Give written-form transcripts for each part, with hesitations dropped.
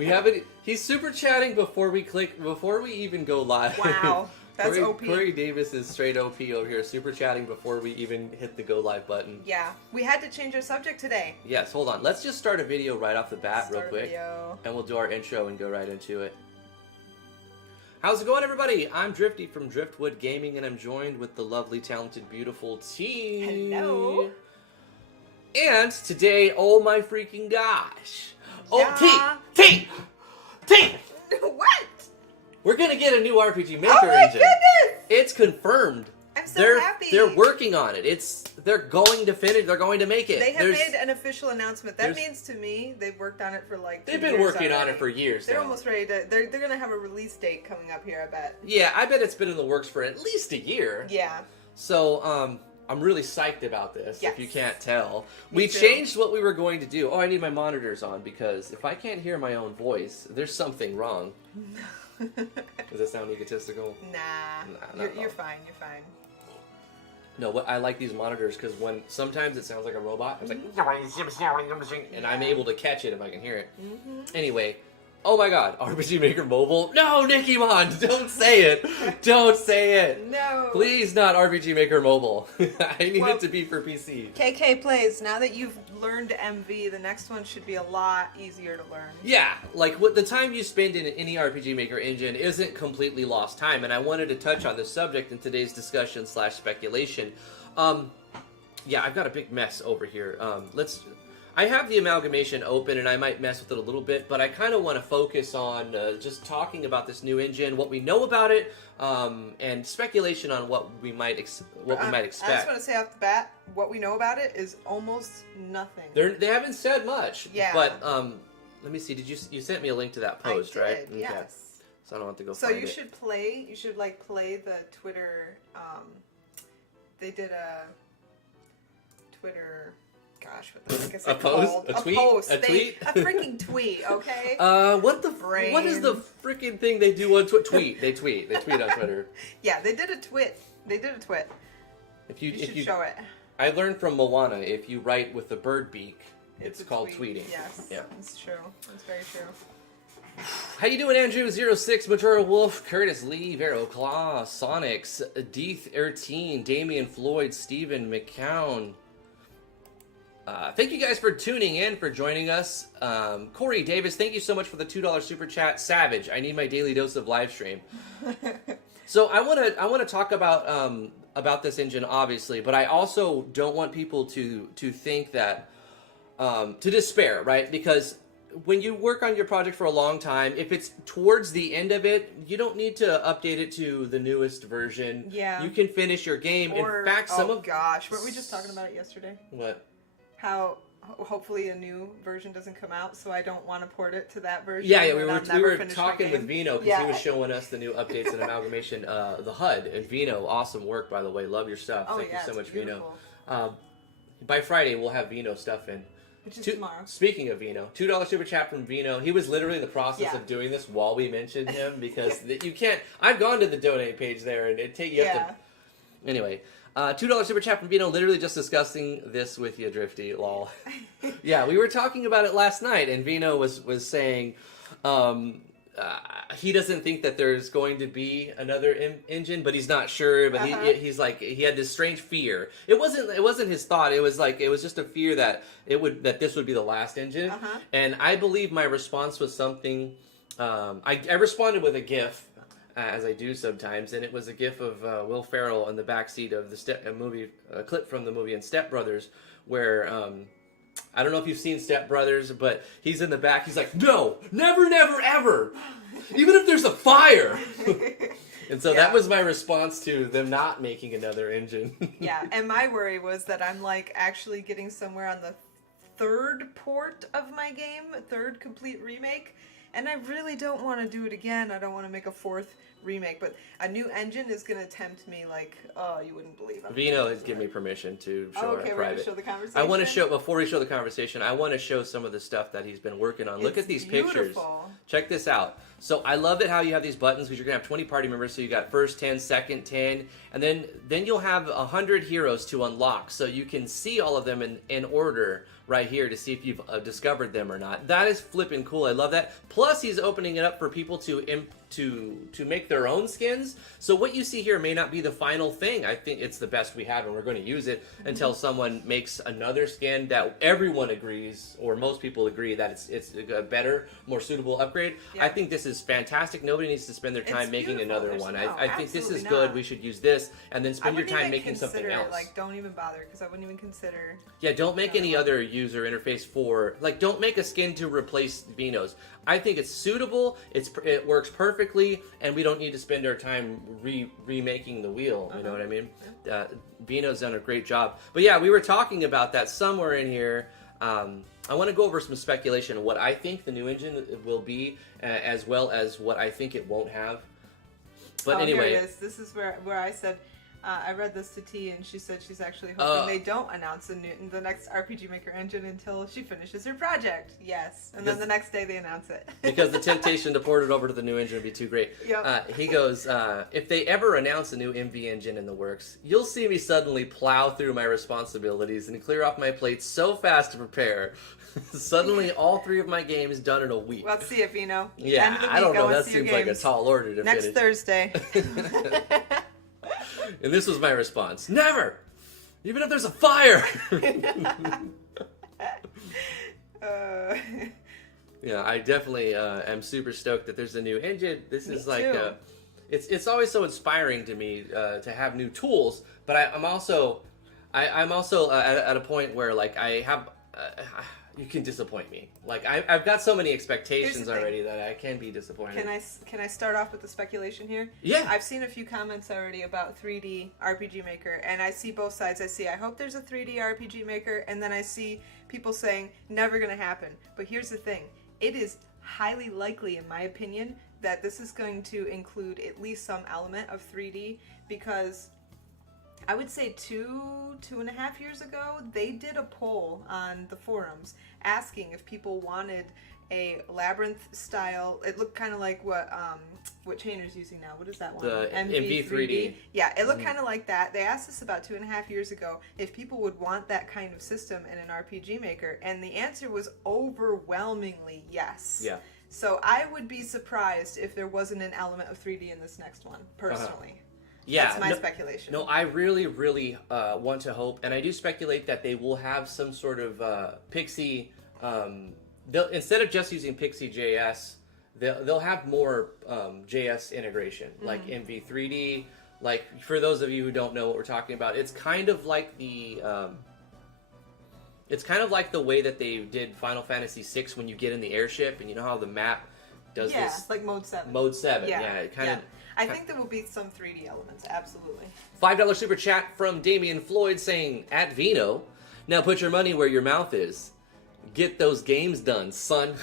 We haven't. He's super chatting before we even go live. Wow, that's OP. Corey Davis is straight OP over here, super chatting before we even hit the go live button. Yeah, we had to change our subject today. Yes, hold on. Let's just start a video right off the bat real quick. Video. And we'll do our intro and go right into it. How's it going, everybody? I'm Drifty from Driftwood Gaming, and I'm joined with the lovely, talented, beautiful T. Hello. And today, oh my freaking gosh. Yeah. Oh, T! What? We're gonna get a new RPG Maker Oh my engine. goodness! It's confirmed. I'm so happy. They're working on it. They're going to finish. They're going to make it. They have made an official announcement. That means to me they've worked on it for like 2 years. They've been working already. on it for years. They're now. almost ready to. They're gonna have a release date coming up here. I bet. Yeah, I bet it's been in the works for at least a year. Yeah. So I'm really psyched about this. Yes. If you can't tell, Me we too. changed what we were going to do. Oh, I need my monitors on because if I can't hear my own voice, there's something wrong. Does that sound egotistical? Nah, you're fine. You're fine. No, I like these monitors because when sometimes it sounds like a robot, it's like, and I'm able to catch it if I can hear it. Anyway, oh my God, RPG Maker Mobile? No, Nikki Mon, don't say it. Don't say it. No. Please, not RPG Maker Mobile. I need it to be for PC. KK plays. Now that you've learned MV, the next one should be a lot easier to learn. Yeah, like the time you spend in any RPG Maker engine isn't completely lost time, and I wanted to touch on this subject in today's discussion / speculation. Yeah, I've got a big mess over here. I have the amalgamation open, and I might mess with it a little bit, but I kind of want to focus on just talking about this new engine, what we know about it, and speculation on what we might expect. I just want to say off the bat, what we know about it is almost nothing. They haven't said much. Yeah. But let me see. Did you sent me a link to that post, I right? did, yes. So I don't have to go So find you it. should play. You should like play the Twitter. They did a Twitter. Gosh, what the heck is it called? A tweet? Post. A tweet? A freaking tweet. Okay. What is the freaking thing they do on tweet? They tweet on Twitter. Yeah, they did a twit. If You should show it. I learned from Moana. If you write with the bird beak, it's called tweeting. Yes. Yeah. It's true. It's very true. How you doing, Andrew? 06, Majora Wolf, Curtis Lee, Vero Claw, Sonics, Deeth 13, Damian Floyd, Stephen McCown. Thank you guys for tuning in, for joining us. Corey Davis, thank you so much for the $2 super chat. Savage, I need my daily dose of live stream. So I want to talk about this engine, obviously, but I also don't want people to think that to despair, right? Because when you work on your project for a long time, if it's towards the end of it, you don't need to update it to the newest version. Yeah. You can finish your game. In fact, gosh, weren't we just talking about it yesterday? What? How hopefully a new version doesn't come out, so I don't want to port it to that version. Yeah, we were talking with game. Vino because he was showing us the new updates and amalgamation, the HUD. And Vino, awesome work, by the way. Love your stuff. Oh, Thank you so much, beautiful. Vino. By Friday, we'll have Vino stuff in. Which is tomorrow. Speaking of Vino, $2 super chat from Vino. He was literally in the process of doing this while we mentioned him because you can't. I've gone to the donate page there and it take you up to. Anyway, $2 super chat from Vino. Literally just discussing this with you, Drifty. Lol. Yeah, we were talking about it last night, and Vino was saying. He doesn't think that there's going to be another engine, but he's not sure. But he's like, he had this strange fear. It wasn't his thought. It was just a fear that this would be the last engine. And I believe my response was something. I responded with a GIF, as I do sometimes, and it was a GIF of Will Ferrell in the backseat of a clip from the movie in Step Brothers, where. I don't know if you've seen Step Brothers, but he's in the back. He's like, no, never, never, ever. Even if there's a fire. And so that was my response to them not making another engine. Yeah, and my worry was that I'm like actually getting somewhere on the third port of my game, third complete remake. And I really don't want to do it again. I don't want to make a fourth remake, but a new engine is going to tempt me like, oh, you wouldn't believe it. Vino has given me permission to show okay, our we're private. going to show the conversation? I want to show, before we show the conversation, I want to show some of the stuff that he's been working on. Look at these pictures. Check this out. So I love it how you have these buttons because you're going to have 20 party members. So you got first 10, second 10, and then you'll have 100 heroes to unlock. So you can see all of them in order right here to see if you've discovered them or not. That is flipping cool. I love that. Plus, he's opening it up for people to make their own skins. So what you see here may not be the final thing. I think it's the best we have, and we're going to use it until someone makes another skin that everyone agrees, or most people agree, that it's a better, more suitable upgrade. Yeah. I think this is fantastic. Nobody needs to spend their time making beautiful. another There's one. no, I think this is absolutely good. not. We should use this, and then spend your wouldn't time even making something consider, else. Like, don't even bother, because I wouldn't even consider. Yeah, don't make any other user interface for, like, don't make a skin to replace Vino's. I think it's suitable, it works perfectly, and we don't need to spend our time remaking the wheel, you know what I mean? Vino's done a great job. But yeah, we were talking about that somewhere in here. I want to go over some speculation of what I think the new engine will be, as well as what I think it won't have. But anyway. Here it is. This is where I said, I read this to T, and she said she's actually hoping they don't announce the next RPG Maker engine until she finishes her project. Yes. And then the next day they announce it. Because the temptation to port it over to the new engine would be too great. Yep. He goes, if they ever announce a new MV engine in the works, you'll see me suddenly plow through my responsibilities and clear off my plate so fast to prepare. Suddenly, all 3 of my games done in a week. Well, let's see it, Vino. Yeah, End of the week, I don't know. go That see your seems like a games. tall order to Next finish. Thursday. And this was my response. Never! Even if there's a fire! Yeah, I definitely am super stoked that there's a new engine. This is like, too. it's always so inspiring to me to have new tools, but I'm also at a point where, like, I have, you can disappoint me. Like, I've got so many expectations already that I can be disappointed. Can I start off with the speculation here? Yeah. I've seen a few comments already about 3D RPG Maker, and I see both sides. I hope there's a 3D RPG Maker, and then I see people saying, never gonna happen. But here's the thing. It is highly likely, in my opinion, that this is going to include at least some element of 3D, because I would say 2.5 years ago, they did a poll on the forums asking if people wanted a labyrinth style. It looked kind of like what Chainer's using now. What is that one? The MV3D. Yeah, it looked kind of like that. They asked us about 2.5 years ago if people would want that kind of system in an RPG Maker, and the answer was overwhelmingly yes. Yeah. So I would be surprised if there wasn't an element of 3D in this next one, personally. Yeah, That's my speculation. No, I really, really want to hope, and I do speculate that they will have some sort of Pixie. Instead of just using Pixie JS, they'll have more JS integration, like MV3D. Like, for those of you who don't know what we're talking about, it's kind of like the way that they did Final Fantasy VI when you get in the airship, and you know how the map does Yeah, this. like Mode 7. Mode 7, Yeah, yeah, it kind of. I think there will be some 3D elements, absolutely. $5 super chat from Damian Floyd saying, at Vino, now put your money where your mouth is. Get those games done, son.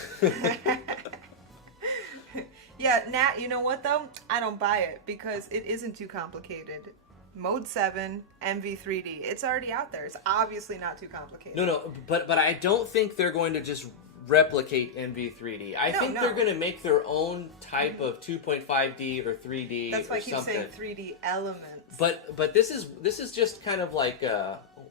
Yeah, Nat, you know what though? I don't buy it because it isn't too complicated. Mode 7, MV3D, it's already out there. It's obviously not too complicated. No, but I don't think they're going to just replicate MV3D. I think they're going to make their own type of 2.5D or 3D. That's why I keep something. saying 3D elements. But this is just kind of like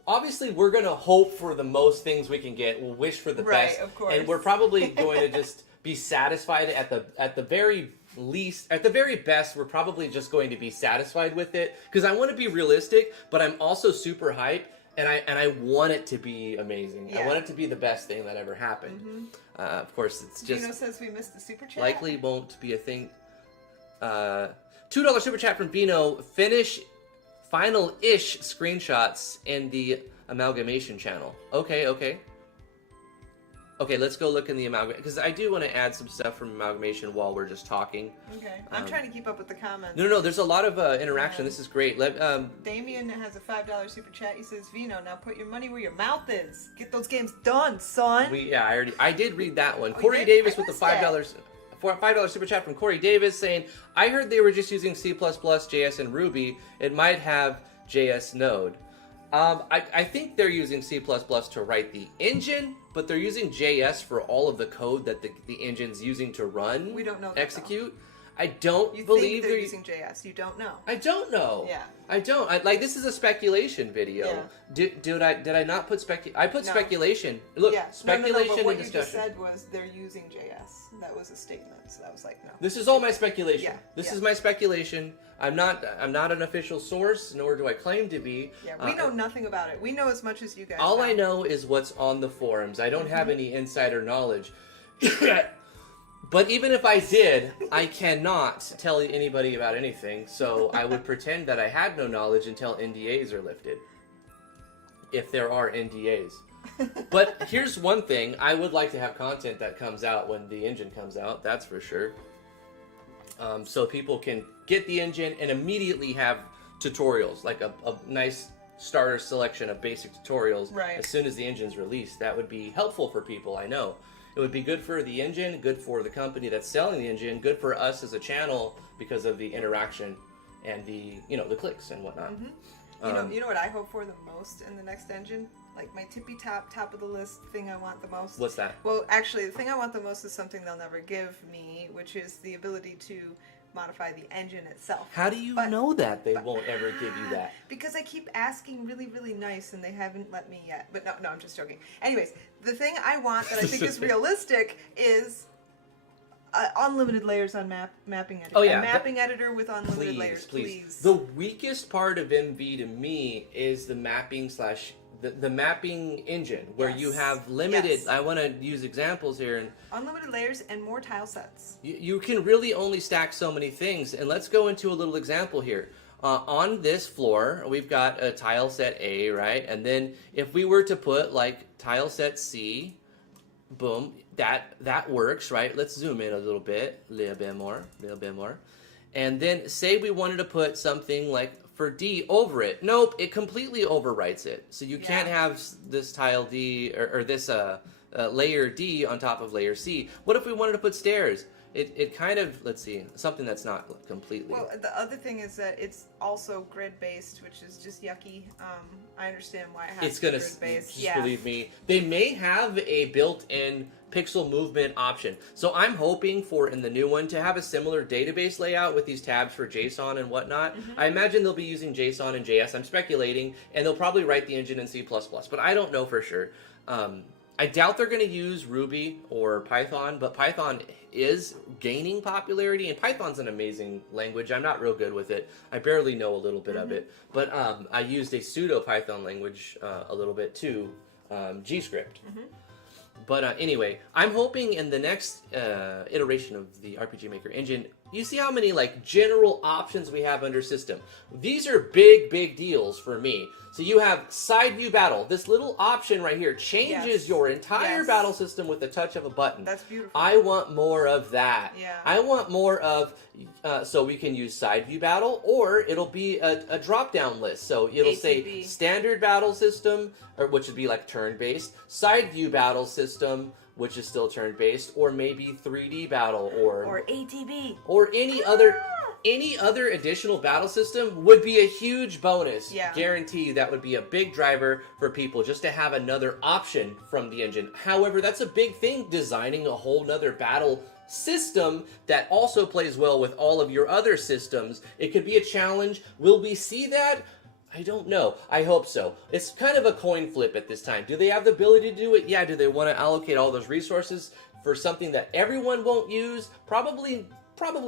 obviously we're going to hope for the most things we can get. We'll wish for the best, of course. and we're probably going to just be satisfied at the very least. At the very best, we're probably just going to be satisfied with it, because I want to be realistic, but I'm also super hyped. And I want it to be amazing. Yeah. I want it to be the best thing that ever happened. Of course, it's just Gino says we missed the super chat. likely won't be a thing. $2 super chat from Bino. Finish final-ish screenshots in the amalgamation channel. Okay, let's go look in the amalgamation, because I do want to add some stuff from amalgamation while we're just talking. Okay, I'm trying to keep up with the comments. No, there's a lot of interaction. This is great. Damien has a $5 super chat. He says, Vino, now put your money where your mouth is. Get those games done, son. I did read that one. Oh, Corey you did? Davis I with the missed $5 super chat from Corey Davis saying, I heard they were just using C++, JS, and Ruby. It might have JS Node. I think they're using C++ to write the engine, but they're using JS for all of the code that the engine's using to run. We don't know that, execute. I don't You believe think they're using JS. You don't know. I don't know. Yeah. I don't. Like, this is a speculation video. Yeah. Did I not put I put No. speculation. Look, Yeah. speculation but what and you discussion. just said was they're using JS. That was a statement. So that was like, no. This is all my speculation. Yeah, This yeah. is my speculation. I'm not an official source, nor do I claim to be. Yeah, we know nothing about it. We know as much as you guys All know. I know is what's on the forums. I don't have any insider knowledge. But even if I did, I cannot tell anybody about anything, so I would pretend that I had no knowledge until NDAs are lifted. If there are NDAs. But here's one thing, I would like to have content that comes out when the engine comes out, that's for sure. So people can get the engine and immediately have tutorials, like a nice starter selection of basic tutorials as soon as the engine's released. That would be helpful for people, I know. It would be good for the engine, good for the company that's selling the engine, good for us as a channel because of the interaction and the the clicks and whatnot. You know what I hope for the most in the next engine? Like my tippy top of the list thing I want the most. What's that? Well, actually, the thing I want the most is something they'll never give me, which is the ability to modify the engine itself. How do you know that they won't ever give you that? Because I keep asking really, really nice, and they haven't let me yet. But no, I'm just joking. Anyways, the thing I want that I think is realistic is unlimited layers on mapping editor. Oh yeah, a mapping editor with unlimited layers, please. The weakest part of MV to me is the mapping the mapping engine, where you have limited, I want to use examples here. And unlimited layers and more tile sets. You can really only stack so many things, and let's go into a little example here. On this floor, we've got a tile set A, right? And then if we were to put like tile set C, boom, that works, right? Let's zoom in a little bit more. And then say we wanted to put something like for D over it. Nope, it completely overwrites it. So you can't have this tile D or this layer D on top of layer C. What if we wanted to put stairs? It kind of, let's see, something that's not completely. Well, the other thing is that it's also grid-based, which is just yucky. I understand why it has to be grid-based. Just believe me. They may have a built-in pixel movement option. So I'm hoping for, in the new one, to have a similar database layout with these tabs for JSON and whatnot. I imagine they'll be using JSON and JS. I'm speculating, and they'll probably write the engine in C++, but I don't know for sure. I doubt they're going to use Ruby or Python, but Python is gaining popularity, and Python's an amazing language. I'm not real good with it. I barely know a little bit of it, but I used a pseudo Python language a little bit too, GScript. But anyway, I'm hoping in the next iteration of the RPG Maker engine, you see how many like general options we have under system. These are big deals for me. So you have side view battle. This little option right here changes your entire battle system with the touch of a button. That's beautiful. I want more of that. Yeah. I want more of, so we can use side view battle, or it'll be a drop down list. So it'll say standard battle system, or which would be like turn based, side view battle system, which is still turn based, or maybe 3D battle, or ATB, or any other additional battle system would be a huge bonus. Guarantee that would be a big driver for people just to have another option from the engine. However, that's a big thing, designing a whole nother battle system that also plays well with all of your other systems. It could be a challenge. Will we see that? I don't know. I hope so. It's kind of a coin flip at this time. Do they have the ability to do it? Yeah. Do they want to allocate all those resources for something that everyone won't use? Probably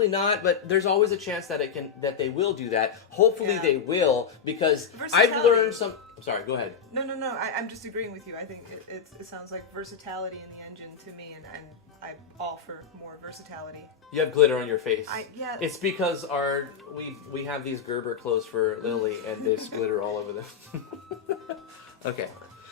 not, but there's always a chance that they will do that. Hopefully they will, because I've learned some. Sorry, go ahead. No. I'm just agreeing with you. I think it sounds like versatility in the engine to me, and I'm all for more versatility. You have glitter on your face. Yeah. It's because we have these Gerber clothes for Lily, and there's glitter all over them. Okay.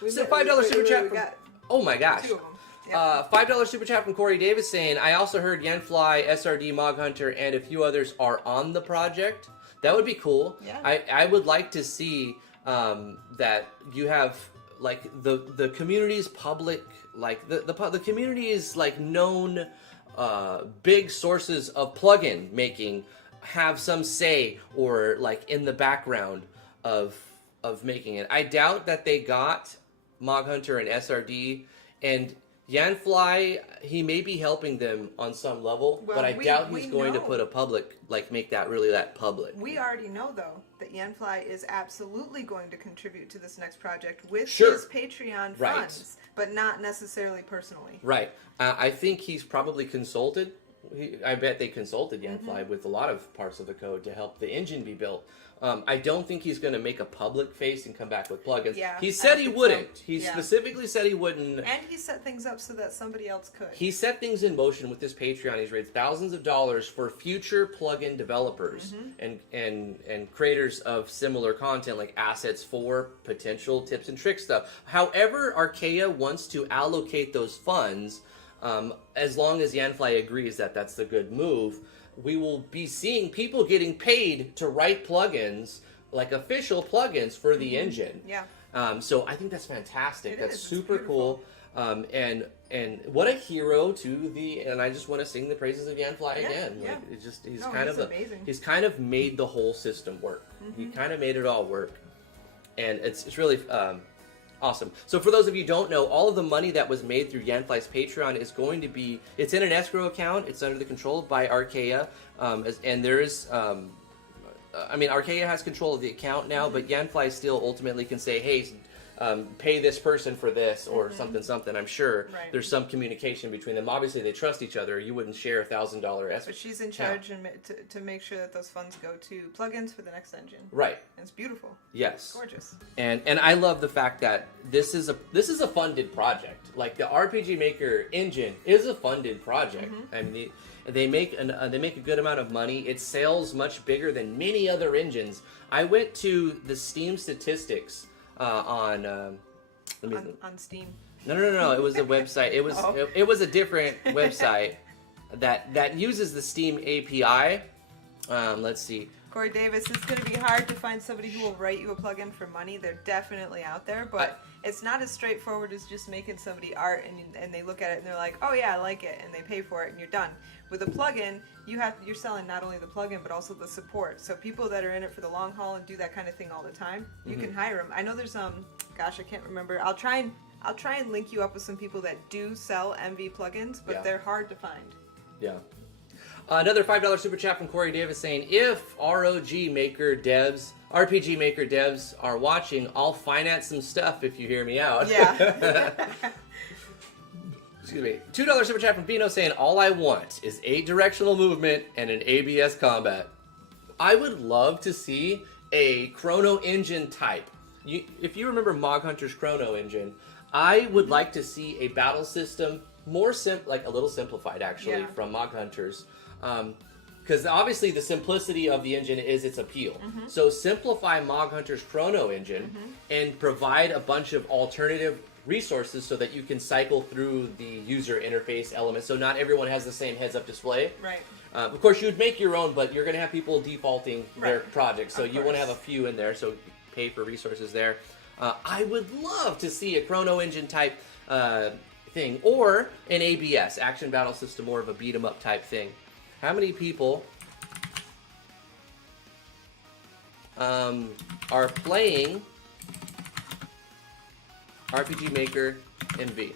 So $5 super chat. Oh my gosh. 2 of them. Yep. $5 super chat from Corey Davis saying, I also heard Yenfly, SRD, Mog Hunter, and a few others are on the project. That would be cool. Yeah. I would like to see that you have like the community's public, like the community's like known big sources of plugin making have some say, or like in the background of making it. I doubt that they got Mog Hunter and SRD, and Yanfly, he may be helping them on some level, Well, but I doubt we he's going to know. put a public, like, make that really that public. We already know, though, that Yanfly is absolutely going to contribute to this next project with Sure. his Patreon Right. funds, but not necessarily personally. Right. I think he's probably consulted. I bet they consulted Yanfly with a lot of parts of the code to help the engine be built. I don't think he's going to make a public face and come back with plugins. Yeah, He I said don't he think wouldn't. so. He Yeah. specifically said he wouldn't. And he set things up so that somebody else could. He set things in motion with this Patreon. He's raised thousands of dollars for future plugin developers and creators of similar content, like assets for potential tips and trick stuff. However, Archaea wants to allocate those funds, as long as Yanfly agrees that that's the good move, we will be seeing people getting paid to write plugins, like official plugins for the engine. Yeah. So I think that's fantastic. It That's is. It's super cool. And what a hero to the. And I just want to sing the praises of Yanfly Yeah, again. yeah. Like it's just he's No, kind he's of amazing. he's kind of made the whole system work. He kind of made it all work, and it's really awesome. So for those of you who don't know, all of the money that was made through Yanfly's Patreon is going to be. It's in an escrow account. It's under the control by Archaea, and there is. I mean, Archaea has control of the account now, but Yanfly still ultimately can say, hey, pay this person for this or something. I'm sure Right. there's some communication between them. Obviously, they trust each other. You wouldn't share $1,000 escrow. But she's in charge and to make sure that those funds go to plugins for the next engine. Right. And it's beautiful. Yes. Gorgeous. And I love the fact that this is a funded project. Like the RPG Maker engine is a funded project. I mean, they make a good amount of money. It sells much bigger than many other engines. I went to the Steam statistics on On Steam. No. It was a website. It was Oh. it was a different website that uses the Steam API. Let's see. Corey Davis, it's going to be hard to find somebody who will write you a plugin for money. They're definitely out there, but it's not as straightforward as just making somebody art and they look at it and they're like, oh yeah, I like it, and they pay for it and you're done. With a plugin, you're selling not only the plugin but also the support. So people that are in it for the long haul and do that kind of thing all the time, you can hire them. I know there's gosh, I can't remember. I'll try and link you up with some people that do sell MV plugins, but Yeah. they're hard to find. Yeah. Another $5 super chat from Corey Davis saying, if RPG Maker devs are watching, I'll finance some stuff if you hear me out. Yeah. Excuse me. $2 super chat from Bino saying, all I want is 8 directional movement and an ABS combat. I would love to see a Chrono Engine type. If you remember Mog Hunter's Chrono Engine, I would like to see a battle system more like a little simplified actually Yeah. from Mog Hunters. Because obviously the simplicity of the engine is its appeal. So simplify Mog Hunter's Chrono Engine and provide a bunch of alternative resources so that you can cycle through the user interface elements. So not everyone has the same heads-up display. Right. Of course, you would make your own, but you're going to have people defaulting their Right. projects. So Of you want to course. have a few in there, so pay for resources there. I would love to see a Chrono Engine type thing, or an ABS, Action Battle System, more of a beat-em-up type thing. How many people are playing RPG Maker MV?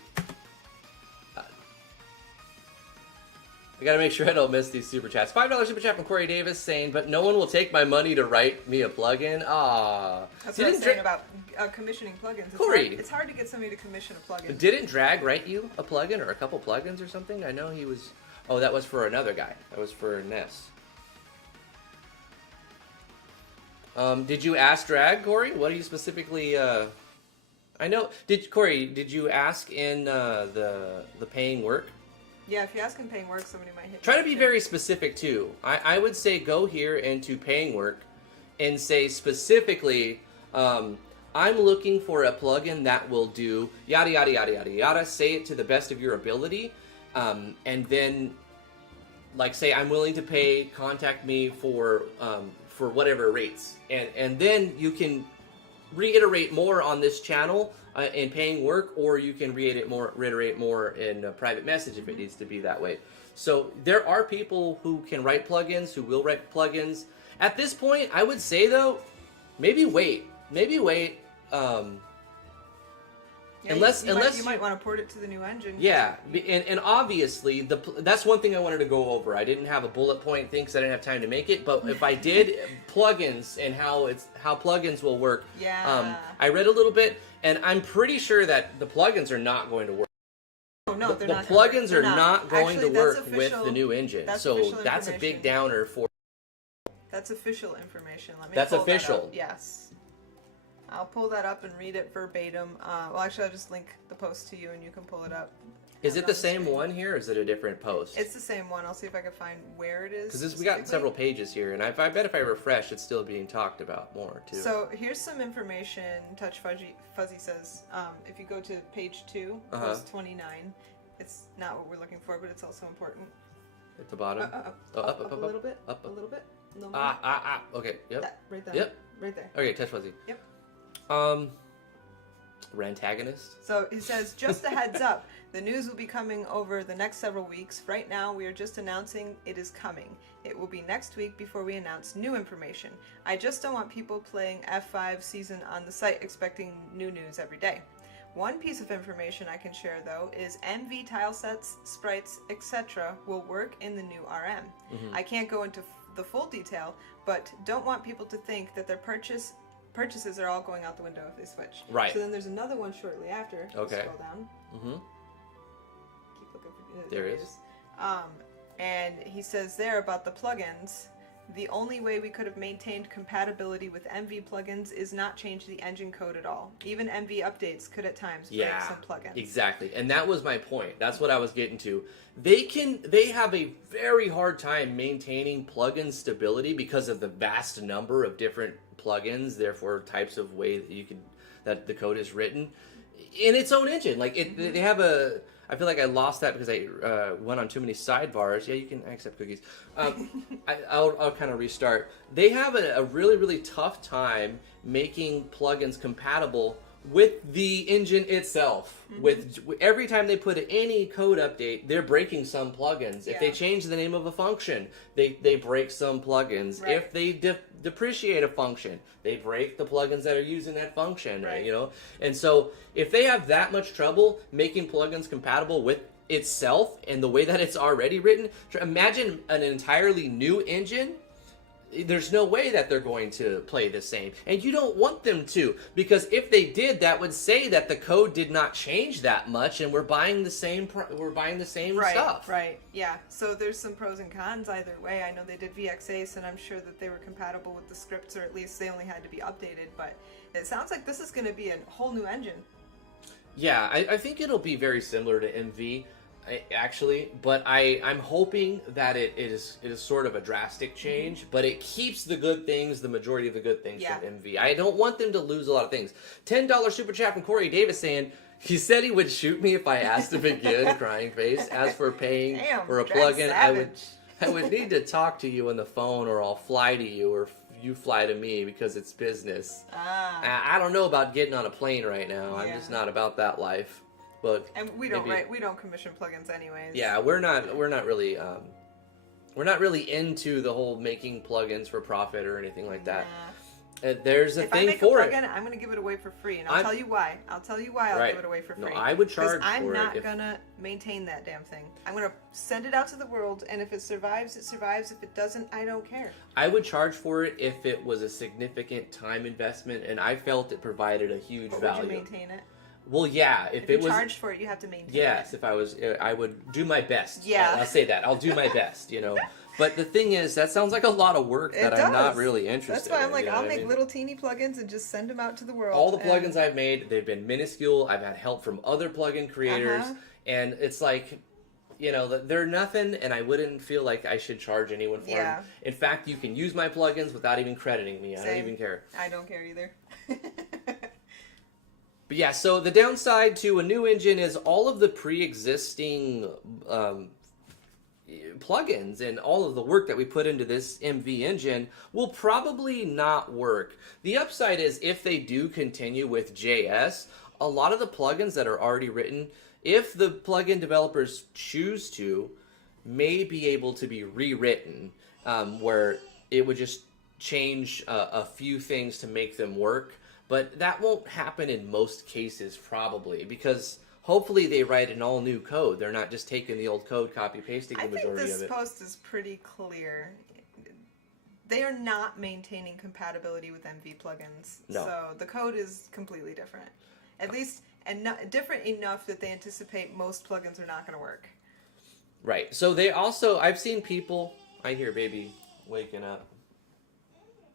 I gotta make sure I don't miss these super chats. $5 super chat from Corey Davis saying, but no one will take my money to write me a plugin. Ah, That's what I was saying about commissioning plugins. It's Corey. Hard, it's hard to get somebody to commission a plugin. Didn't Drag write you a plugin or a couple plugins or something? I know he was. Oh, that was for another guy. That was for Ness. Did you ask Drag, Corey? What do you specifically? I know. Corey? Did you ask in the paying work? Yeah, if you ask in paying work, somebody might hit. Try you to be up, very specific too. I would say go here into paying work and say specifically, I'm looking for a plugin that will do yada yada yada yada yada. Say it to the best of your ability, and then like say I'm willing to pay. Contact me for whatever rates, and then you can reiterate more on this channel in paying work, or you can reiterate more in a private message if it needs to be that way. So there are people who can write plugins, who will write plugins. At this point, I would say though, maybe wait. Yeah, unless you might want to port it to the new engine. Yeah, and obviously that's one thing I wanted to go over. I didn't have a bullet point thing because I didn't have time to make it. But if I did, plugins and how plugins will work. Yeah. I read a little bit, and I'm pretty sure that the plugins are not going to work. No, they're not. The plugins are not going Actually, to work that's with the new engine. So that's a big downer for. That's official information. Let me. That's pull official. That up. Yes. I'll pull that up and read it verbatim. Well, actually, I'll just link the post to you, and you can pull it up. Is it the same one here, or is it a different post? It's the same one. I'll see if I can find where it is. Because we got several pages here, and I bet if I refresh, it's still being talked about more, too. So here's some information. Touch Fuzzy says, if you go to page 2, post 29, it's not what we're looking for, but it's also important. At the bottom? Up a little bit. Up a little bit. No more. Okay, yep. That, right there. Yep. Right there. Okay, touch fuzzy. Yep. Rantagonist? So he says, just a heads up, the news will be coming over the next several weeks. Right now, we are just announcing it is coming. It will be next week before we announce new information. I just don't want people playing F5 season on the site expecting new news every day. One piece of information I can share, though, is MV tilesets, sprites, etc. will work in the new RM. Mm-hmm. I can't go into the full detail, but don't want people to think that their purchases are all going out the window if they switch. Right. So then there's another one shortly after. Okay. Scroll down. Mm-hmm. Keep looking for There it is. And he says there about the plugins, the only way we could have maintained compatibility with MV plugins is not change the engine code at all. Even MV updates could at times break some plugins. Exactly. And that was my point. That's what I was getting to. They have a very hard time maintaining plugin stability because of the vast number of different plugins, therefore types of way that the code is written in its own engine. Like they have a. I feel like I lost that because I went on too many sidebars. Yeah, you can accept cookies. I'll kind of restart. They have a really, really tough time making plugins compatible with the engine itself. Mm-hmm. With every time they put any code update, they're breaking some plugins. Yeah. If they change the name of a function, they break some plugins. Right. If they depreciate a function, they break the plugins that are using that function. Right. You know, and so if they have that much trouble making plugins compatible with itself and the way that it's already written, imagine an entirely new engine. There's no way that they're going to play the same. And you don't want them to, because if they did, that would say that the code did not change that much and we're buying the same stuff. Right. Yeah. So there's some pros and cons either way. I know they did VX-Ace and I'm sure that they were compatible with the scripts, or at least they only had to be updated, but it sounds like this is going to be a whole new engine. Yeah, I think it'll be very similar to MV. Actually, but I'm hoping that it is sort of a drastic change, but it keeps the good things, the majority of the good things from MV. I don't want them to lose a lot of things. $10 super chat from Corey Davis saying, he said he would shoot me if I asked him again, crying face. As for paying for a plugin, I would need to talk to you on the phone, or I'll fly to you, or you fly to me, because it's business. I don't know about getting on a plane right now. I'm just not about that life. But and we don't commission plugins anyways. Yeah, we're not really into the whole making plugins for profit or anything like that. There's a thing for it. If I make a plugin, I'm going to give it away for free, and I'll tell you why. I'll give it away for free. No, I would charge for it. I'm not going to maintain that damn thing. I'm going to send it out to the world, and if it survives, it survives. If it doesn't, I don't care. I would charge for it if it was a significant time investment, and I felt it provided a huge value. Would you maintain it? Well, yeah. If it was charged for it, you have to maintain it. Yes, if I would do my best. Yeah. I'll say that. I'll do my best, you know. But the thing is, that sounds like a lot of work that I'm not really interested in. That's why I'm like, I'll make little teeny plugins and just send them out to the world. All the plugins I've made, they've been minuscule. I've had help from other plugin creators. And it's like, you know, they're nothing, and I wouldn't feel like I should charge anyone for them. In fact, you can use my plugins without even crediting me. I don't even care. I don't care either. But yeah, so the downside to a new engine is all of the pre-existing plugins and all of the work that we put into this MV engine will probably not work. The upside is if they do continue with JS, a lot of the plugins that are already written, if the plugin developers choose to, may be able to be rewritten, where it would just change a few things to make them work. But that won't happen in most cases, probably, because hopefully they write an all-new code. They're not just taking the old code, copy-pasting the majority of it. I think this post is pretty clear. They are not maintaining compatibility with MV plugins. No. So the code is completely different. At least, and not, different enough that they anticipate most plugins are not going to work. Right. So they also, I've seen people, I hear baby waking up.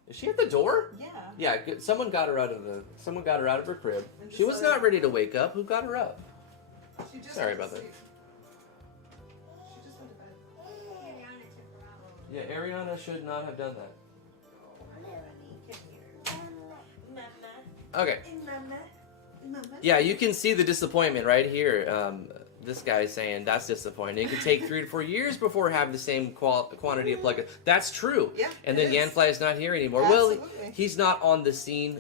Is she at the door? Yeah. Yeah, someone got her out of her crib. She was so- not ready to wake up. Who got her up? She just Sorry went to about that. sleep. She just went to bed. Yeah, Ariana should not have done that. Okay. Yeah, you can see the disappointment right here. This guy's saying that's disappointing. It could take 3 to 4 years before having the same quantity of plugins. That's true. Yeah, and it then is. Yanfly is not here anymore. Absolutely. Well, he's not on the scene.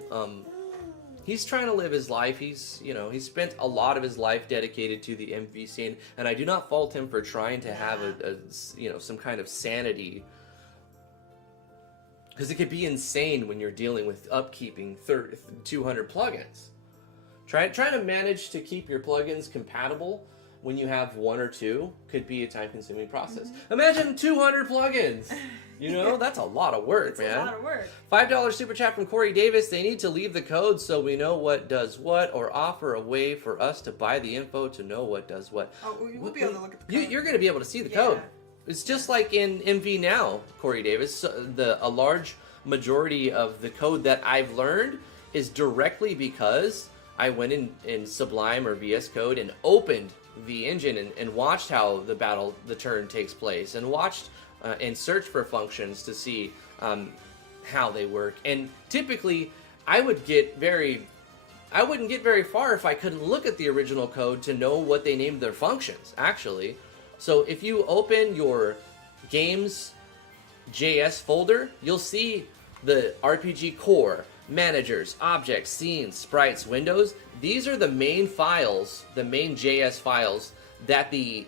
He's trying to live his life. He's spent a lot of his life dedicated to the MV scene, and I do not fault him for trying to have some kind of sanity. Because it could be insane when you're dealing with upkeeping 200 plugins. Trying to manage to keep your plugins compatible when you have 1 or 2 could be a time-consuming process. Imagine 200 plugins. That's a lot of work, It's man. a lot of work. $5 super chat from Corey Davis. They need to leave the code so we know what does what, or offer a way for us to buy the info to know what does what. Oh, we'll be able to look at the code. You're going to be able to see the Yeah. code. It's just like in MV now, Corey Davis. A large majority of the code that I've learned is directly because I went in Sublime or VS Code and opened the engine and watched how the turn takes place, and watched and searched for functions to see how they work. And typically, I wouldn't get very far if I couldn't look at the original code to know what they named their functions, actually. So if you open your games.js folder, you'll see the RPG core, managers, objects, scenes, sprites, windows. These are the main files, the main JS files that the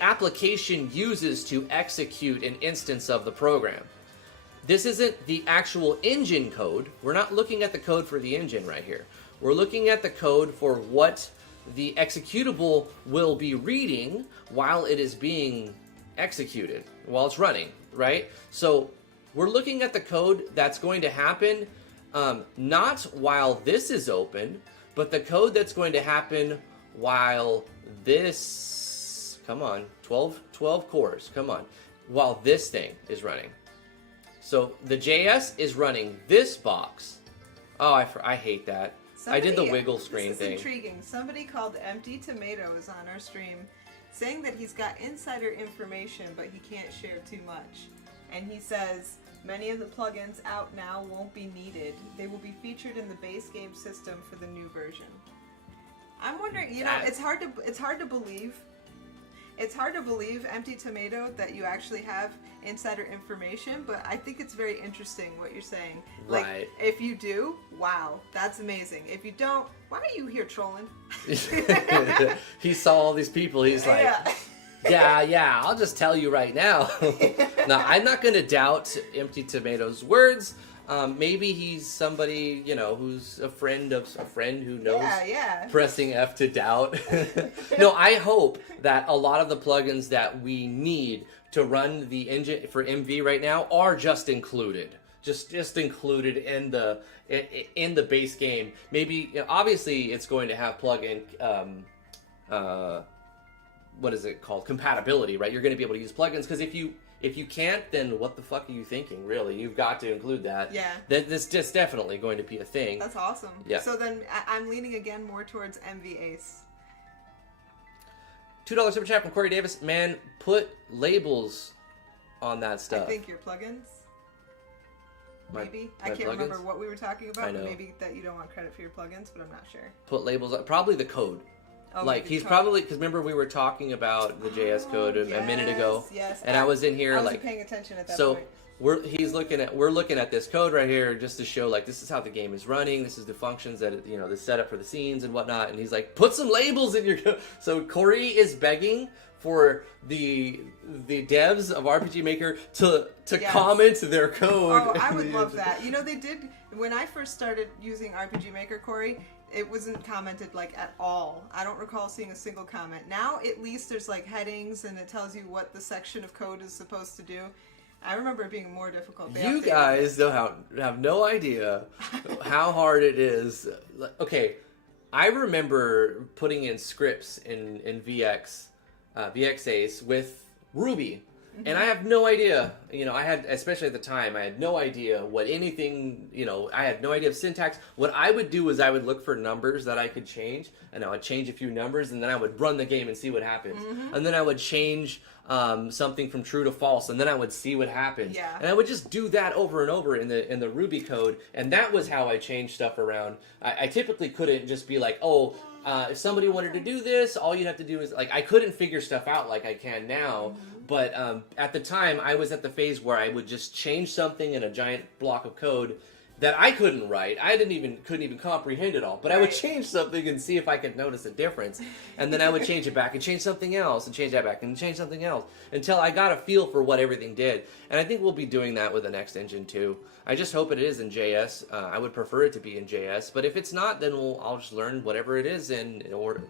application uses to execute an instance of the program. This isn't the actual engine code. We're not looking at the code for the engine right here. We're looking at the code for what the executable will be reading while it is being executed, while it's running, right? So we're looking at the code that's going to happen not while this is open, but the code that's going to happen while this, 12 cores, while this thing is running. So the JS is running this box. Oh, I hate that. I did the wiggle screen thing. This is intriguing. Somebody called Empty Tomatoes on our stream saying that he's got insider information, but he can't share too much. And he says, many of the plugins out now won't be needed. They will be featured in the base game system for the new version. I'm wondering, it's hard to believe. It's hard to believe, Empty Tomato, that you actually have insider information, but I think it's very interesting what you're saying. Like, Right. if you do, wow, that's amazing. If you don't, why are you here trolling? He saw all these people. He's like, yeah, I'll just tell you right now. Now, I'm not going to doubt Empty Tomato's words. Maybe he's somebody, who's a friend who knows pressing F to doubt. No, I hope that a lot of the plugins that we need to run the engine for MV right now are just included. Just included in the base game. Maybe, obviously, it's going to have plugin, what is it called? Compatibility, right? You're going to be able to use plugins, because if you can't, then what the fuck are you thinking, really? You've got to include that. Yeah. That's just definitely going to be a thing. That's awesome. Yeah. So then I'm leaning again more towards MV Ace. $2 super chat from Corey Davis. Man, put labels on that I stuff. think your plugins. Maybe. I my can't remember plugins? what we were talking about. I know. Maybe that you don't want credit for your plugins, but I'm not sure. Put labels on, probably the code. Oh, Like, maybe he's code. probably, because remember we were talking about the JS code a minute ago. Yes. And I was in here, I wasn't like, paying attention at that so point. we're looking at this code right here just to show, like, this is how the game is running. This is the functions that the setup for the scenes and whatnot. And he's like, put some labels in your code. So Corey is begging for the devs of RPG Maker to Yes. comment their code. Oh, I would love that. You know, they did when I first started using RPG Maker, Corey. It wasn't commented like at all. I don't recall seeing a single comment. Now at least there's like headings and it tells you what the section of code is supposed to do. I remember it being more difficult. They You updated guys don't have no idea how hard it is. Okay, I remember putting in scripts in VXAs with Ruby. And I have no idea, you know, I had, especially at the time, I had no idea what anything, you know, I had no idea of syntax. What I would do is I would look for numbers that I could change, and I would change a few numbers, and then I would run the game and see what happens. And then I would change something from true to false, and then I would see what happens. Yeah. And I would just do that over and over in the Ruby code, and that was how I changed stuff around. I typically couldn't just be like, oh, if somebody wanted to do this, all you'd have to do is, like, I couldn't figure stuff out like I can now, but at the time, I was at the phase where I would just change something in a giant block of code that I couldn't write. I couldn't even comprehend it all, but I would change something and see if I could notice a difference, and then I would change it back and change something else and change that back and change something else until I got a feel for what everything did. And I think we'll be doing that with the next engine too. I just hope it is in JS. I would prefer it to be in JS, but if it's not, then I'll just learn whatever it is in order.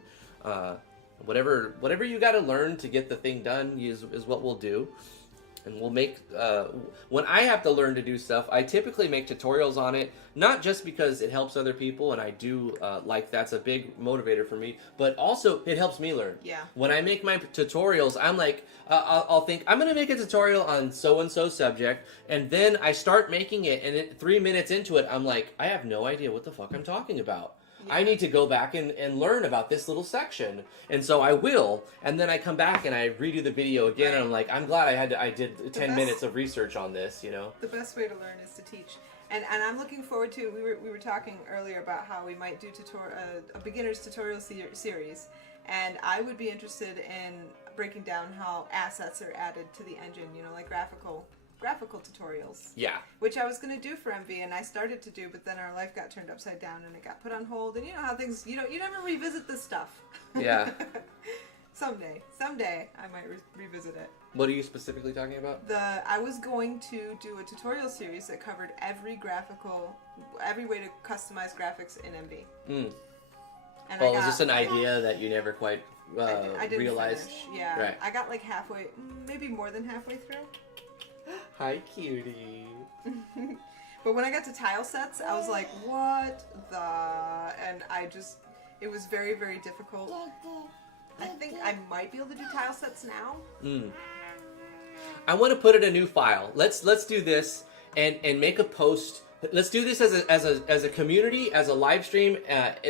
Whatever you got to learn to get the thing done is what we'll do. And we'll make, when I have to learn to do stuff, I typically make tutorials on it, not just because it helps other people, and I do, like, that's a big motivator for me, but also it helps me learn. Yeah. When I make my tutorials, I'm like, I'll think, I'm going to make a tutorial on so-and-so subject, and then I start making it, and 3 minutes into it, I'm like, I have no idea what the fuck I'm talking about. Yeah. I need to go back and learn about this little section. And so I will, and then I come back and I redo the video again, and I'm like, I'm glad I did 10 minutes of research on this, you know? The best way to learn is to teach. And I'm looking forward to, we were talking earlier about how we might do a beginner's tutorial series, and I would be interested in breaking down how assets are added to the engine, you know, like graphical tutorials. Yeah. Which I was going to do for MV, and I started to do, but then our life got turned upside down, and it got put on hold, and you know how things, you never revisit this stuff. Yeah. Someday, I might revisit it. What are you specifically talking about? I was going to do a tutorial series that covered every way to customize graphics in MV. And well, is this an idea that you never quite I didn't realized? Finish. Yeah. Right. I got like halfway, maybe more than halfway through. Hi, cutie. But when I got to tile sets, I was like, what the... And it was very, very difficult. I think I might be able to do tile sets now. I want to put in a new file. Let's do this and make a post. Let's do this as a community, as a live stream.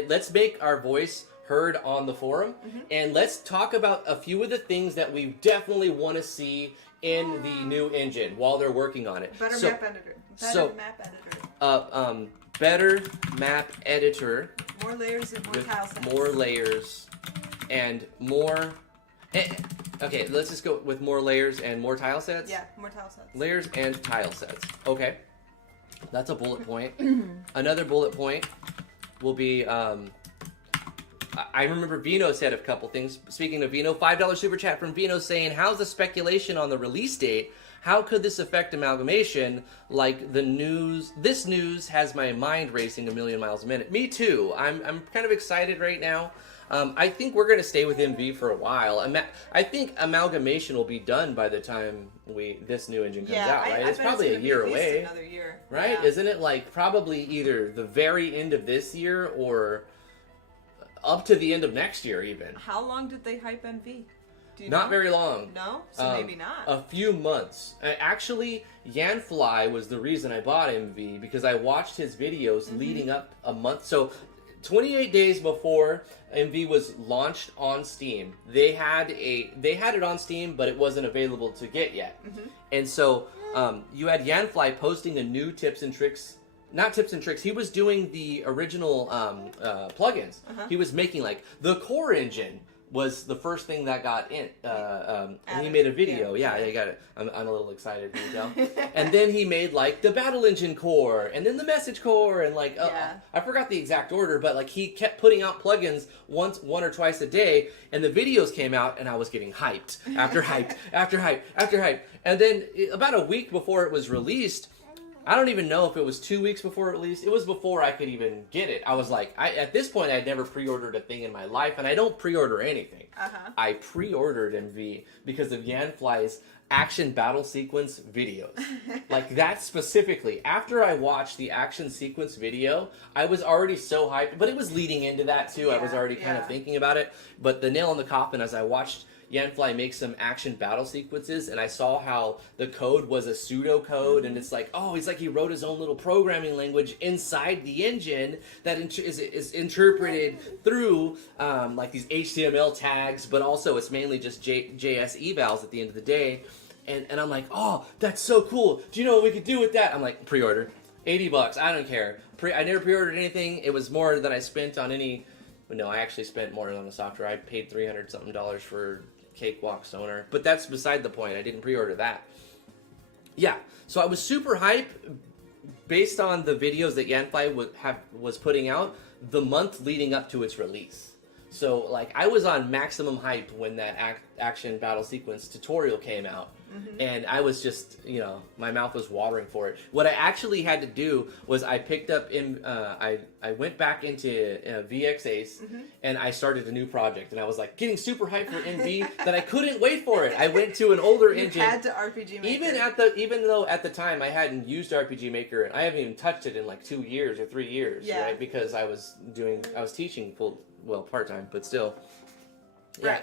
Let's make our voice heard on the forum, and let's talk about a few of the things that we definitely want to see in the new engine while they're working on it. Better map editor. More layers and more tile sets. More layers and more... Okay, let's just go with more layers and more tile sets? Yeah, more tile sets. Layers and tile sets. Okay. That's a bullet point. Another bullet point will be... I remember Vino said a couple things. Speaking of Vino, $5 super chat from Vino saying, how's the speculation on the release date? How could this affect amalgamation? Like the news, this news has my mind racing a million miles a minute. Me too. I'm kind of excited right now. I think we're going to stay with MV for a while. I think amalgamation will be done by the time this new engine comes out, right? It's probably a year away. Another year. Right? Yeah. Isn't it like probably either the very end of this year or up to the end of next year even? How long did they hype MV? Do you Not know? very long. No? So maybe not. A few months. Actually, Yanfly was the reason I bought MV because I watched his videos leading up a month. So 28 days before MV was launched on Steam, they had it on Steam, but it wasn't available to get yet. And so you had Yanfly posting a new tips and tricks. Not tips and tricks. He was doing the original plugins. He was making like the core engine was the first thing that got in. And he made a video. Yeah, you got it. I'm a little excited, can you tell? And then he made like the Battle Engine core, and then the Message core, and like I forgot the exact order, but like he kept putting out plugins one or twice a day, and the videos came out, and I was getting hyped after hyped after hype after hype, and then about a week before it was released. I don't even know if it was 2 weeks before it released. It was before I could even get it. I was like, at this point, I'd never pre-ordered a thing in my life, and I don't pre-order anything. I pre-ordered MV because of Yanfly's action battle sequence videos. Like that specifically. After I watched the action sequence video, I was already so hyped, but it was leading into that too. I was already kind of thinking about it. But the nail in the coffin, as I watched Yanfly make some action battle sequences, and I saw how the code was a pseudo code, and it's like, oh, it's like he wrote his own little programming language inside the engine that is interpreted through like these HTML tags, but also it's mainly just JS evals at the end of the day. And I'm like, oh, that's so cool. Do you know what we could do with that? I'm like, pre-order. $80, I don't care. I never pre-ordered anything. It was more than I spent on any... No, I actually spent more on the software. I paid $300-something for Cakewalk Sonar. But that's beside the point. I didn't pre-order that. Yeah, so I was super hype based on the videos that Yanfly was putting out the month leading up to its release. So, like, I was on maximum hype when that action battle sequence tutorial came out. And I was just, you know, my mouth was watering for it. What I actually had to do was I picked up, I went back into VX Ace, and I started a new project. And I was, like, getting super hyped for MV that I couldn't wait for it. I went to an older engine. You had to RPG Maker. Even though at the time I hadn't used RPG Maker, and I haven't even touched it in, like, 2 years or 3 years, right? Because I was teaching part-time, but still. Yeah,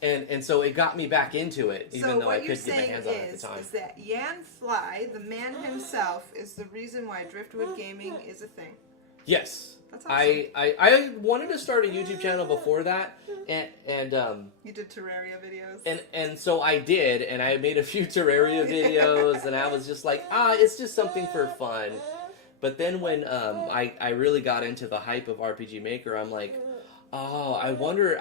and so it got me back into it, even though I couldn't get my hands on it at the time. So what you're saying is that Yanfly, the man himself, is the reason why Driftwood Gaming is a thing. Yes. That's awesome. I wanted to start a YouTube channel before that, and you did Terraria videos. And so I did, and I made a few Terraria videos, and I was just like, it's just something for fun. But then when I really got into the hype of RPG Maker, I'm like, oh, I wonder,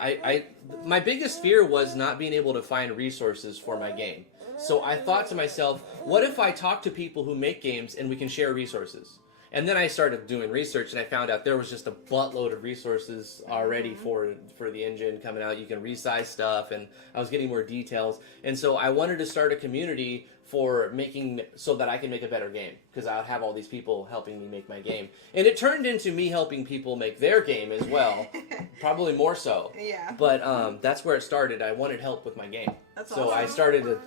my biggest fear was not being able to find resources for my game. So I thought to myself, what if I talk to people who make games and we can share resources? And then I started doing research, and I found out there was just a buttload of resources already for the engine coming out. You can resize stuff, and I was getting more details. And so I wanted to start a community for making, so that I can make a better game, because I would have all these people helping me make my game. And it turned into me helping people make their game as well, probably more so. Yeah. But that's where it started. I wanted help with my game. That's so awesome. I started,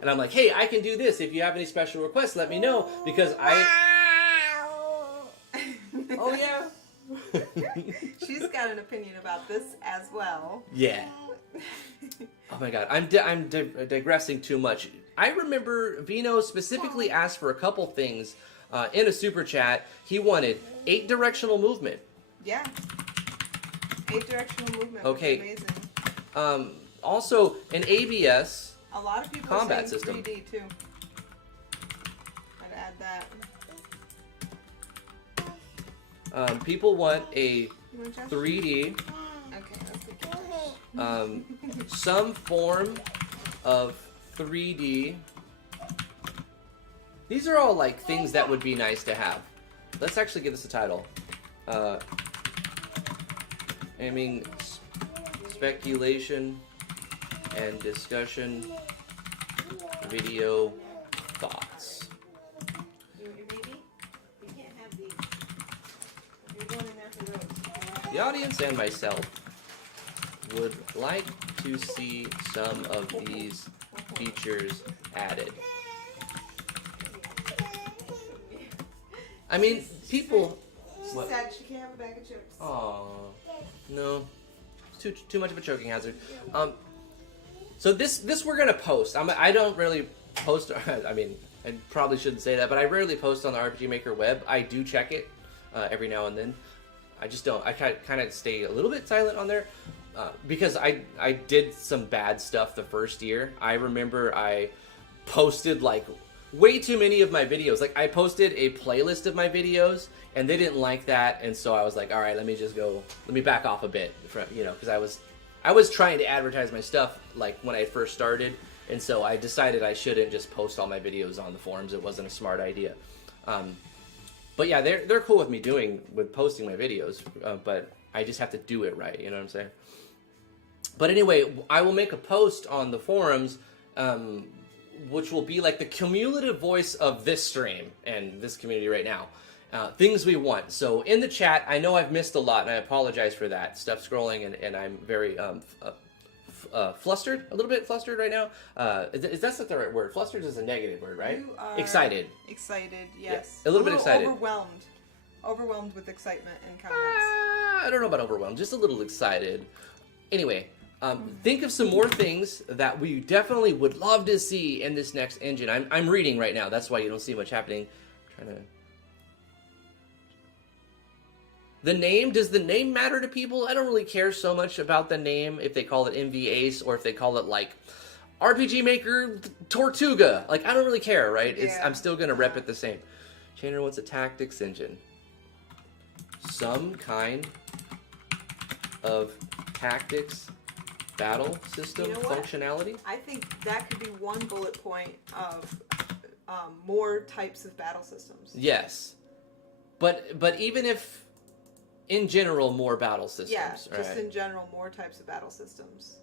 and I'm like, hey, I can do this. If you have any special requests, let me know, because Oh, yeah. She's got an opinion about this as well. Yeah. Oh my god, I'm digressing too much. I remember Vino specifically asked for a couple things in a super chat. He wanted 8-directional movement. Yeah. 8-directional movement. Okay. Amazing. Also, an ABS. A lot of people combat are saying system. 3D too. I'd add that. People want a 3D. Okay, that's good. Some form of 3D. These are all like things that would be nice to have. Let's actually give this a title. Aiming, speculation, and discussion. Video thoughts. The audience and myself would like to see some of these features added. I mean, people... She said she can't have a bag of chips. Aww. No. It's too much of a choking hazard. So this we're gonna post. I don't really post... I mean, I probably shouldn't say that, but I rarely post on the RPG Maker web. I do check it every now and then. I just don't. I kind of stay a little bit silent on there because I did some bad stuff the first year. I remember I posted like way too many of my videos. Like I posted a playlist of my videos and they didn't like that, and so I was like, all right, let me back off a bit from, you know, because I was trying to advertise my stuff like when I first started, and so I decided I shouldn't just post all my videos on the forums. It wasn't a smart idea. But yeah, they're cool with me posting my videos, but I just have to do it right. You know what I'm saying? But anyway, I will make a post on the forums, which will be like the cumulative voice of this stream and this community right now. Things we want. So in the chat, I know I've missed a lot, and I apologize for that. Stuff scrolling, and I'm very flustered, a little bit flustered right now. Is that not the right word? Flustered is a negative word, right? You are excited. Excited, yes. Yeah, a little bit excited. Overwhelmed. Overwhelmed with excitement and comments. I don't know about overwhelmed, just a little excited. Anyway, think of some more things that we definitely would love to see in this next engine. I'm reading right now. That's why you don't see much happening. I'm trying to... The name, does the name matter to people? I don't really care so much about the name, if they call it MV Ace or if they call it like RPG Maker Tortuga. Like, I don't really care, right? Yeah. I'm still going to rep it the same. Chainer wants a tactics engine. Some kind of tactics battle system functionality. I think that could be one bullet point of more types of battle systems. Yes. But even if... In general, more battle systems. Yeah, just right? in general, more types of battle systems.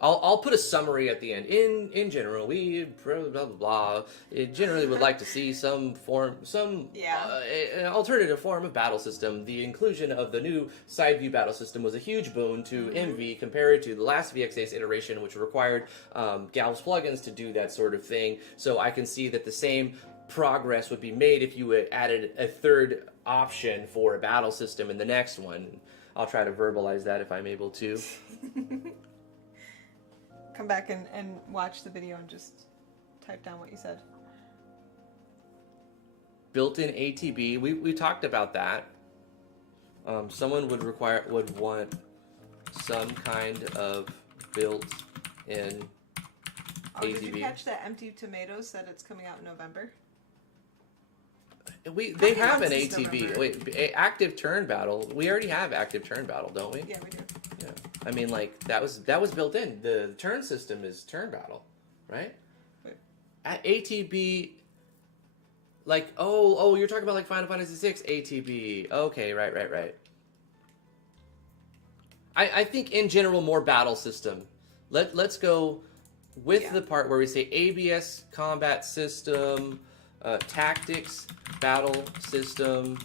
I'll put a summary at the end. In general, we blah blah blah. It generally would like to see some an alternative form of battle system. The inclusion of the new side view battle system was a huge boon to MV compared to the last VX Ace iteration, which required Gal's plugins to do that sort of thing. So I can see that the same progress would be made if you had added a third option for a battle system in the next one. I'll try to verbalize that if I'm able to. Come back and watch the video and just type down what you said. Built-in ATB. We talked about that. Someone would want some kind of built-in ATB. Did you catch that Empty Tomatoes said it's coming out in November? They have an ATB. Wait, active turn battle. We already have active turn battle, don't we? Yeah, we do. Yeah. I mean, like that was built in. The turn system is turn battle, right? Wait. At ATB, like you're talking about like Final Fantasy VI ATB. Okay, right. I think in general more battle system. Let's go with the part where we say ABS combat system. Tactics, battle system,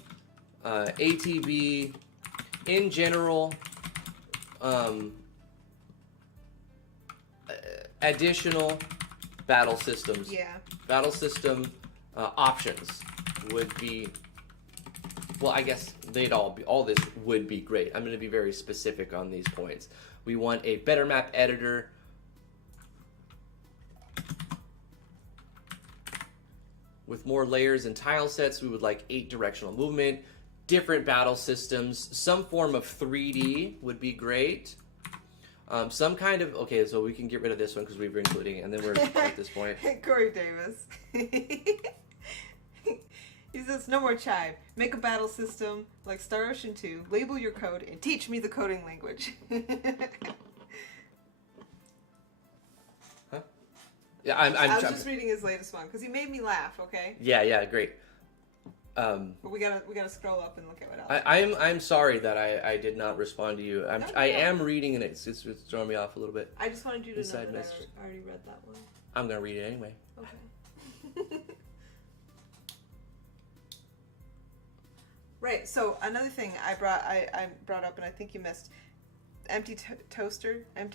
ATB, in general, additional battle systems. Yeah. Battle system options would be, well, I guess all this would be great. I'm going to be very specific on these points. We want a better map editor. With more layers and tile sets, we would like 8 directional movement, different battle systems, some form of 3D would be great. Some kind of, okay, so we can get rid of this one because we were including it, and then we're at this point. Corey Davis. He says, no more chive. Make a battle system like Star Ocean 2, label your code, and teach me the coding language. Yeah, I was just reading his latest one because he made me laugh. Okay. Yeah, great. But we gotta scroll up and look at what else. I'm sorry that I did not respond to you. I am reading and it's throwing me off a little bit. I just wanted you to know that message. I already read that one. I'm gonna read it anyway. Okay. Right. So another thing I brought up and I think you missed. Empty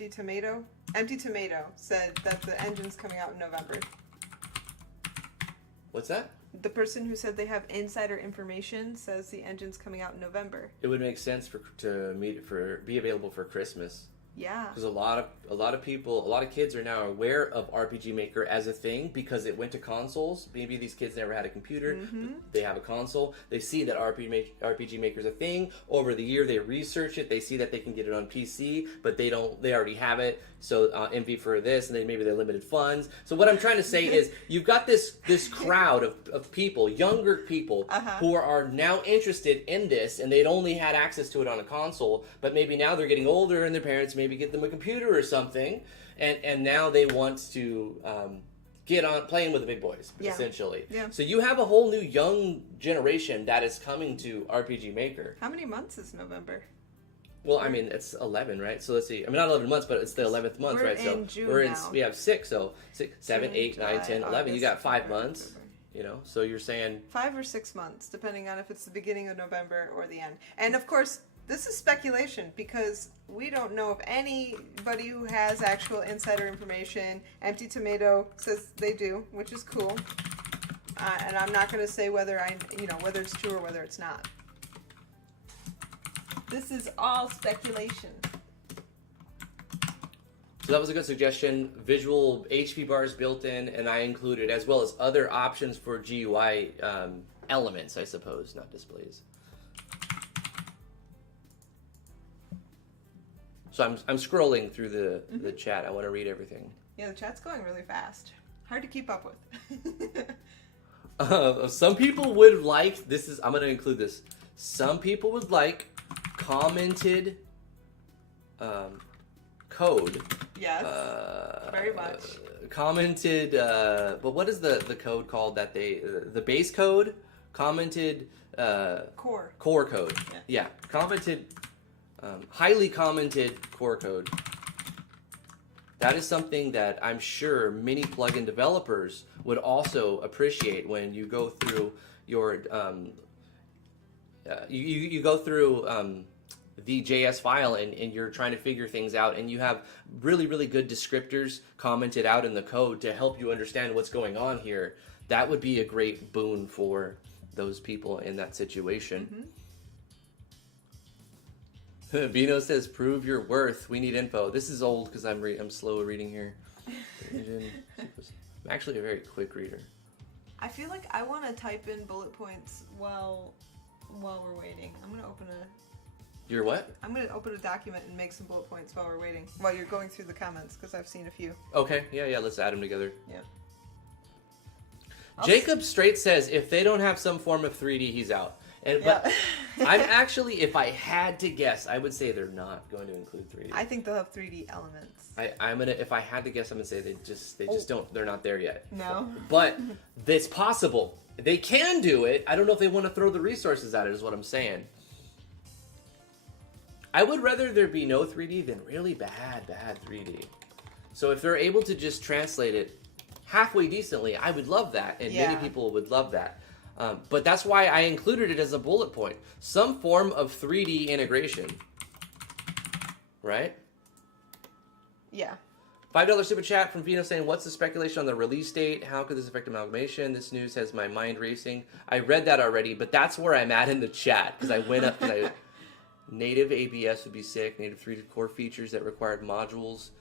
Tomato said that the engine's coming out in November. What's that? The person who said they have insider information says the engine's coming out in November. It would make sense to be available for Christmas. Yeah. Because a lot of people, a lot of kids are now aware of RPG Maker as a thing because it went to consoles. Maybe these kids never had a computer. They have a console. They see that RPG Maker is a thing. Over the year, they research it. They see that they can get it on PC, but they already have it. So envy for this, and then maybe they're limited funds. So what I'm trying to say is, you've got this crowd of people, younger people, who are now interested in this, and they'd only had access to it on a console, but maybe now they're getting older, and their parents maybe get them a computer or something, and now they want to get on playing with the big boys, essentially. Yeah. So you have a whole new young generation that is coming to RPG Maker. How many months is November? Well, I mean, it's 11, right? So let's see. I mean, not 11 months, but it's the 11th month, right? So June now. We have 6, so 6, 7, June, 8, 9, 10, 11. August, You got 5 September, months. October. You know, so you're saying 5 or 6 months, depending on if it's the beginning of November or the end. And of course, this is speculation because we don't know of anybody who has actual insider information. Empty Tomato says they do, which is cool. And I'm not going to say whether whether it's true or whether it's not. This is all speculation. So that was a good suggestion. Visual HP bars built in, and I included, as well as other options for GUI elements, I suppose, not displays. So I'm scrolling through the chat. I want to read everything. Yeah, the chat's going really fast. Hard to keep up with. Some people would like, I'm going to include this. Some people would like commented code. Yes, very much. Commented, but what is the code called that the base code? Commented Core code. Yeah, commented, highly commented core code. That is something that I'm sure many plugin developers would also appreciate when you go through your you go through the JS file and you're trying to figure things out, and you have really, really good descriptors commented out in the code to help you understand what's going on here. That would be a great boon for those people in that situation. Vino says, "Prove your worth. We need info." This is old because I'm slow reading here. I'm actually a very quick reader. I feel like I want to type in bullet points while we're waiting. I'm gonna open a. You're what? I'm gonna open a document and make some bullet points while we're waiting. While you're going through the comments, because I've seen a few. Okay. Yeah. Let's add them together. Yeah. Jacob straight says if they don't have some form of 3D, he's out. But I'm actually, if I had to guess, I would say they're not going to include 3D. I think they'll have 3D elements. If I had to guess, I'm gonna say they just don't. They're not there yet. No. But it's possible. They can do it. I don't know if they want to throw the resources at it. Is what I'm saying. I would rather there be no 3D than really bad 3D. So if they're able to just translate it halfway decently, I would love that, and many people would love that. But that's why I included it as a bullet point. Some form of 3D integration. Right? Yeah. $5 super chat from Vino saying, "What's the speculation on the release date? How could this affect amalgamation? This news has my mind racing." I read that already, but that's where I'm at in the chat, because I went up and native ABS would be sick. Native 3D core features that required modules.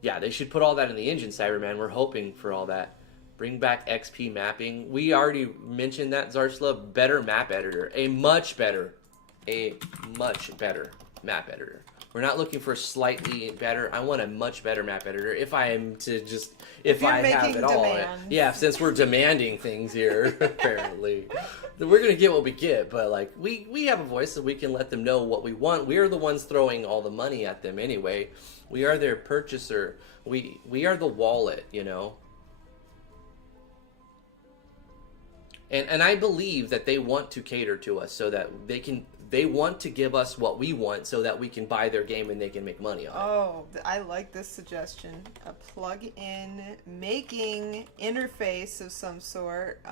Yeah, they should put all that in the engine, Cyberman. We're hoping for all that. Bring back XP mapping. We already mentioned that, Zarsla. Better map editor. A much better map editor. We're not looking for slightly better. I want a much better map editor. If I am to just, if I have it all. Yeah, since we're demanding things here, apparently. We're going to get what we get, but like we have a voice, so we can let them know what we want. We are the ones throwing all the money at them anyway. We are their purchaser. We are the wallet, you know. And I believe that they want to cater to us so that they want to give us what we want so that we can buy their game and they can make money on it. Oh, I like this suggestion. A plug-in making interface of some sort.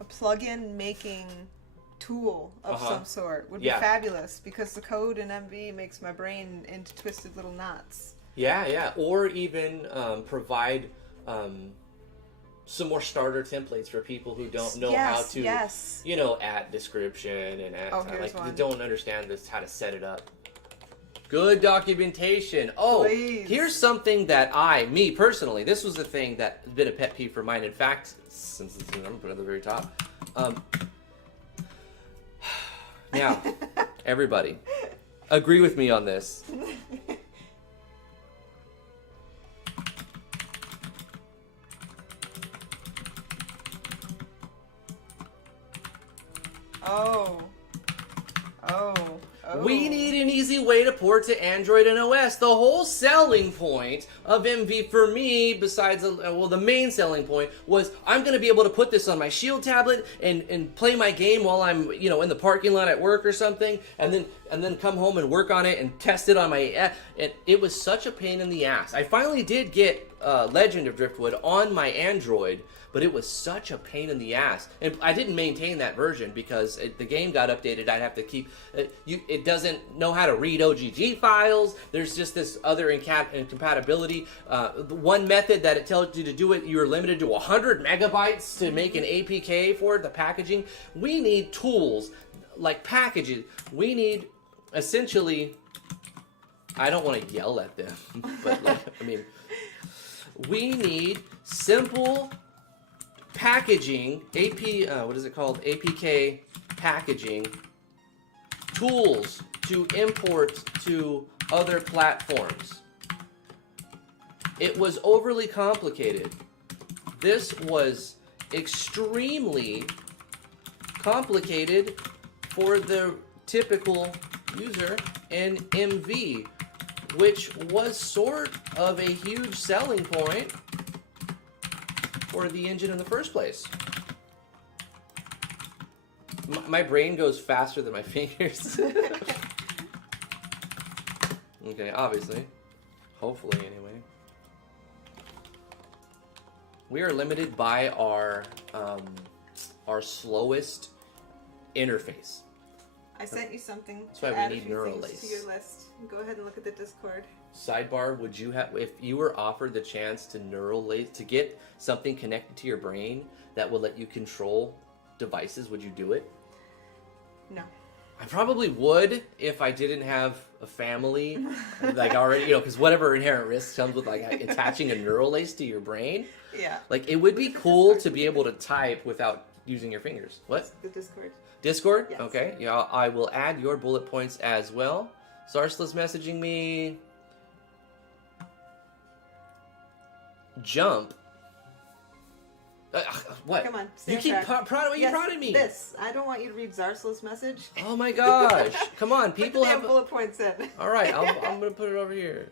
A plug-in making tool of some sort would be fabulous, because the code in MV makes my brain into twisted little knots. Yeah. Or even provide some more starter templates for people who don't know how to, add description and add, don't understand this, how to set it up. Good documentation. Oh, Please. Here's something that me personally, this was the thing that been a pet peeve for mine. In fact, since it's I'm gonna put it at the very top. Now, everybody, agree with me on this. We need an easy way to port to Android and OS. The whole selling point of MV for me, besides, the main selling point was I'm going to be able to put this on my Shield tablet and play my game while I'm, in the parking lot at work or something, and then come home and work on it and test it on my. It was such a pain in the ass. I finally did get Legend of Driftwood on my Android, but it was such a pain in the ass. And I didn't maintain that version because the game got updated. I'd have to keep... it doesn't know how to read OGG files. There's just this other incompatibility. One method that it tells you to do it, you're limited to 100 megabytes to make an APK for it, the packaging. We need tools like packages. We need, essentially... I don't want to yell at them, but we need simple... packaging, APK packaging tools to import to other platforms. It was overly complicated. This was extremely complicated for the typical user in MV, which was sort of a huge selling point for the engine in the first place. My brain goes faster than my fingers. Okay, obviously. Hopefully, anyway. We are limited by our slowest interface. I sent you something. That's why we need neural lace. To your list. Go ahead and look at the Discord. Sidebar, would you have, if you were offered the chance to neural lace, to get something connected to your brain that would let you control devices, would you do it? No. I probably would if I didn't have a family, like already, because whatever inherent risk comes with like attaching a neural lace to your brain. Yeah. Like it would be cool to be able to type without using your fingers. What? The Discord. Discord? Yes. Okay. Yeah, I will add your bullet points as well. Sarsla's messaging me. Jump. What? Come on. You keep prodding me. This. I don't want you to read Zarsla's message. Oh my gosh! Come on, people have bullet points in. All right, I'm gonna put it over here.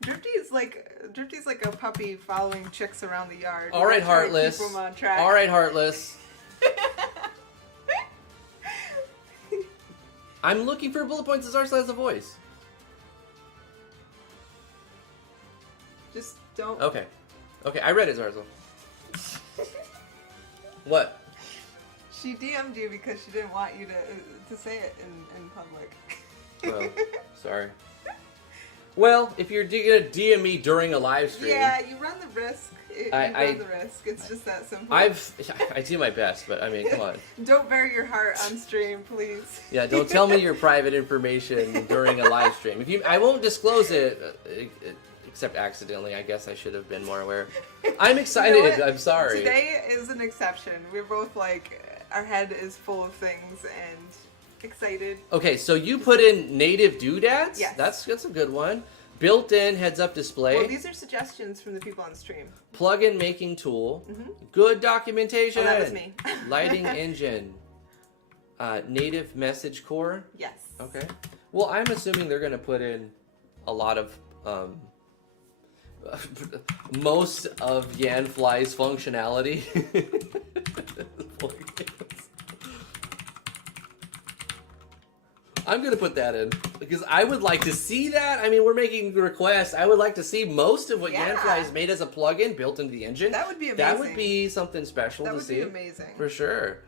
Drifty's like a puppy following chicks around the yard. All right, Heartless. Keep 'em on track. All right, Heartless. I'm looking for bullet points as Zarsla has a voice. Just don't. Okay, I read it, Zarsla. What? She DM'd you because she didn't want you to say it in public. Oh, sorry. Well, if you're gonna DM me during a live stream, yeah, you run the risk. Run the risk. It's just that simple. I do my best, but I mean, come on. Don't bare your heart on stream, please. Yeah, don't tell me your private information during a live stream. I won't disclose it, except accidentally. I guess I should have been more aware. I'm excited. You know what? I'm sorry. Today is an exception. We're both like, our head is full of things and excited. Okay, so you put in native doodads? Yes. That's a good one. Built-in heads-up display. Well, these are suggestions from the people on stream. Plug-in making tool. Mm-hmm. Good documentation. Oh, that was me. Lighting engine. Native message core. Yes. Okay. Well, I'm assuming they're going to put in a lot of most of Yanfly's functionality. I'm going to put that in because I would like to see that. I mean, we're making requests. I would like to see most of what Yanfly has made as a plugin built into the engine. That would be amazing. That would be something special to see. That would be amazing. For sure.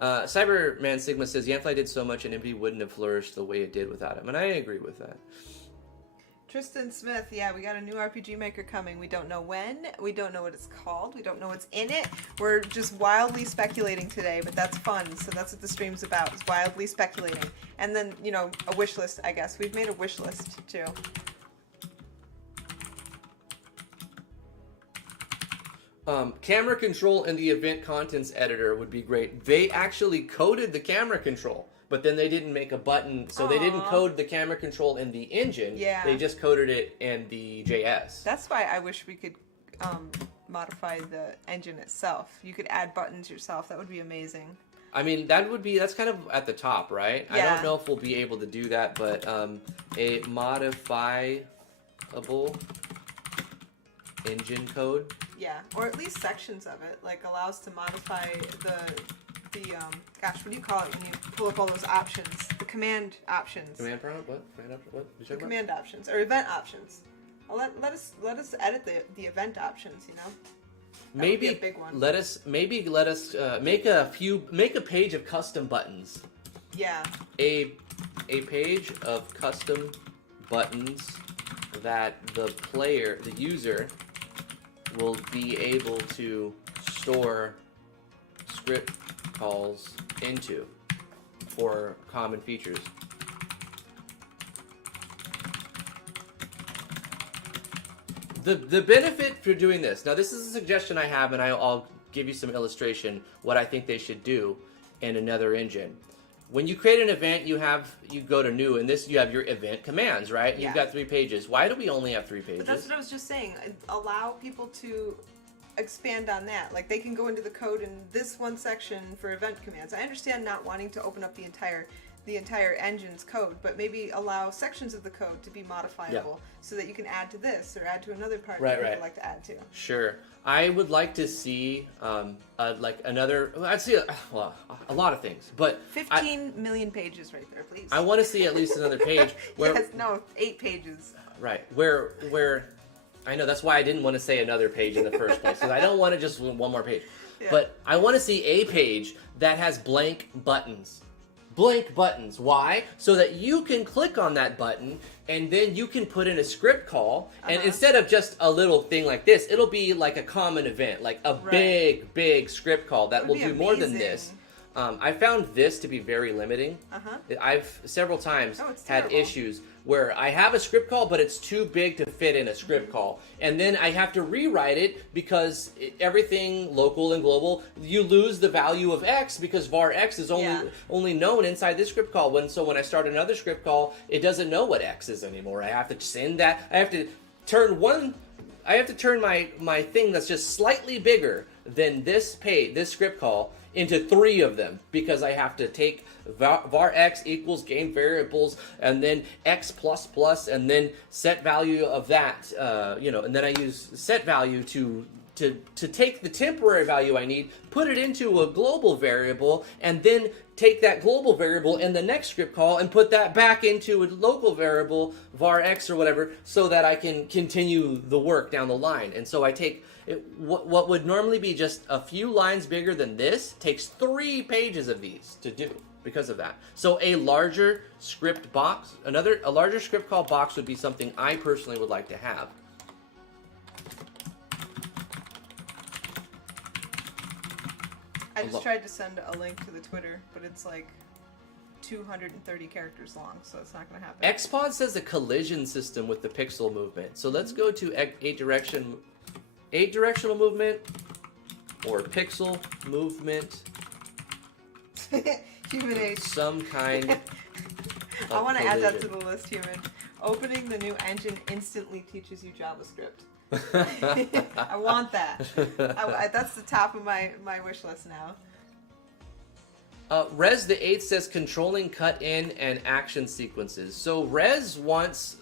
Cyberman Sigma says, Yanfly did so much and MV wouldn't have flourished the way it did without him. And I agree with that. Tristan Smith, yeah, we got a new RPG Maker coming. We don't know when. We don't know what it's called. We don't know what's in it. We're just wildly speculating today, but that's fun. So that's what the stream's about, is wildly speculating. And then, you know, a wish list, I guess. We've made a wish list, too. Camera control in the event contents editor would be great. They actually coded the camera control, but then they didn't make a button, so they didn't code the camera control in the engine. Yeah. They just coded it in the JS. That's why I wish we could modify the engine itself. You could add buttons yourself. That would be amazing. I mean, that's kind of at the top, right? Yeah. I don't know if we'll be able to do that, but a modifiable engine code. Yeah, or at least sections of it, like allows to modify the gosh, what do you call it when you pull up all those options? The command options. Command prompt? What? Command option? What? The command options or event options. Let us edit the event options. You know. That would be a big one. Let us make a page of custom buttons. Yeah. A page of custom buttons that the user will be able to store script calls into for common features. The benefit for doing this, now this is a suggestion I have, and I'll give you some illustration what I think they should do in another engine. When you create an event, you go to new, and you have your event commands, right? Yeah. You've got 3 pages. Why do we only have 3 pages? But that's what I was just saying. Allow people to expand on that. Like they can go into the code in this one section for event commands. I understand not wanting to open up the entire engine's code, but maybe allow sections of the code to be modifiable so that you can add to this or add to another part that you would like to add to. Sure. I would like to see like another. I'd see a lot of things, but 15 million pages right there, please. I want to see at least another page. Where, yes, no, 8 pages. Right. Where I know that's why I didn't want to say another page in the first place, because I don't want to just one more page. Yeah. But I want to see a page that has blank buttons. Blank buttons. Why? So that you can click on that button and then you can put in a script call, and instead of just a little thing like this, it'll be like a common event, like a big script call that will do more than this. I found this to be very limiting. I've several times had issues where I have a script call, but it's too big to fit in a script call. And then I have to rewrite it because everything local and global, you lose the value of X because var X is only known inside this script call. So when I start another script call, it doesn't know what X is anymore. I have to send that. I have to turn my thing that's just slightly bigger than this script call into 3 of them, because I have to take var x equals game variables and then x plus plus and then set value of that, and then I use set value to take the temporary value I need, put it into a global variable, and then take that global variable in the next script call and put that back into a local variable, var x or whatever, so that I can continue the work down the line. And so I take what would normally be just a few lines bigger than this, takes 3 pages of these to do because of that. So a larger script box, a larger script call box would be something I personally would like to have. I just tried to send a link to the Twitter, but it's like 230 characters long, so it's not going to happen. Xpod says a collision system with the pixel movement. So let's go to 8-directional movement or pixel movement. Human age. Some kind of I want to add that to collision. the list, Human. Opening the new engine instantly teaches you JavaScript. I want that. That's the top of my wish list now. Rez the 8th says controlling cut-in and action sequences. So Rez wants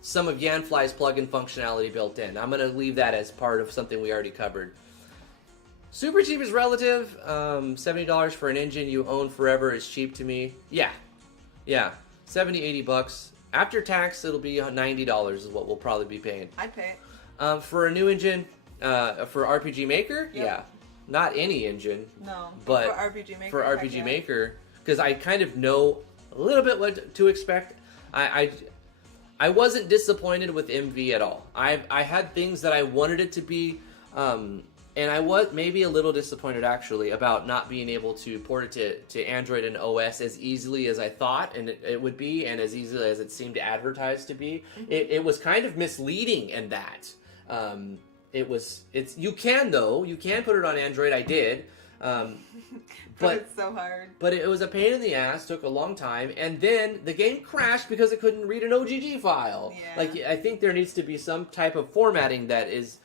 some of Yanfly's plugin functionality built in. I'm going to leave that as part of something we already covered. Super cheap is relative. $70 for an engine you own forever is cheap to me. Yeah. 70, $80. After tax, it'll be $90 is what we'll probably be paying. I'd pay it. For a new engine, for RPG Maker, yeah. Not any engine. No, but for RPG Maker. For RPG Maker, because I kind of know a little bit what to expect. I wasn't disappointed with MV at all. I had things that I wanted it to be, and I was maybe a little disappointed actually about not being able to port it to Android and OS as easily as I thought and it would be, and as easily as it seemed advertised to be. It was kind of misleading in that. You can put it on Android. I did. But it's so hard. But it was a pain in the ass, took a long time, and then the game crashed because it couldn't read an OGG file. Yeah. Like, I think there needs to be some type of formatting that is...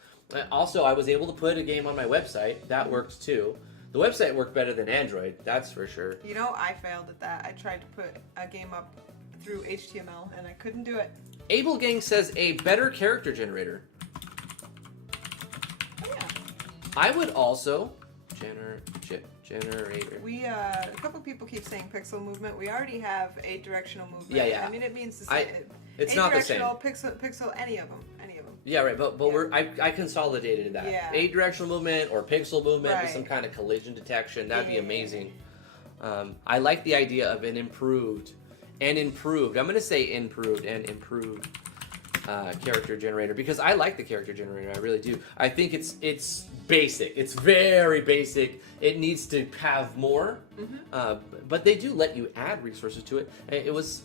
Also, I was able to put a game on my website. That worked too. The website worked better than Android, that's for sure. You know, I failed at that. I tried to put a game up through HTML, and I couldn't do it. Able Gang says a better character generator. Oh, yeah. I would also... generator. A couple people keep saying pixel movement. We already have 8-directional movement. Yeah. I mean, it means the same. It's not the same. 8-directional, pixel, any of them. Yeah, right, but I consolidated that. Yeah. 8-directional movement or pixel movement with Right. some kind of collision detection. That'd be Yeah. amazing. I like the idea of an improved. I'm going to say improved character generator because I like the character generator. I really do. I think it's basic. It's very basic. It needs to have more, but they do let you add resources to it.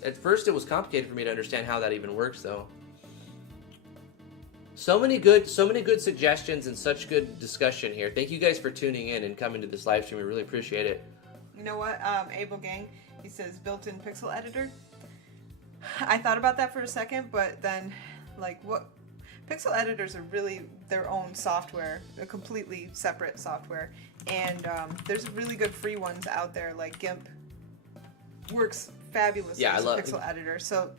At first it was complicated for me to understand how that even works, though. So many good suggestions and such good discussion here. Thank you guys for tuning in and coming to this live stream. We really appreciate it. You know what? Able Gang, he says built-in pixel editor. I thought about that for a second, but then, like, what? Pixel editors are really their own software, a completely separate software. And there's really good free ones out there, like GIMP works fabulously as a pixel editor. So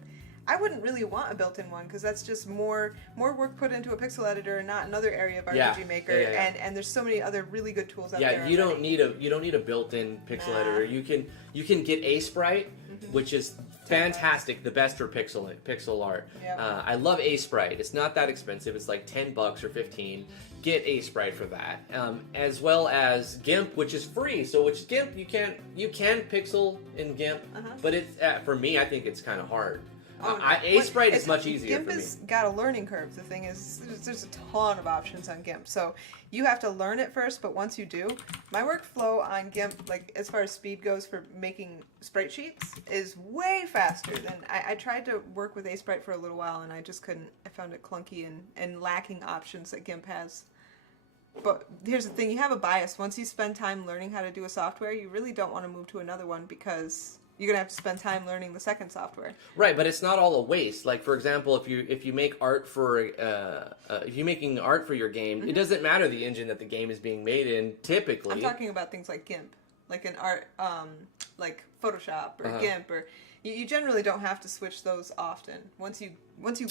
I wouldn't really want a built-in one because that's just more work put into a pixel editor and not another area of RPG Maker. Yeah. And there's so many other really good tools out there. Yeah, you don't need a built-in pixel editor. You can get A-Sprite, which is fantastic, the best for pixel art. Yep. I love A-Sprite. It's not that expensive. It's like $10 or $15. Get A-Sprite for that, as well as GIMP, which is free. So, which GIMP you can pixel in GIMP, but it's for me, I think it's kind of hard. A-Sprite is much easier GIMP for me. has got a learning curve. The thing is, there's a ton of options on GIMP. So you have to learn it first, but once you do, my workflow on GIMP, like as far as speed goes for making sprite sheets, is way faster than... I tried to work with A-Sprite for a little while, and I just couldn't. I found it clunky and lacking options that GIMP has. But here's the thing, you have a bias. Once you spend time learning how to do a software, you really don't want to move to another one because... you're gonna have to spend time learning the second software. Right, but it's not all a waste. Like, for example, if you make art for if you're making art for your game, it doesn't matter the engine that the game is being made in. Typically, I'm talking about things like GIMP, like an art, like Photoshop or GIMP, or you generally don't have to switch those often. Once you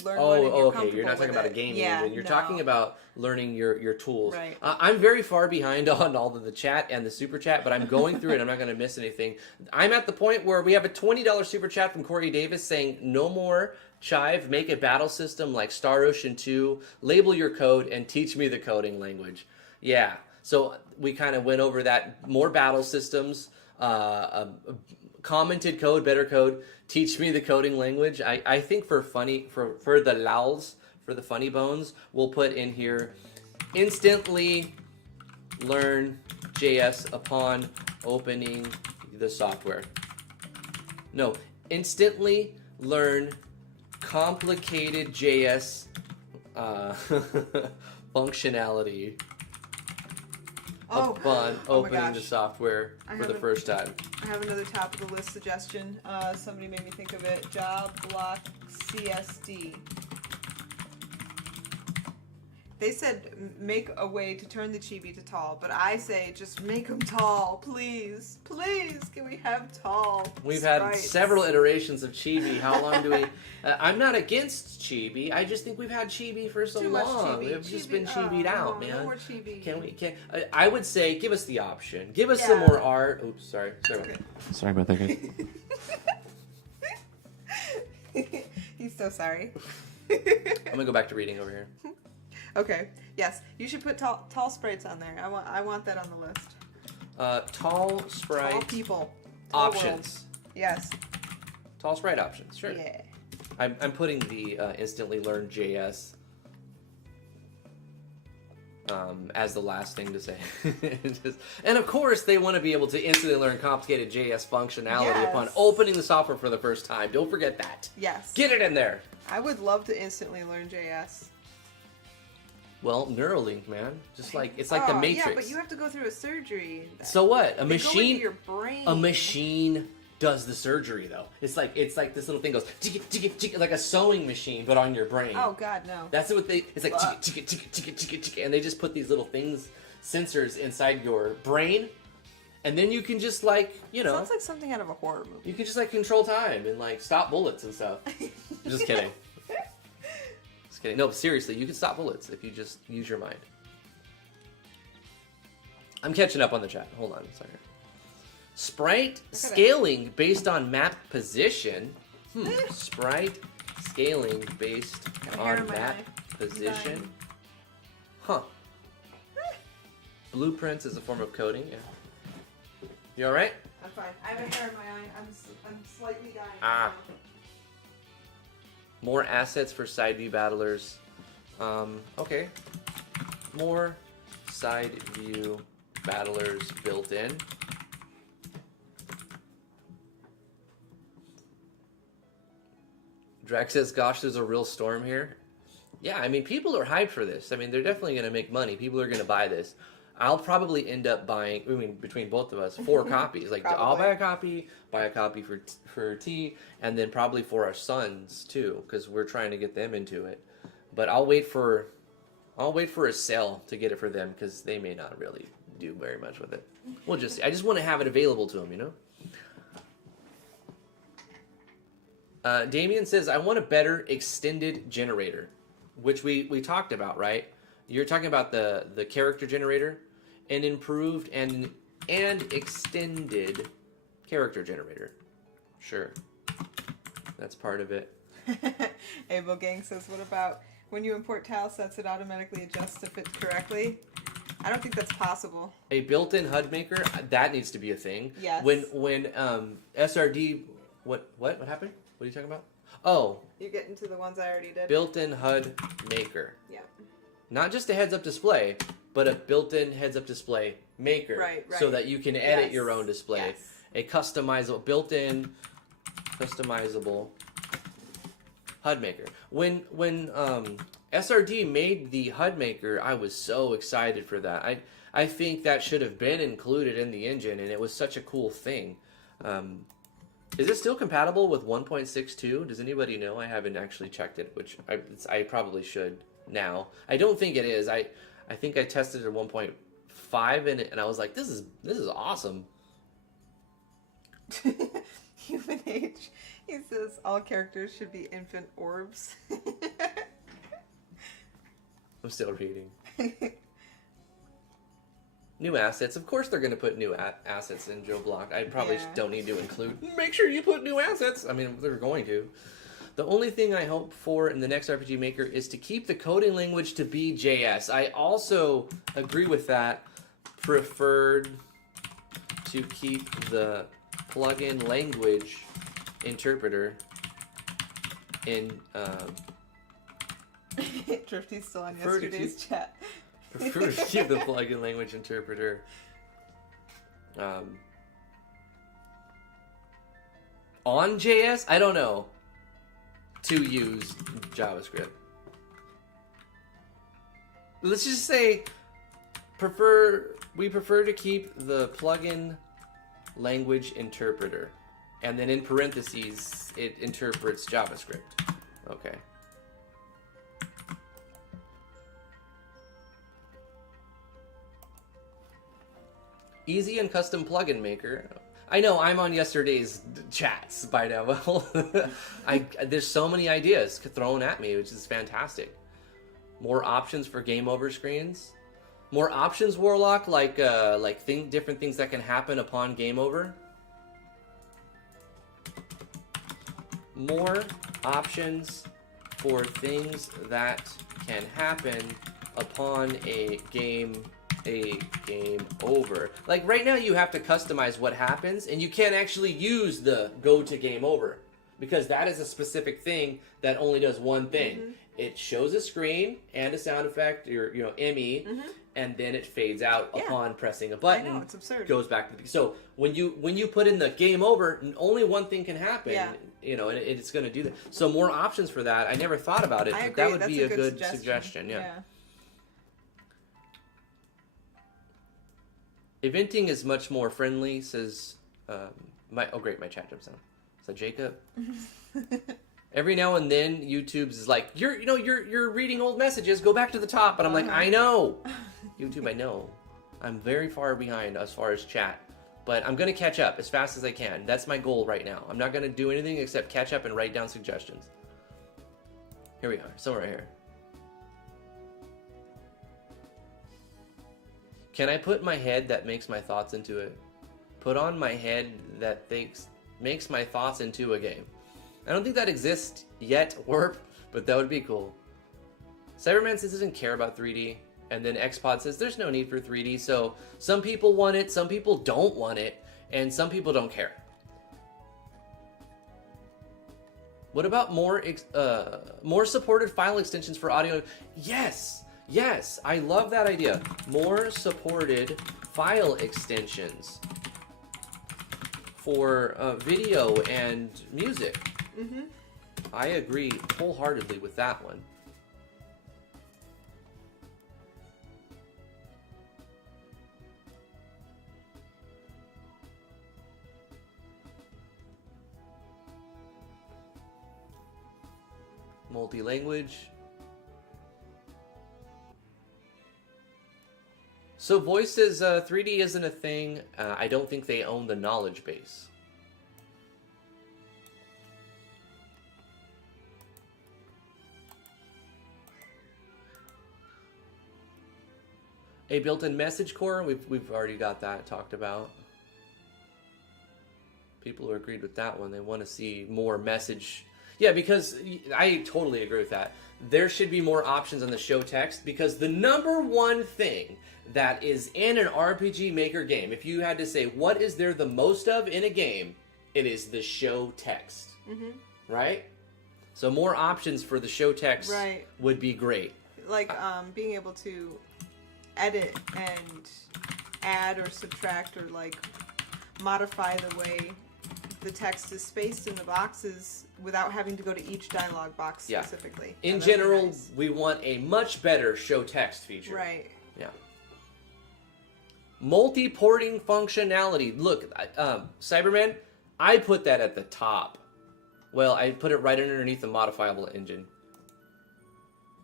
learn one and you're comfortable you're not talking with about it. a game Yeah, engine. You're no. talking about learning your tools. Right. I'm very far behind on all of the chat and the super chat, but I'm going through it. I'm not going to miss anything. I'm at the point where we have a $20 super chat from Corey Davis saying, "No more Chive. Make a battle system like Star Ocean 2. Label your code and teach me the coding language." Yeah. So we kind of went over that. More battle systems. Commented code, better code. Teach me the coding language. I think for the lols, for the funny bones, we'll put in here instantly learn JS upon opening the software. No, instantly learn complicated JS functionality upon opening the software for the first time. I have another top of the list suggestion. Somebody made me think of it. Job block CSD. They said make a way to turn the chibi to tall, but I say just make them tall, please. Please, can we have tall We've sprites? had several iterations of chibi. How long do we... I'm not against chibi. I just think we've had chibi for so Too much long. chibi. We've just been chibied out, man. No more chibi. I would say give us the option. Give us some more art. Oops, sorry. Sorry about that, guys. He's so sorry. I'm gonna go back to reading over here. Okay. Yes, you should put tall sprites on there. I want that on the list. Tall sprite Tall people. options. World. Yes. Tall sprite options. Sure. Yeah. I'm putting the instantly learn JS as the last thing to say. And of course, they want to be able to instantly learn complicated JS functionality upon opening the software for the first time. Don't forget that. Yes. Get it in there. I would love to instantly learn JS. Well, Neuralink, man. Just like, it's like the Matrix. Yeah, but you have to go through a surgery. So what? They go into your brain. A machine does the surgery, though. It's like this little thing goes, like a sewing machine, but on your brain. Oh, God, no. That's what they, it's like, and they just put these little things, sensors inside your brain, and then you can just like, you know. Sounds like something out of a horror movie. You can just like control time and like stop bullets and stuff. Just kidding. Just kidding. No, but seriously, you can stop bullets if you just use your mind. I'm catching up on the chat. Hold on a second. Sprite scaling based on map position. Sprite scaling based on map position. Huh. Blueprints is a form of coding. Yeah. You all right? I'm fine. I have a hair in my eye. I'm slightly dying. Ah. More assets for side view battlers. Okay. More side view battlers built in. Drax says, gosh, there's a real storm here. Yeah, I mean, people are hyped for this. I mean, they're definitely going to make money. People are going to buy this. I'll probably end up buying, I mean, between both of us, 4 copies. Like, I'll buy a copy for T, and then probably for our sons, too, because we're trying to get them into it. But I'll wait for a sale to get it for them, because they may not really do very much with it. We'll just see. I just want to have it available to them, you know? Damien says, I want a better extended generator, which we talked about, right? You're talking about the character generator, an improved and extended character generator. Sure. That's part of it. Abel Gang says, what about when you import tile sets, it automatically adjusts to fit correctly? I don't think that's possible. A built-in HUD maker, that needs to be a thing. Yes. When SRD, what happened? What are you talking about? Oh. You're getting to the ones I already did. Built-in HUD maker. Yeah. Not just a heads-up display, but a built-in heads-up display maker. Right. So that you can edit your own display. Yes. A customizable, built-in, customizable HUD maker. When SRD made the HUD maker, I was so excited for that. I think that should have been included in the engine, and it was such a cool thing. Is it still compatible with 1.62? Does anybody know? I haven't actually checked it, which I probably should now. I don't think it is. I think I tested it at 1.5 and I was like, this is awesome. Human Age. He says all characters should be infant orbs. I'm still reading. New assets. Of course they're going to put new assets in Joe Block. I probably don't need to include. Make sure you put new assets. I mean, they're going to. The only thing I hope for in the next RPG Maker is to keep the coding language to be JS. I also agree with that. Preferred to keep the plugin language interpreter in... Drifty's still on yesterday's chat. Prefer to keep the plugin language interpreter on JS? I don't know. To use JavaScript. Let's just say we prefer to keep the plugin language interpreter. And then in parentheses, it interprets JavaScript. Okay. Easy and custom plugin maker. I know I'm on yesterday's chats by now. Well, there's so many ideas thrown at me, which is fantastic. More options for game over screens. More options, Warlock, like different things that can happen upon game over. More options for things that can happen upon a game over. Like right now you have to customize what happens and you can't actually use the go to game over. because that is a specific thing that only does one thing. It shows a screen and a sound effect, or ME, and then it fades out upon pressing a button. I know, it's absurd. Goes back to the so when you put in the game over, only one thing can happen. Yeah. And it's going to do that. So more options for that. I never thought about it, but that would be a good suggestion. Yeah. Eventing is much more friendly, says my chat jumps down. So Jacob. Every now and then, YouTube's is like, you're reading old messages. Go back to the top, and I'm like, I know, YouTube, I know, I'm very far behind as far as chat, but I'm gonna catch up as fast as I can. That's my goal right now. I'm not gonna do anything except catch up and write down suggestions. Here we are, somewhere right here. Can I put my head that makes my thoughts into it? Put on my head that makes my thoughts into a game. I don't think that exists yet, Warp, but that would be cool. Cyberman says he doesn't care about 3D, and then Xpod says there's no need for 3D, so some people want it, some people don't want it, and some people don't care. What about more supported file extensions for audio? Yes, I love that idea. More supported file extensions for video and music. I agree wholeheartedly with that one. Multi-language. So Voice says 3D isn't a thing. I don't think they own the knowledge base. A built-in message core, we've already got that talked about. People who agreed with that one, they want to see more message. Yeah, because I totally agree with that. There should be more options on the show text, because the number one thing that is in an RPG Maker game, if you had to say what is there the most of in a game, it is the show text. Right? So more options for the show text would be great. Like being able to edit and add or subtract or like modify the way the text is spaced in the boxes without having to go to each dialogue box specifically. In general, nice. We want a much better show text feature. Right. Yeah. Multi-porting functionality. Look, Cyberman, I put that at the top. Well, I put it right underneath the modifiable engine.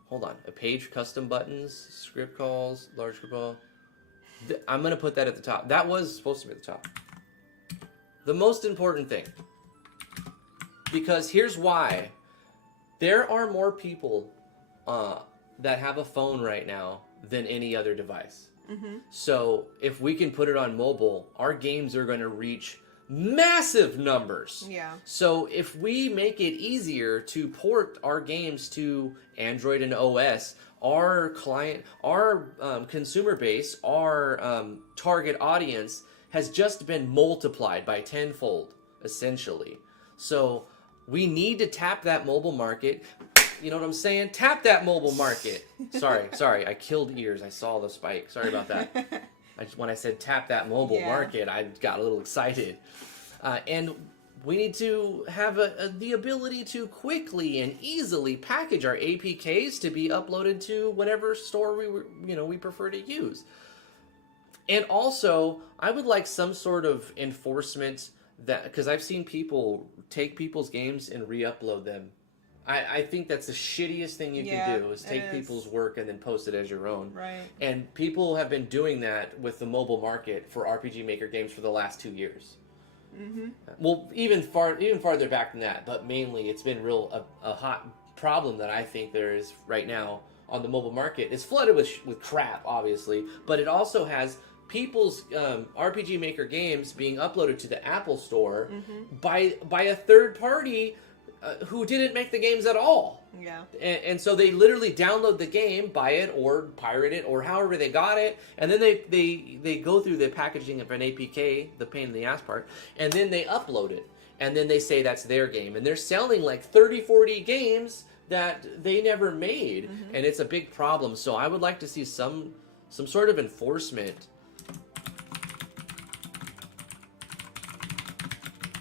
Hold on. A page, custom buttons, script calls, large script call. I'm going to put that at the top. That was supposed to be at the top. The most important thing. Because here's why. There are more people that have a phone right now than any other device. So if we can put it on mobile, our games are going to reach massive numbers. Yeah. So if we make it easier to port our games to Android and OS, our client, our consumer base, our target audience has just been multiplied by tenfold, essentially. So we need to tap that mobile market. You know what I'm saying? Tap that mobile market. Sorry, I killed ears. I saw the spike. Sorry about that. When I said tap that mobile market, I got a little excited. And we need to have the ability to quickly and easily package our APKs to be uploaded to whatever store we prefer to use. And also, I would like some sort of enforcement that, because I've seen people take people's games and re-upload them. I think that's the shittiest thing you can do, is take people's work and then post it as your own. Right. And people have been doing that with the mobile market for RPG Maker games for the last 2 years. Well, even farther back than that, but mainly it's been a hot problem that I think there is right now on the mobile market. It's flooded with crap, obviously, but it also has people's RPG Maker games being uploaded to the Apple Store by a third party who didn't make the games at all. Yeah. And so they literally download the game, buy it, or pirate it, or however they got it, and then they go through the packaging of an APK, the pain in the ass part, and then they upload it. and then they say that's their game, and they're selling like 30, 40 games that they never made, and it's a big problem. So I would like to see some sort of enforcement.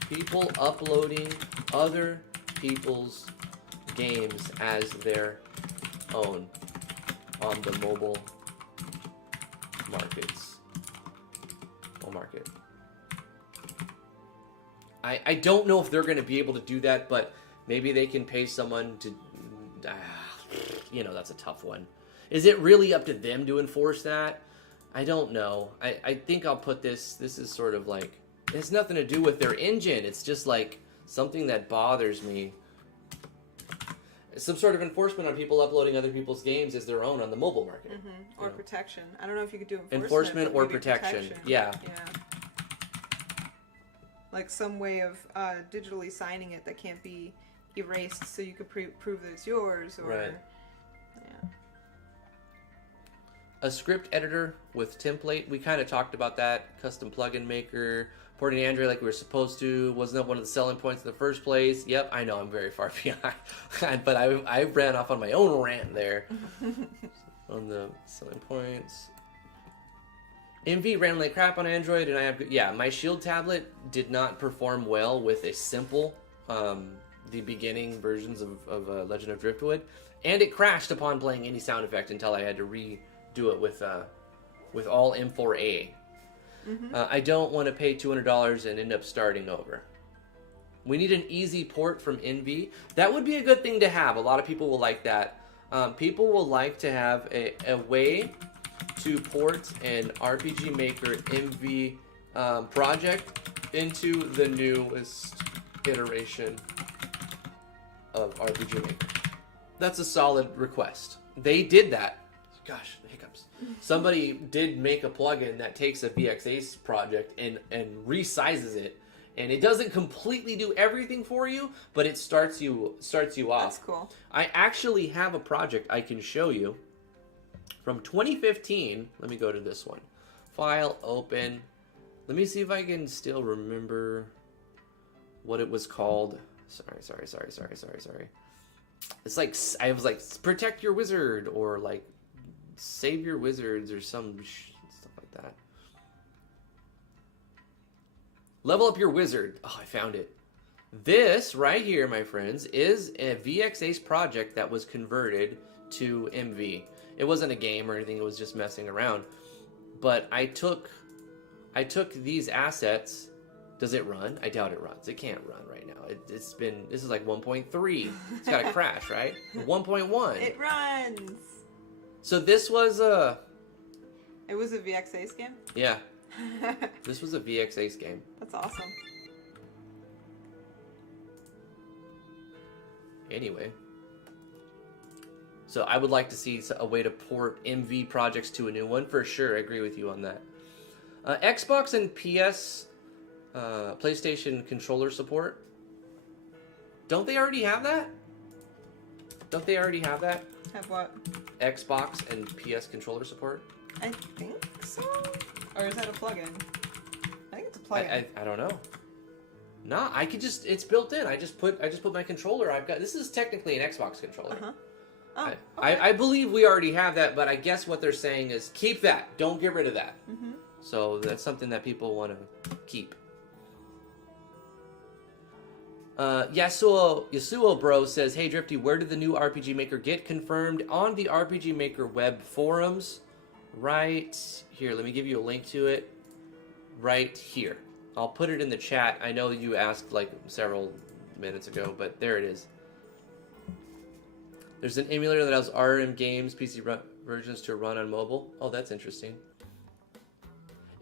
People uploading other people's games as their own on the mobile markets. Market. I don't know if they're going to be able to do that, but maybe they can pay someone to, that's a tough one. Is it really up to them to enforce that? I don't know. I think I'll put this is sort of like, it has nothing to do with their engine. It's just like something that bothers me. Some sort of enforcement on people uploading other people's games as their own on the mobile market. Or protection. I don't know if you could do enforcement or protection. Yeah. Like some way of digitally signing it that can't be erased, so you could prove that it's yours. Or, right. Yeah. A script editor with template. We kind of talked about that. Custom plugin maker. Porting to Android like we were supposed to. Wasn't that one of the selling points in the first place? Yep, I know I'm very far behind. But I ran off on my own rant there. On the selling points. MV ran like crap on Android, and I have... Yeah, my Shield tablet did not perform well with a simple... the beginning versions of Legend of Driftwood. And it crashed upon playing any sound effect until I had to redo it with all M4A. I don't want to pay $200 and end up starting over. We need an easy port from NV. That would be a good thing to have. A lot of people will like that. People will like to have a way to port an RPG Maker NV project into the newest iteration of RPG Maker. That's a solid request. They did that. Gosh, hiccups. Somebody did make a plugin that takes a VXAce project and resizes it, and it doesn't completely do everything for you, but it starts you off. That's cool. I actually have a project I can show you from 2015. Let me go to this one. File, open. Let me see if I can still remember what it was called. Sorry. It's like, I was like, protect your wizard, or like, save your wizards, or some stuff like that. Level up your wizard. Oh, I found it. This right here, my friends, is a VXAce project that was converted to MV. It wasn't a game or anything, it was just messing around. But I took these assets. Does it run? I doubt it runs. It can't run right now. This is like 1.3. It's got to crash, right? 1.1. It runs. So this was a... It was a VXAce game? Yeah. This was a VXAce game. That's awesome. Anyway. So I would like to see a way to port MV projects to a new one. For sure, I agree with you on that. Xbox and PS... PlayStation controller support. Don't they already have that? Don't they already have that? Have what? Xbox and PS controller support? I think so. Or is that a plugin? I think it's a plugin. I don't know. Nah, I could just, it's built in. I just put my controller. This is technically an Xbox controller. Oh, okay. I believe we already have that, but I guess what they're saying is keep that. Don't get rid of that. So that's something that people want to keep. Yasuo Bro says, hey Drifty, where did the new RPG Maker get confirmed? On the RPG Maker web forums. Right here. Let me give you a link to it. Right here. I'll put it in the chat. I know you asked like several minutes ago, but there it is. There's an emulator that allows RM games PC versions to run on mobile. Oh, that's interesting.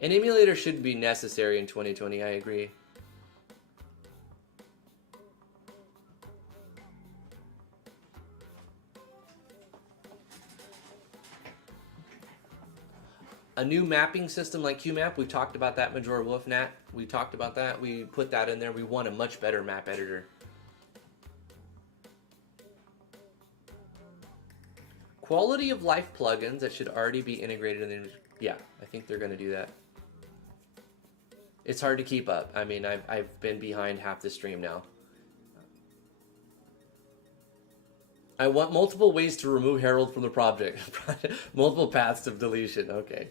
An emulator should be necessary in 2020, I agree. A new mapping system like QMap, we talked about that, Majora Wolf Nat. We talked about that. We put that in there. We want a much better map editor. Quality of life plugins that should already be integrated in the... Yeah, I think they're going to do that. It's hard to keep up. I mean, I've been behind half the stream now. I want multiple ways to remove Harold from the project. Multiple paths of deletion. Okay.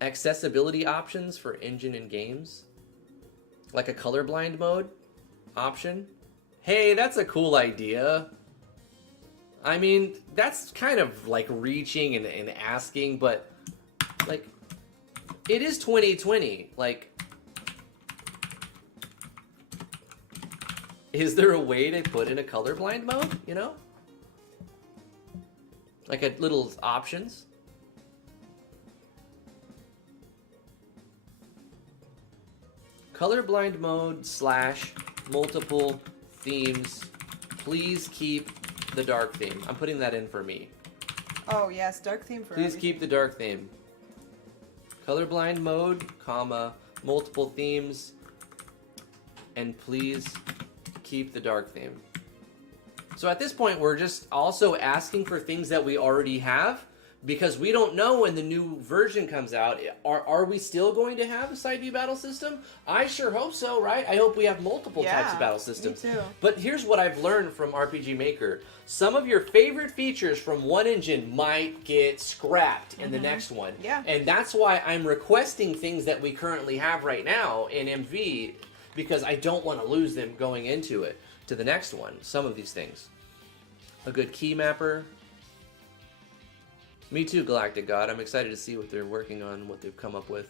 Accessibility options for engine and games. Like a colorblind mode option. Hey, that's a cool idea. I mean, that's kind of like reaching and asking, but like, it is 2020. Like, is there a way to put in a colorblind mode, you know? Like a little options? Colorblind mode / multiple themes. Please keep the dark theme. I'm putting that in for me. Oh, yes, dark theme for Please everything. keep the dark theme. Colorblind mode, comma, multiple themes, and please keep the dark theme. So at this point, we're just also asking for things that we already have, because we don't know when the new version comes out. Are we still going to have a side view battle system? I sure hope so, right? I hope we have multiple types of battle systems. Me too. But here's what I've learned from RPG Maker. Some of your favorite features from one engine might get scrapped in the next one. Yeah. And that's why I'm requesting things that we currently have right now in MV, because I don't want to lose them going into it, to the next one, some of these things. A good key mapper. Me too, Galactic God. I'm excited to see what they're working on, what they've come up with.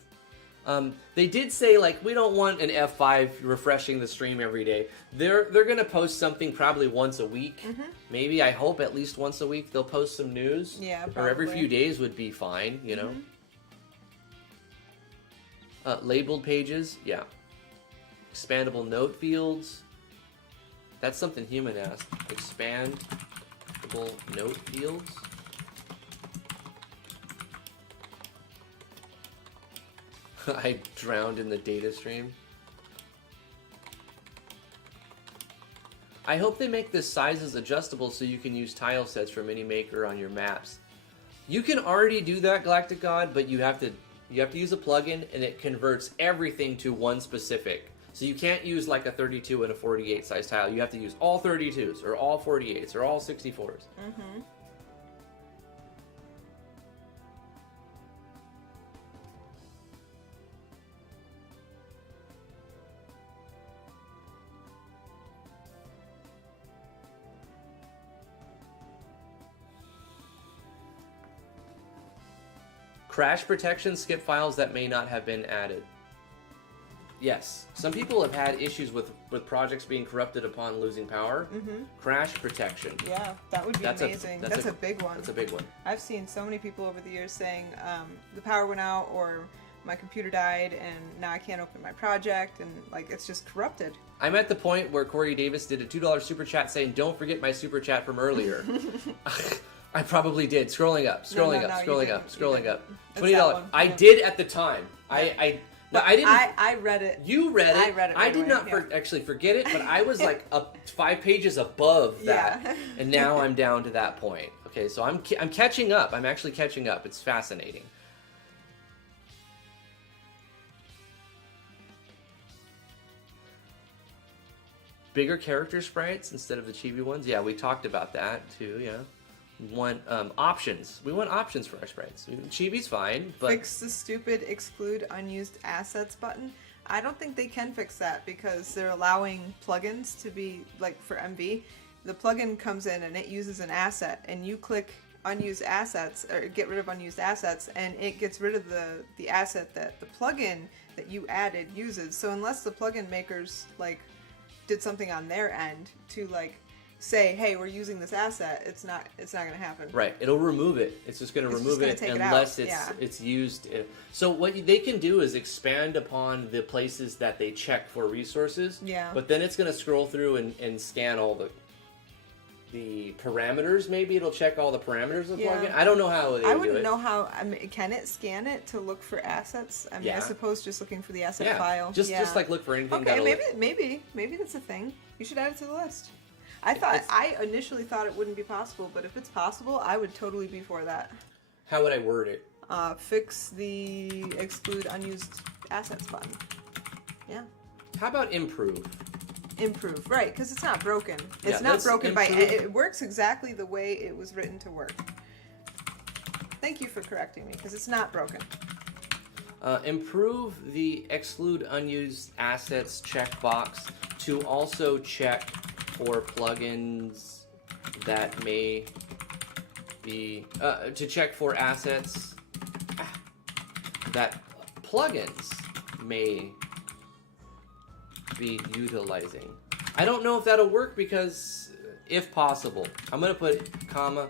They did say, like, we don't want an F5 refreshing the stream every day. They're going to post something probably once a week. Maybe, I hope, at least once a week they'll post some news. Yeah, probably. Or every few days would be fine, you know? Labeled pages, yeah. Expandable note fields. That's something Human asked. Expandable note fields. I drowned in the data stream. I hope they make the sizes adjustable so you can use tile sets from any maker on your maps. You can already do that, Galactic God, but you have to use a plugin, and it converts everything to one specific. So you can't use like a 32 and a 48 size tile. You have to use all 32s or all 48s or all 64s. Crash protection, skip files that may not have been added. Yes, some people have had issues with projects being corrupted upon losing power. Crash protection. Yeah, that would be amazing. That's a big one. That's a big one. I've seen so many people over the years saying the power went out or my computer died and now I can't open my project, and like it's just corrupted. I'm at the point where Corey Davis did a $2 super chat saying, "Don't forget my super chat from earlier." I probably did. Scrolling up. $20. I did at the time. I didn't. I read it. You read it. I read it. I did not actually forget it, but I was like up 5 pages above that, and now I'm down to that point. Okay, so I'm catching up. I'm actually catching up. It's fascinating. Bigger character sprites instead of the chibi ones. Yeah, we talked about that too. Yeah. We want options. We want options for our sprites. Chibi's fine, but fix the stupid exclude unused assets button. I don't think they can fix that because they're allowing plugins to be like for MV. The plugin comes in and it uses an asset, and you click unused assets or get rid of unused assets, and it gets rid of the asset that the plugin that you added uses. So unless the plugin makers like did something on their end to like say, hey, we're using this asset, it's not going to happen. Right. It'll remove it. It's just going to remove it unless it's used. So what they can do is expand upon the places that they check for resources. Yeah. But then it's going to scroll through and scan all the parameters. Maybe it'll check all the parameters of the plugin. I don't know how they do it. I wouldn't know how. I mean, can it scan it to look for assets? I mean, I suppose just looking for the asset file. Just like look for anything. Okay, maybe that's a thing. You should add it to the list. I initially thought it wouldn't be possible, but if it's possible, I would totally be for that. How would I word it? Fix the exclude unused assets button. Yeah. How about improve? Improve, right? Because it's not broken. It's Yeah, not let's broken by. improve. It works exactly the way it was written to work. Thank you for correcting me, because it's not broken. Improve the exclude unused assets checkbox to also check for plugins that may be to check for assets that plugins may be utilizing. I don't know if that'll work because if possible, I'm gonna put comma.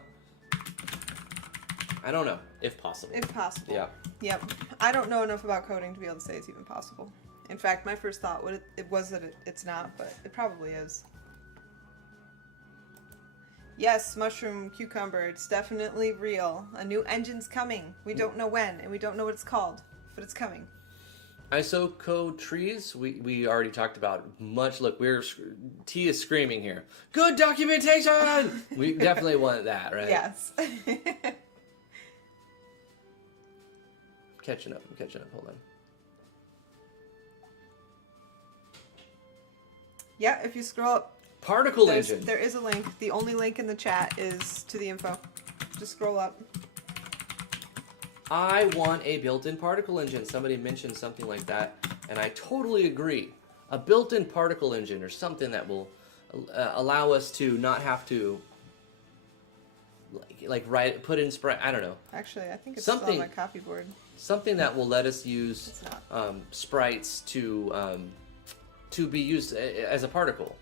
I don't know if possible. If possible. Yeah. Yep. I don't know enough about coding to be able to say it's even possible. In fact, my first thought was that it's not, but it probably is. Yes, mushroom cucumber, it's definitely real. A new engine's coming. We don't know when, and we don't know what it's called, but it's coming. ISO code trees, we already talked about much. Look, T is screaming here. Good documentation! We definitely want that, right? Yes. Catching up, hold on. Yeah, if you scroll up, Particle engine. there is a link. The only link in the chat is to the info. Just scroll up. I want a built-in particle engine. Somebody mentioned something like that, and I totally agree. A built-in particle engine or something that will allow us to not have to put in sprite. I don't know. Actually, I think it's Something- on my copy board. Something that will let us use It's not. sprites to be used as a particle.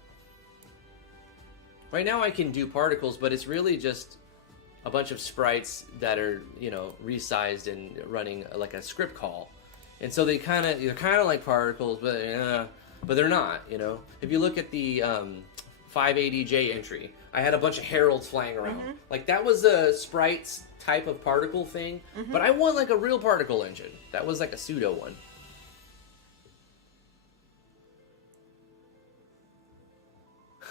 Right now I can do particles, but it's really just a bunch of sprites that are, resized and running like a script call. And so they're kind of like particles, but they're not, If you look at the 580J entry, I had a bunch of heralds flying around. Mm-hmm. Like that was a sprites type of particle thing, but I want like a real particle engine. That was like a pseudo one.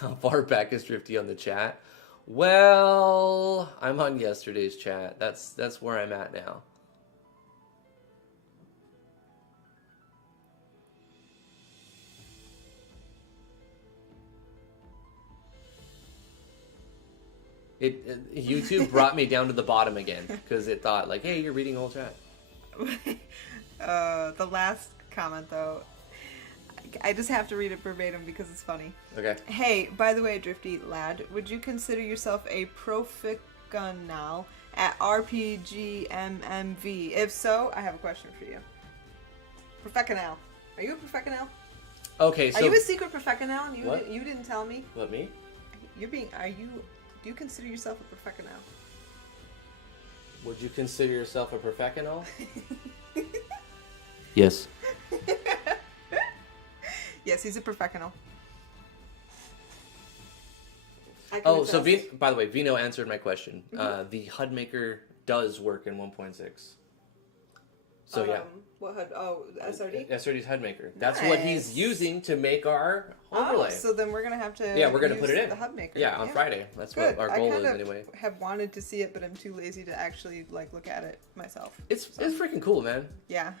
How far back is Drifty on the chat? Well, I'm on yesterday's chat. That's where I'm at now. YouTube brought me down to the bottom again because it thought like, hey, you're reading the whole chat. The last comment though, I just have to read it verbatim because it's funny. Okay. Hey, by the way, Drifty lad, would you consider yourself a professional at RPGMMV? If so, I have a question for you. Professional. Are you a professional? Okay, so Are you a secret professional? What? You didn't tell me. What, me? Do you consider yourself a professional? Would you consider yourself a professional? Yes. Yes, he's a professional. Oh, so by the way, Vino answered my question. The HUD maker does work in 1.6. So yeah. What HUD? Oh, SRD? SRD's HUD maker. That's what he's using to make our overlay. Oh, so then we're gonna have to. Yeah, we're gonna use put it in the HUD maker. Yeah, on Friday. That's Good. what our goal is anyway. I have wanted to see it, but I'm too lazy to actually look at it myself. It's freaking cool, man. Yeah.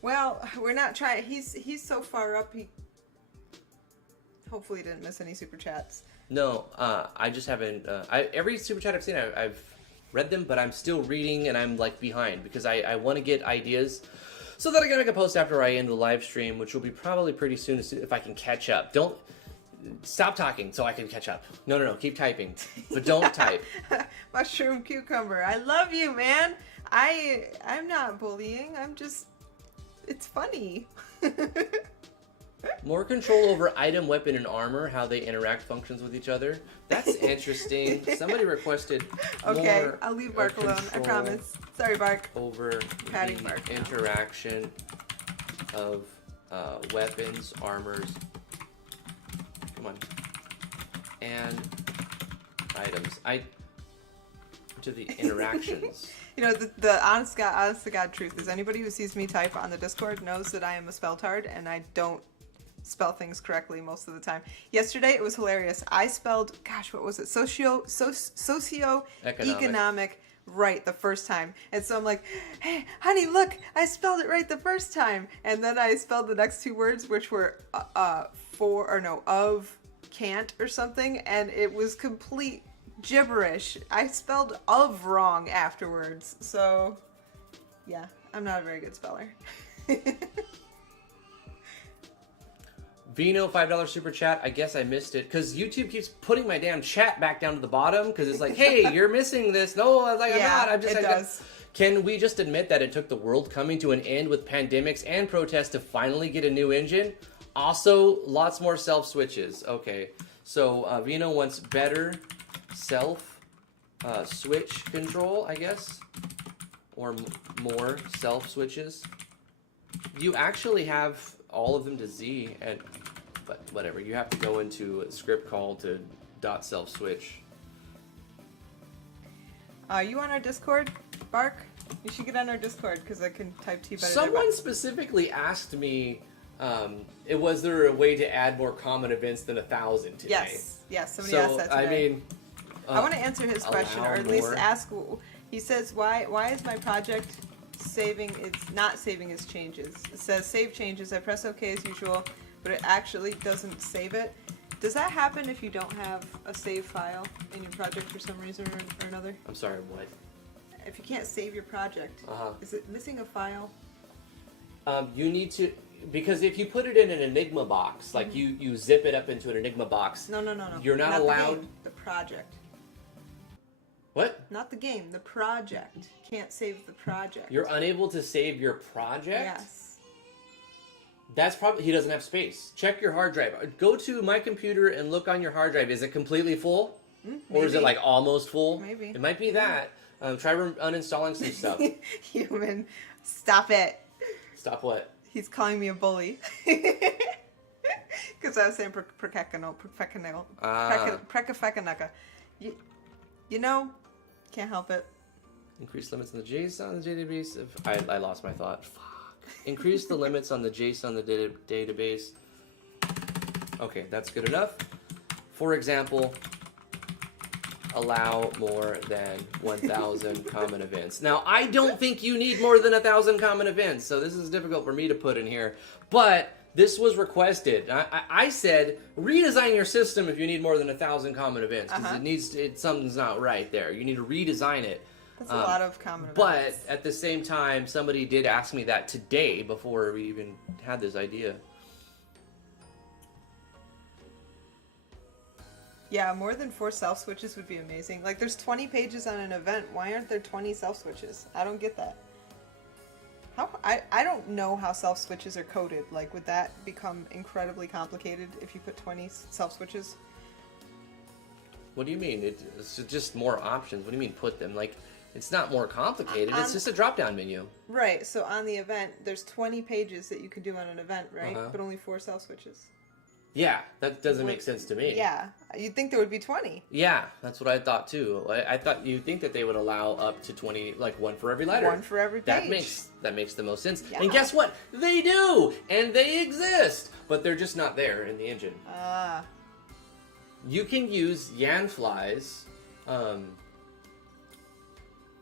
Well, we're not trying. He's so far up. He hopefully didn't miss any super chats. No, I just haven't. Every super chat I've seen, I've read them, but I'm still reading and I'm like behind because I want to get ideas so that I can make a post after I end the live stream, which will be probably pretty soon if I can catch up. Don't stop talking so I can catch up. No, keep typing, but don't type. Mushroom cucumber, I love you, man. I'm not bullying. I'm just. It's funny. More control over item, weapon, and armor, how they interact functions with each other. That's interesting. Somebody requested Okay, more I'll leave Bark alone, I control promise. Sorry, Bark. over Patting the Bark now. interaction of weapons, armors, come on, and items. To the interactions. The honest to God truth is anybody who sees me type on the Discord knows that I am a spelltard and I don't spell things correctly most of the time. Yesterday it was hilarious. I spelled, gosh, what was it? Socio-economic right the first time. And so I'm like, hey, honey, look, I spelled it right the first time. And then I spelled the next two words, which were of can't or something. And it was complete gibberish. I spelled of wrong afterwards. So, yeah, I'm not a very good speller. Vino, $5 super chat. I guess I missed it because YouTube keeps putting my damn chat back down to the bottom because it's like, hey, you're missing this. No, I was like, I'm not. I'm just. It does. Can we just admit that it took the world coming to an end with pandemics and protests to finally get a new engine? Also, lots more self switches. Okay, so Vino wants better self switch control, I guess, or more self switches. You actually have all of them to Z, but whatever. You have to go into a script call to .self switch. You on our Discord, Bark? You should get on our Discord because I can type to you better. Someone specifically asked me, was there a way to add more common events than 1,000 today? Yes. Somebody asked that today. I mean, I want to answer his question, or at least ask. He says, "Why is my project saving? It's not saving its changes. It says save changes. I press OK as usual, but it actually doesn't save it. Does that happen if you don't have a save file in your project for some reason or another? I'm sorry, what? If you can't save your project, is it missing a file? You need to, because if you put it in an Enigma box, like you zip it up into an Enigma box. No. You're not allowed. The game, the project. What? Not the game, the project. Can't save the project. You're unable to save your project? Yes. That's probably, he doesn't have space. Check your hard drive. Go to my computer and look on your hard drive. Is it completely full? Or is it like almost full? Maybe. It might be that. Try uninstalling some stuff. Human, stop it. Stop what? He's calling me a bully. Because I was saying prekafekanaka. You know, can't help it. Increase limits on the JSON on the database. I lost my thought. Fuck. Increase the limits on the JSON on the database. Okay, that's good enough. For example, allow more than 1,000 common events. Now, I don't think you need more than 1,000 common events, so this is difficult for me to put in here. But this was requested. I said, redesign your system if you need more than 1,000 common events, because something's not right there. You need to redesign it. That's a lot of common events. But at the same time, somebody did ask me that today before we even had this idea. Yeah, more than 4 self switches would be amazing. Like, there's 20 pages on an event. Why aren't there 20 self switches? I don't get that. I don't know how self switches are coded. Like, would that become incredibly complicated if you put 20 self switches? What do you mean? It's just more options. What do you mean put them? Like, it's not more complicated. It's just a drop-down menu. Right. So on the event, there's 20 pages that you could do on an event, right? But only 4 self switches. Yeah, that doesn't make sense to me. Yeah, you'd think there would be 20. Yeah, that's what I thought too. I thought you'd think that they would allow up to 20, like one for every letter. One for every page. That makes the most sense. Yeah. And guess what? They do, and they exist, but they're just not there in the engine. You can use Yanfly's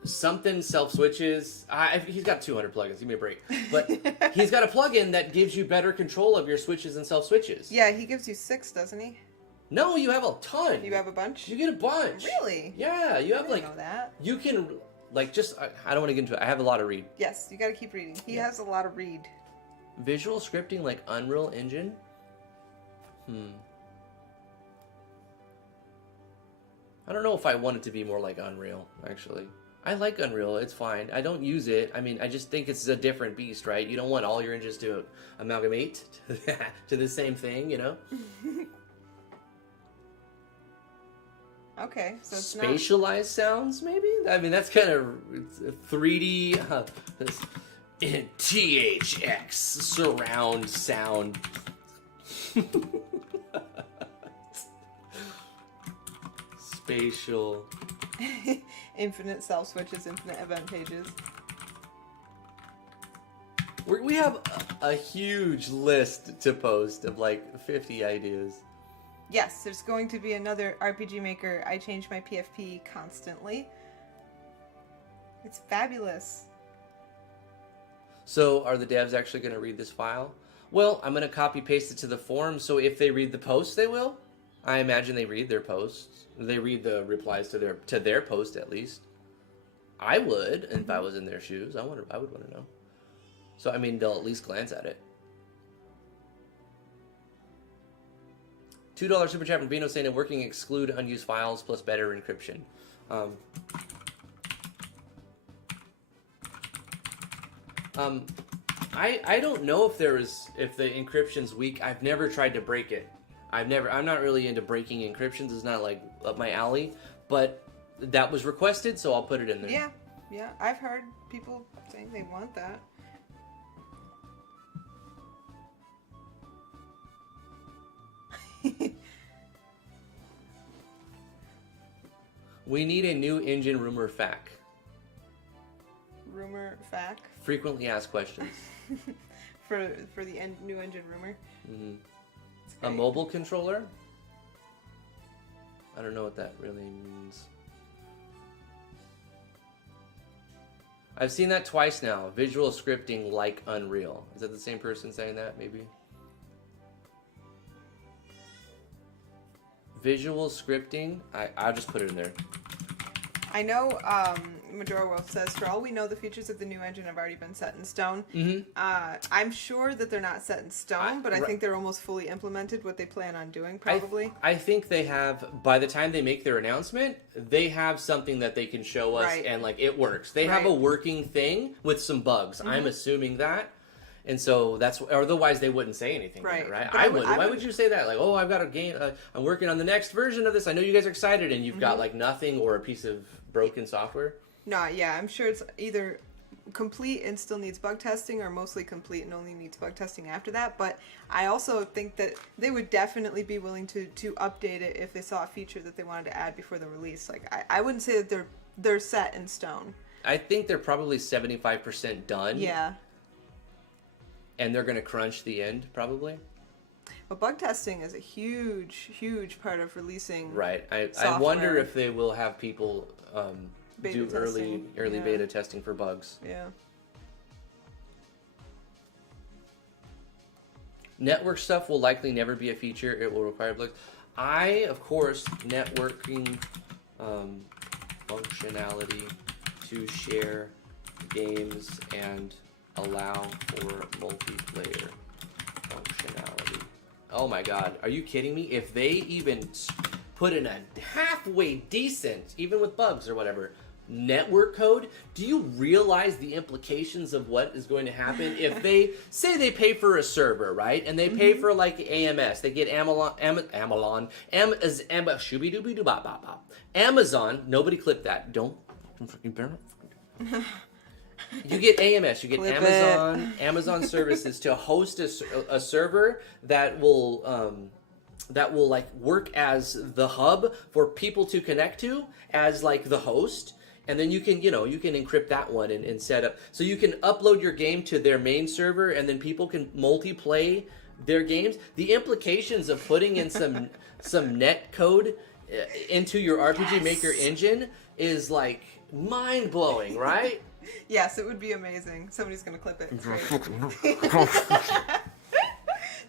something self switches. He's got 200 plugins. Give me a break. But he's got a plugin that gives you better control of your switches and self switches. Yeah, he gives you 6, doesn't he? No, you have a ton. You have a bunch? You get a bunch. Really? Yeah, you have I didn't know that. You can just. I don't want to get into it. I have a lot of read. Yes, you got to keep reading. He has a lot of read. Visual scripting like Unreal Engine. I don't know if I want it to be more like Unreal, actually. I like Unreal, it's fine. I don't use it. I mean, I just think it's a different beast, right? You don't want all your engines to amalgamate to the same thing, you know? Okay, so it's Spatialized sounds, maybe? I mean, that's kind of 3D, THX, surround sound. Spatial. Infinite self switches, infinite event pages. We have a huge list to post of like 50 ideas. Yes, there's going to be another RPG Maker. I change my PFP constantly. It's fabulous. So are the devs actually going to read this file? Well, I'm going to copy paste it to the forum, so if they read the posts, they will. I imagine they read their posts. They read the replies to their post at least. I would, and if I was in their shoes, I would want to know. So I mean, they'll at least glance at it. $2 super chat from Vino saying that working exclude unused files plus better encryption. I don't know if the encryption's weak. I've never tried to break it. I'm not really into breaking encryptions. It's not like up my alley, but that was requested, so I'll put it in there. Yeah. I've heard people saying they want that. We need a new engine rumor fact. Rumor fact? Frequently asked questions. for the new engine rumor? Mm-hmm. A mobile controller? I don't know what that really means. I've seen that twice now. Visual scripting like Unreal. Is that the same person saying that, maybe? Visual scripting? I'll just put it in there. I know Majora Wolf says, for all we know, the features of the new engine have already been set in stone. Mm-hmm. I'm sure that they're not set in stone, but I think they're almost fully implemented, what they plan on doing, probably. I think they have, by the time they make their announcement, they have something that they can show us, and like it works. They have a working thing with some bugs. Mm-hmm. I'm assuming that. And so that's, otherwise they wouldn't say anything, right? I would. Why would you say that? Like, oh, I've got a game, I'm working on the next version of this. I know you guys are excited, and you've got like nothing or a piece of broken software. No, yeah, I'm sure it's either complete and still needs bug testing, or mostly complete and only needs bug testing after that. But I also think that they would definitely be willing to update it if they saw a feature that they wanted to add before the release. Like, I wouldn't say that they're set in stone. I think they're probably 75% done. Yeah. And they're going to crunch the end, probably. But bug testing is a huge, huge part of releasing. Right. I wonder if they will have people do early beta testing for bugs. Yeah. Network stuff will likely never be a feature. It will require bugs. Of course, networking functionality to share games and allow for multiplayer functionality. Oh my god, are you kidding me? If they even put in a halfway decent, even with bugs or whatever, network code, do you realize the implications of what is going to happen if they say they pay for a server, right? And they pay for like AMS, they get Amazon, nobody clip that. Don't fucking bear it. You get AMS, you get Amazon services to host a server that will like work as the hub for people to connect to as like the host, and then you can encrypt that one and set up so you can upload your game to their main server, and then people can multiplay their games. The implications of putting in some net code into your RPG Maker engine is like mind blowing, right? Yes, it would be amazing. Somebody's gonna clip it.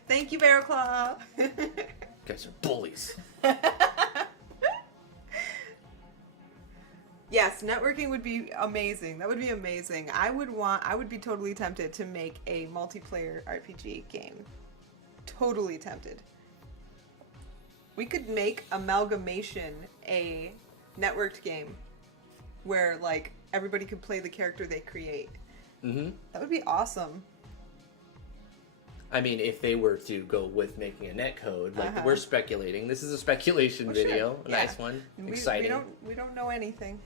Thank you, Barrowclaw. You guys are bullies. Yes, networking would be amazing. That would be amazing. I would be totally tempted to make a multiplayer RPG game. Totally tempted. We could make Amalgamation a networked game where like everybody could play the character they create. Mm-hmm. That would be awesome. I mean, if they were to go with making a netcode, like we're speculating. This is a speculation video. Sure. A nice one. Exciting. We don't know anything.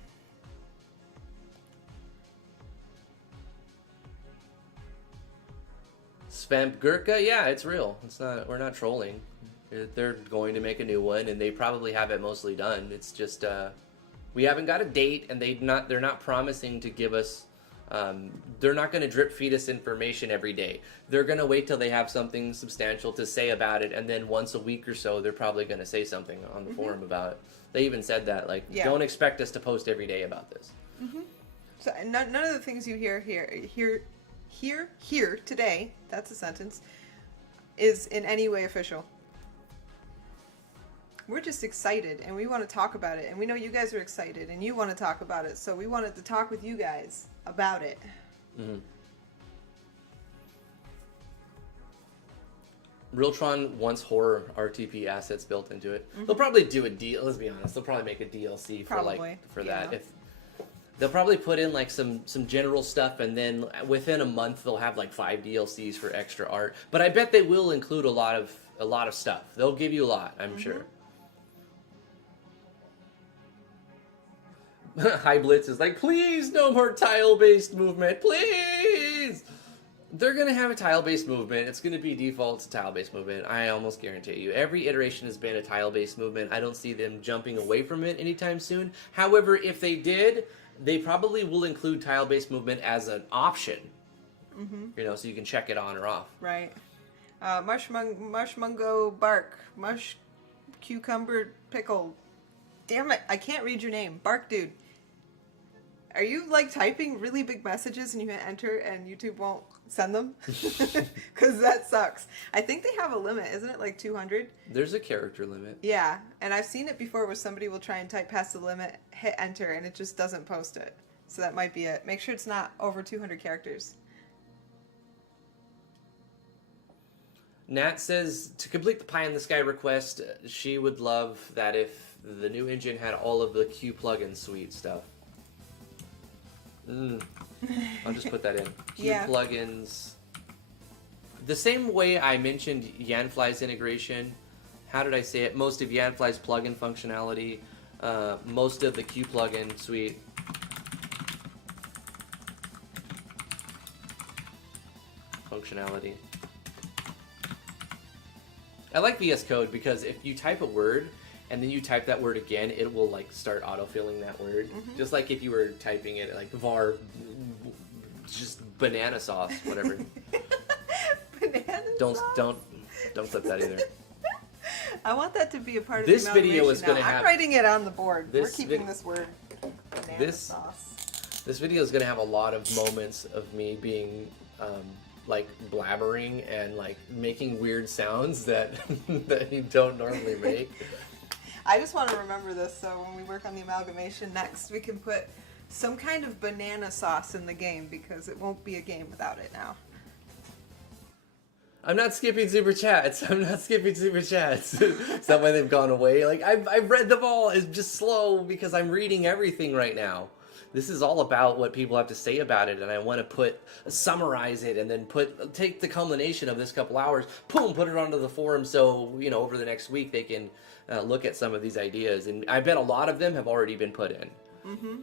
Svamp Gurkha, yeah, it's real. We're not trolling. They're going to make a new one, and they probably have it mostly done. It's just we haven't got a date, and they're not promising to give us. They're not going to drip feed us information every day. They're going to wait till they have something substantial to say about it, and then once a week or so, they're probably going to say something on the forum about it. They even said that, like, don't expect us to post every day about this. Mm-hmm. So none of the things you hear today, that's a sentence, is in any way official. We're just excited, and we want to talk about it, and we know you guys are excited, and you want to talk about it, so we wanted to talk with you guys about it. Mm-hmm. Realtron wants horror RTP assets built into it. Mm-hmm. They'll probably do a deal. Let's be honest. They'll probably make a DLC for that. If they'll probably put in like some general stuff, and then within a month they'll have like 5 DLCs for extra art. But I bet they will include a lot of stuff. They'll give you a lot, I'm sure. High Blitz is like, please, no more tile-based movement, please. They're going to have a tile-based movement. It's going to be default to tile-based movement. I almost guarantee you. Every iteration has been a tile-based movement. I don't see them jumping away from it anytime soon. However, if they did, they probably will include tile-based movement as an option. Mm-hmm. You know, so you can check it on or off. Right. Mushmungo Bark. Mush Cucumber Pickle. Damn it, I can't read your name. Bark Dude. Are you, like, typing really big messages and you hit enter and YouTube won't send them? Because that sucks. I think they have a limit. Isn't it, like, 200? There's a character limit. Yeah, and I've seen it before where somebody will try and type past the limit, hit enter, and it just doesn't post it. So that might be it. Make sure it's not over 200 characters. Nat says, to complete the Pie in the Sky request, she would love that if the new engine had all of the Q plugin suite stuff. I'll just put that in. Q plugins. The same way I mentioned Yanfly's integration. How did I say it? Most of Yanfly's plugin functionality. Most of the Q plugin suite. Functionality. I like VS Code because if you type a word and then you type that word again, it will like start autofilling that word. Mm-hmm. Just like if you were typing it like var, just banana sauce, whatever. Banana don't sauce? Don't clip that either. I want that to be a part of this the video is going to have. I'm writing it on the board. We're keeping this word. Banana sauce. This video is going to have a lot of moments of me being like blabbering and like making weird sounds that that you don't normally make. I just want to remember this so when we work on the amalgamation next, we can put some kind of banana sauce in the game because it won't be a game without it now. I'm not skipping super chats. Is that why they've gone away? Like I've read them all. It's just slow because I'm reading everything right now. This is all about what people have to say about it, and I want to summarize it, and then take the culmination of this couple hours, boom, put it onto the forum, so you know over the next week they can look at some of these ideas, and I bet a lot of them have already been put in. Mm-hmm.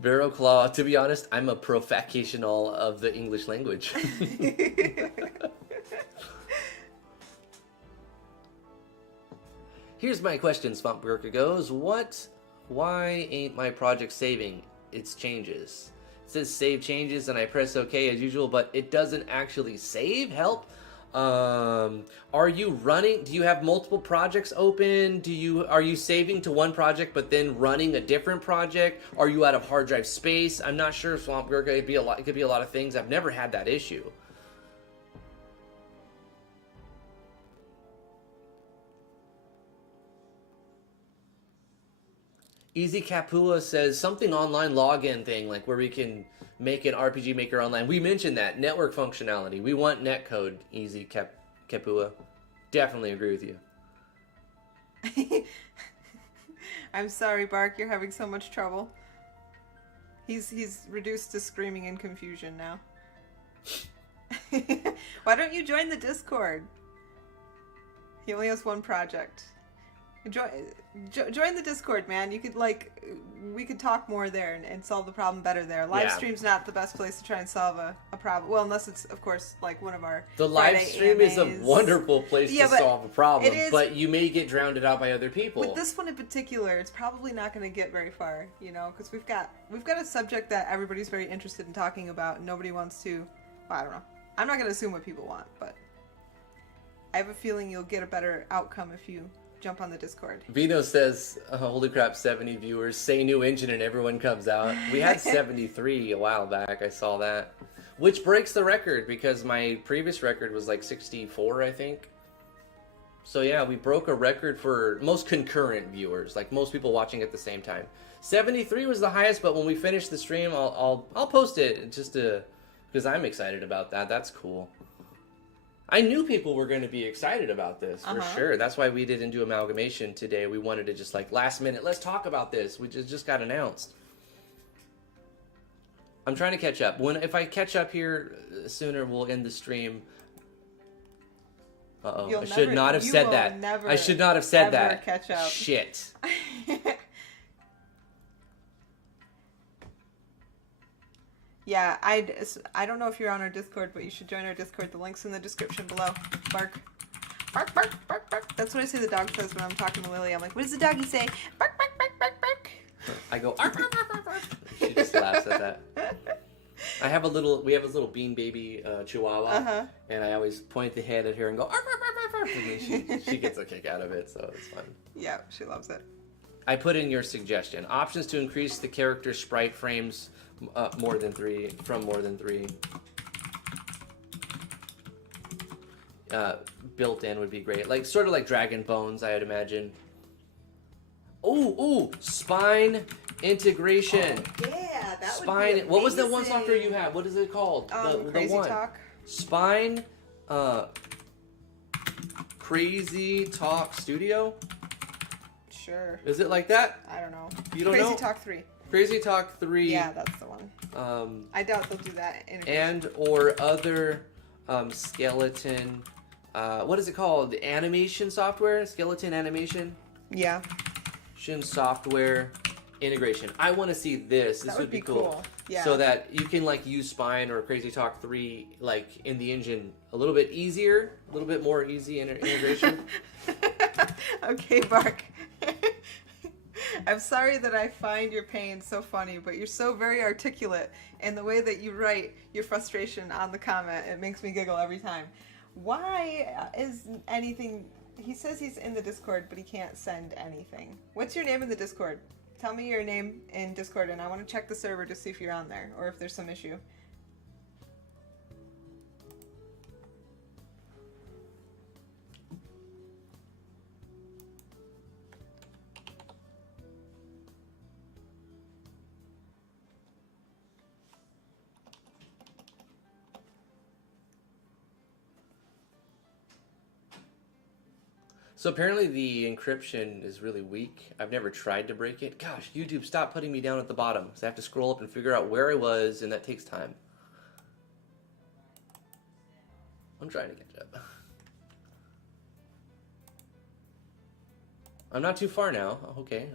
Vero Claw, to be honest, I'm a professional of the English language. Here's my question, Swamp Gurka goes, why ain't my project saving its changes? It says save changes and I press OK as usual, but it doesn't actually save? Help? Are you running, do you have multiple projects open? Are you saving to one project but then running a different project? Are you out of hard drive space? I'm not sure, Swamp Gurka, it could be a lot of things. I've never had that issue. Easy Capua says something online login thing, like where we can make an RPG Maker online. We mentioned that. Network functionality. We want netcode, Easy Capua. Definitely agree with you. I'm sorry, Bark. You're having so much trouble. He's reduced to screaming in confusion now. Why don't you join the Discord? He only has one project. Join the Discord, man. You could we could talk more there and solve the problem better there. Live stream's not the best place to try and solve a problem. Well, unless it's of course like one of our the live stream is a wonderful place to solve a problem, but you may get drowned out by other people. With this one in particular, it's probably not going to get very far, you know, because we've got a subject that everybody's very interested in talking about, and nobody wants to. Well, I don't know. I'm not going to assume what people want, but I have a feeling you'll get a better outcome if you jump on the Discord. Vino says, holy crap, 70 viewers, say new engine and everyone comes out. We had 73 a while back, I saw that. Which breaks the record because my previous record was like 64, I think. So yeah, we broke a record for most concurrent viewers, like most people watching at the same time. 73 was the highest, but when we finish the stream, I'll post it just to, because I'm excited about that. That's cool. I knew people were going to be excited about this for sure. That's why we didn't do amalgamation today. We wanted to just like last minute, let's talk about this, which just got announced. I'm trying to catch up. If I catch up here sooner, we'll end the stream. Uh-oh. I should not have said that. I should not have said that. Catch up. Shit. Yeah, I don't know if you're on our Discord, but you should join our Discord. The link's in the description below. Bark. Bark, bark, bark, bark. That's what I say the dog says when I'm talking to Lily. I'm like, what does the doggy say? Bark, bark, bark, bark, bark. I go, arf, arf, arf, arf, arf. She just laughs at that. We have a little bean baby chihuahua, and I always point the head at her and go, arf, arf, arf, arf, arf. And she gets a kick out of it, so it's fun. Yeah, she loves it. I put in your suggestion. Options to increase the character sprite frames from more than three. Built in would be great. Like, sort of like Dragon Bones, I would imagine. Ooh, spine integration. Oh, yeah, that spine. would be what was the one software you have? What is it called? Crazy the one. Talk. Spine, Crazy Talk Studio. Sure. Is it like that? I don't know. You don't know? Crazy Talk 3. Crazy Talk 3. Yeah, that's the one. I doubt they'll do that. And or other skeleton. What is it called? Animation software? Skeleton animation? Yeah. Software integration. I want to see this. This would be cool. Yeah. So that you can like use Spine or Crazy Talk 3 like in the engine a little bit easier, a little bit more easy integration. Okay, Bark. I'm sorry that I find your pain so funny, but you're so very articulate, and the way that you write your frustration on the comment, it makes me giggle every time. Why is anything... He says he's in the Discord, but he can't send anything. What's your name in the Discord? Tell me your name in Discord, and I want to check the server to see if you're on there, or if there's some issue. So apparently the encryption is really weak. I've never tried to break it. Gosh, YouTube, stop putting me down at the bottom. So I have to scroll up and figure out where I was, and that takes time. I'm trying to catch up. I'm not too far now. Okay.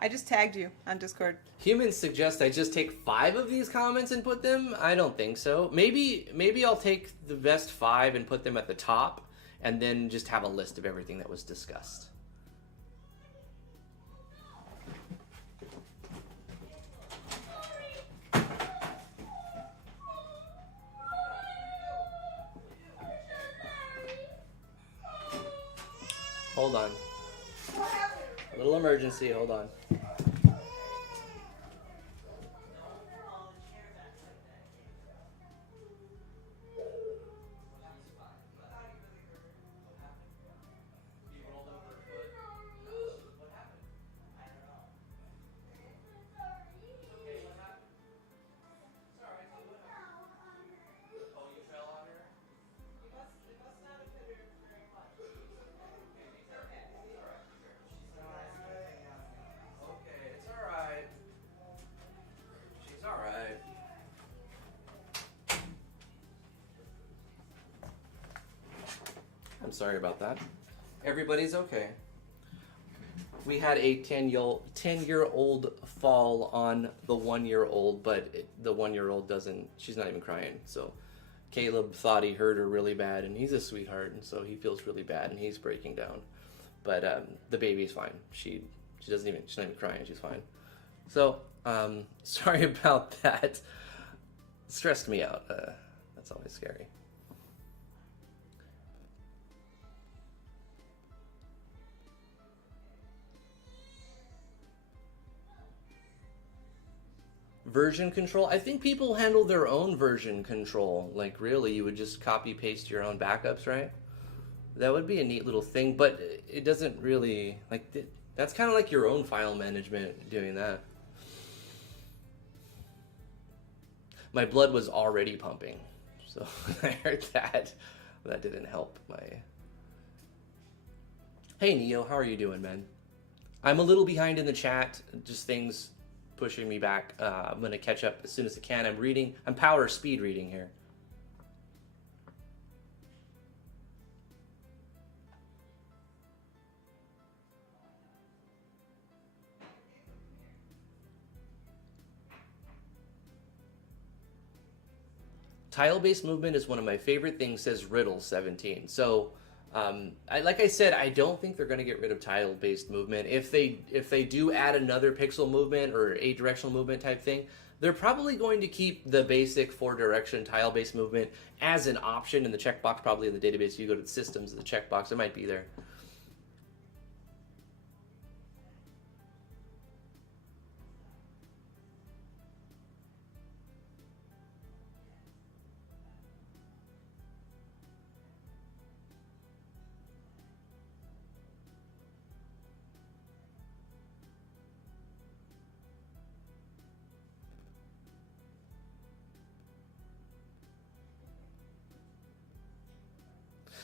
I just tagged you on Discord. Humans suggest I just take 5 of these comments and put them. I don't think so. Maybe I'll take the best 5 and put them at the top, and then just have a list of everything that was discussed. Hold on. A little emergency, hold on. I'm sorry about that. Everybody's okay. We had a 10-year-old fall on the 1-year-old, but the 1-year-old doesn't, she's not even crying. So Caleb thought he hurt her really bad, and he's a sweetheart, and so he feels really bad, and he's breaking down. But the baby's fine. She's not even crying, she's fine. So, sorry about that. stressed me out. That's always scary. Version control. I think people handle their own version control. Like, really, you would just copy paste your own backups, right? That would be a neat little thing, but it doesn't really, like, that's kind of like your own file management doing that. My blood was already pumping, so I heard that. That didn't help my... Hey, Neo, how are you doing, man? I'm a little behind in the chat, just things pushing me back. I'm going to catch up as soon as I can. I'm power speed reading here. Tile-based movement is one of my favorite things, says Riddle17. So, like I said, I don't think they're going to get rid of tile-based movement. If they do add another pixel movement or 8-directional movement type thing, they're probably going to keep the basic 4-direction tile-based movement as an option in the checkbox. Probably in the database, you go to the systems of the checkbox, it might be there.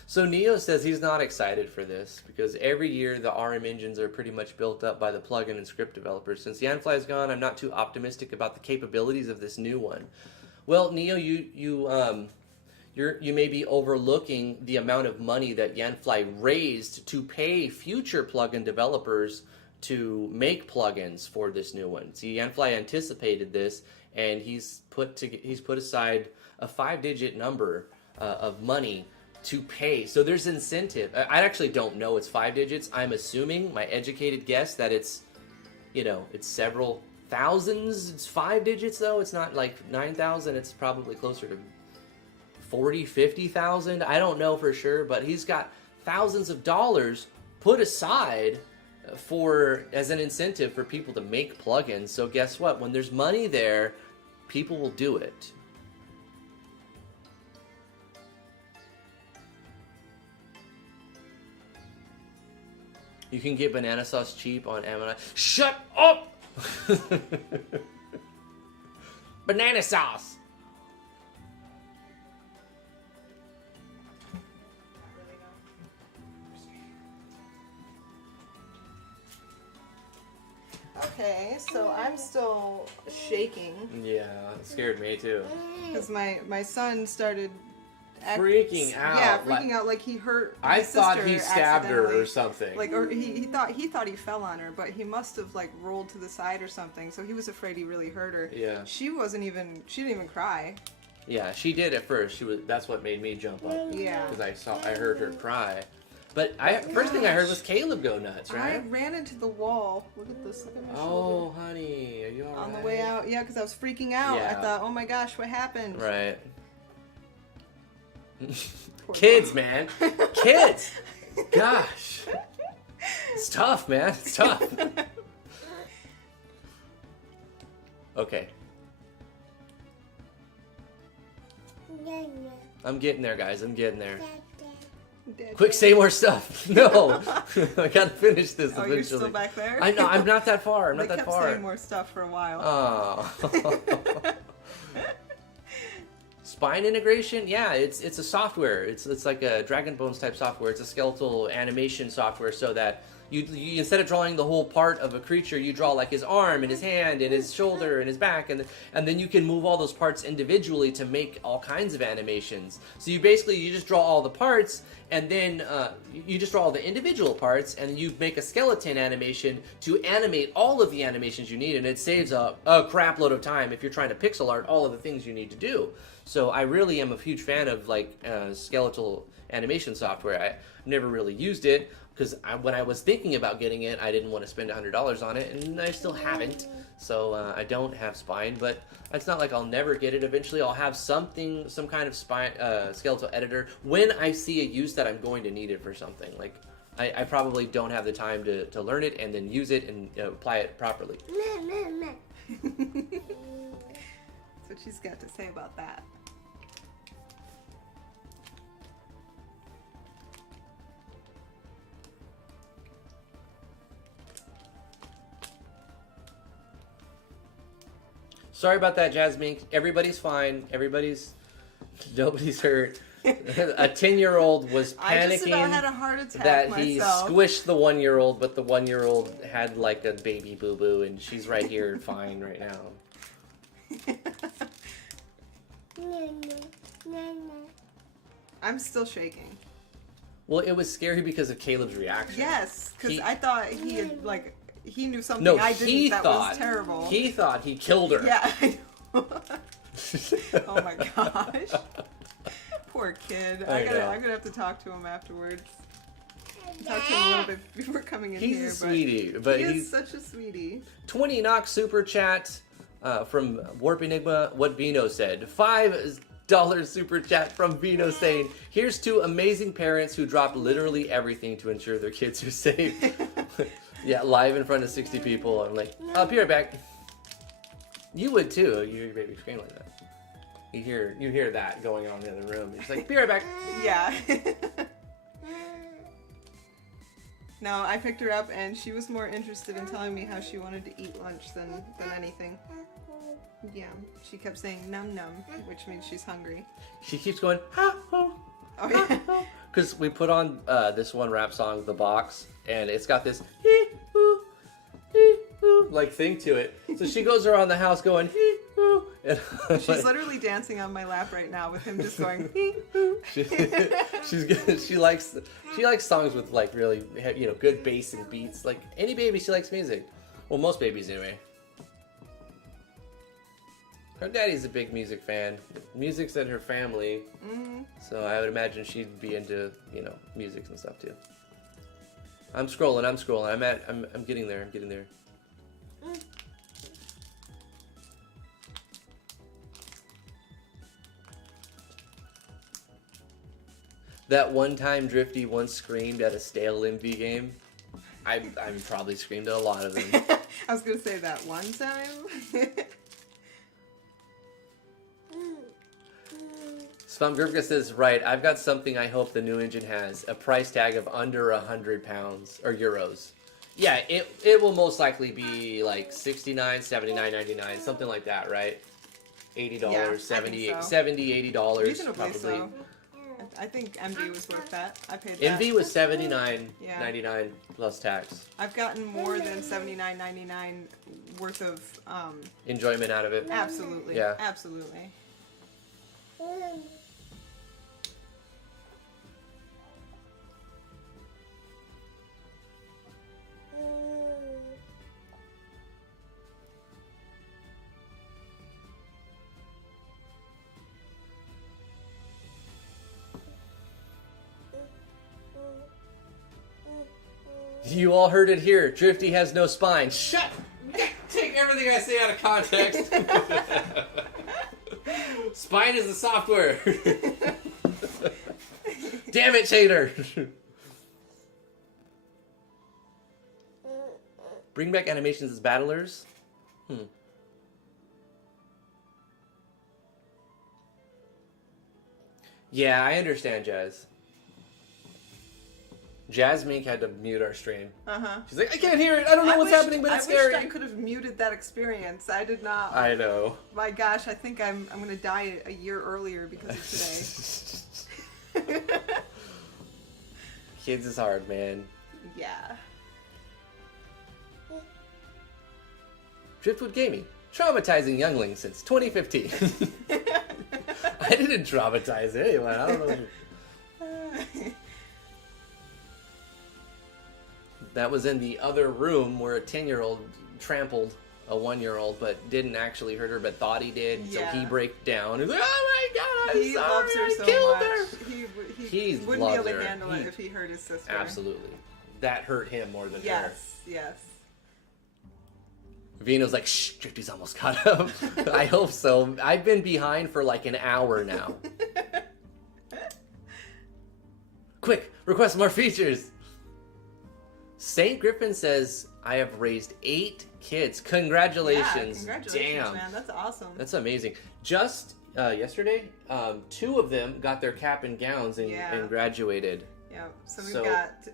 So Neo says he's not excited for this because every year the RM engines are pretty much built up by the plugin and script developers. Since Yanfly's gone, I'm not too optimistic about the capabilities of this new one. Well, Neo, you may be overlooking the amount of money that Yanfly raised to pay future plugin developers to make plugins for this new one. See, Yanfly anticipated this, and he's put aside a 5-digit number of money to pay. So there's incentive. I actually don't know it's 5 digits. I'm assuming, my educated guess, that it's, it's several thousands. It's 5 digits though. It's not like 9,000. It's probably closer to 40, 50,000. I don't know for sure, but he's got thousands of dollars put aside as an incentive for people to make plugins. So guess what? When there's money there, people will do it. You can get banana sauce cheap on Amazon. Shut up! Banana sauce! Okay, so I'm still shaking. Yeah, it scared me too. Because my son started freaking out. Yeah, freaking out like he hurt my I thought sister he stabbed her or accidentally. something. Like, or he thought he fell on her, but he must have like rolled to the side or something. So he was afraid he really hurt her. Yeah. She didn't even cry. Yeah, she did at first. That's what made me jump up. Yeah. Because I heard her cry. But first thing I heard was Caleb go nuts, right? I ran into the wall. Look at this. Look at my shoulder. Oh, honey, are you alright? On the way out, yeah, because I was freaking out. Yeah. I thought, oh my gosh, what happened? Right. Kids, man. Kids. Gosh. It's tough, man. It's tough. Okay. I'm getting there, guys. I'm getting there. Quick, say more stuff. No. I gotta finish this eventually. Oh, you're still back there? I know. I'm not that far. I'm not that far. They kept saying more stuff for a while. Oh. Spine integration, yeah, it's a software. It's like a Dragon Bones type software. It's a skeletal animation software, so that you instead of drawing the whole part of a creature, you draw like his arm and his hand and his shoulder and his back, and then you can move all those parts individually to make all kinds of animations. So you just draw all the parts, and then you just draw all the individual parts, and you make a skeleton animation to animate all of the animations you need, and it saves a crap load of time if you're trying to pixel art all of the things you need to do. So I really am a huge fan of skeletal animation software. I never really used it because when I was thinking about getting it, I didn't want to spend $100 on it, and I still haven't. So I don't have spine, but it's not like I'll never get it. Eventually I'll have some kind of spine skeletal editor when I see a use that I'm going to need it for something. Like I probably don't have the time to learn it and then use it and apply it properly. That's what she's got to say about that. Sorry about that, Jasmine. Everybody's fine. Nobody's hurt. A 10-year-old was I just about had a panicking heart attack that myself. he squished the 1-year-old, but the 1-year-old had like a baby boo-boo, and she's right here fine right now. I'm still shaking. Well, it was scary because of Caleb's reaction. Yes, because I thought he had, like, he knew something No, I didn't he that thought, was terrible. He thought he killed her. Yeah, I know. Oh my gosh. Poor kid. I'm gonna have to talk to him afterwards. Talk to him a little bit before coming in He's here. a sweetie, but he's such a sweetie. 20 knock super chat from Warp Enigma. What Vino said. $5 super chat from Vino saying, "Here's two amazing parents who drop literally everything to ensure their kids are safe." Yeah, live in front of 60 people. I'm like, I'll be right back. You would too. You hear your baby scream like that. You hear that going on in the other room. It's like, be right back. Yeah. No, I picked her up and she was more interested in telling me how she wanted to eat lunch than anything. Yeah, she kept saying num num, which means she's hungry. She keeps going, ha, ho. Oh yeah. Because we put on this one rap song, The Box, and it's got this hee hoo, like thing to it. So she goes around the house going hee hoo. And she's literally dancing on my lap right now with him just going hee hoo. She likes songs with like really good bass and beats. Like any baby, she likes music. Well, most babies anyway. Her daddy's a big music fan. Music's in her family, so I would imagine she'd be into music and stuff too. I'm scrolling. I'm getting there. I'm getting there. That one time Drifty once screamed at a stale MV game. I'm probably screamed at a lot of them. I was gonna say that one time. Spam Gurka says, right, I've got something I hope the new engine has. A price tag of under £100 or euros. Yeah, it will most likely be like $69, $79, $99, something like that, right? $80, Yeah, $70, so. $70, $80 Reasonably probably. so. I think MV was worth that. I paid that. MV was $79.99 plus tax. I've gotten more than $79.99 worth of Enjoyment out of it. absolutely. Yeah. Absolutely. You all heard it here. Drifty has no spine. Shut! Take everything I say out of context. Spine is the software. Damn it, Shader. Bring back animations as battlers? Yeah, I understand, Jazz Mink had to mute our stream. She's like, I can't hear it. I don't know what's happening, but it's scary. I wish I could have muted that experience. I did not. I know. My gosh, I think I'm going to die a year earlier because of today. Kids is hard, man. Yeah. Driftwood Gaming, traumatizing younglings since 2015. I didn't traumatize anyone. I don't know. That was in the other room where a 10-year-old trampled a 1-year-old, but didn't actually hurt her, but thought he did. Yeah. So he broke down. He's like, "Oh my God, I'm He sorry, loves her I so killed much. her." He wouldn't be loves able to her. handle it if he hurt his sister. Absolutely, that hurt him more than her. Yes, yes. Vino's like, shh, Drifty's almost caught up. I hope so. I've been behind for like an hour now. Quick, request more features. Saint Griffin says, I have raised 8 kids. Congratulations. Yeah, congratulations, Damn. man. That's awesome. That's amazing. Just yesterday, 2 of them got their cap and gowns and graduated. Yeah, so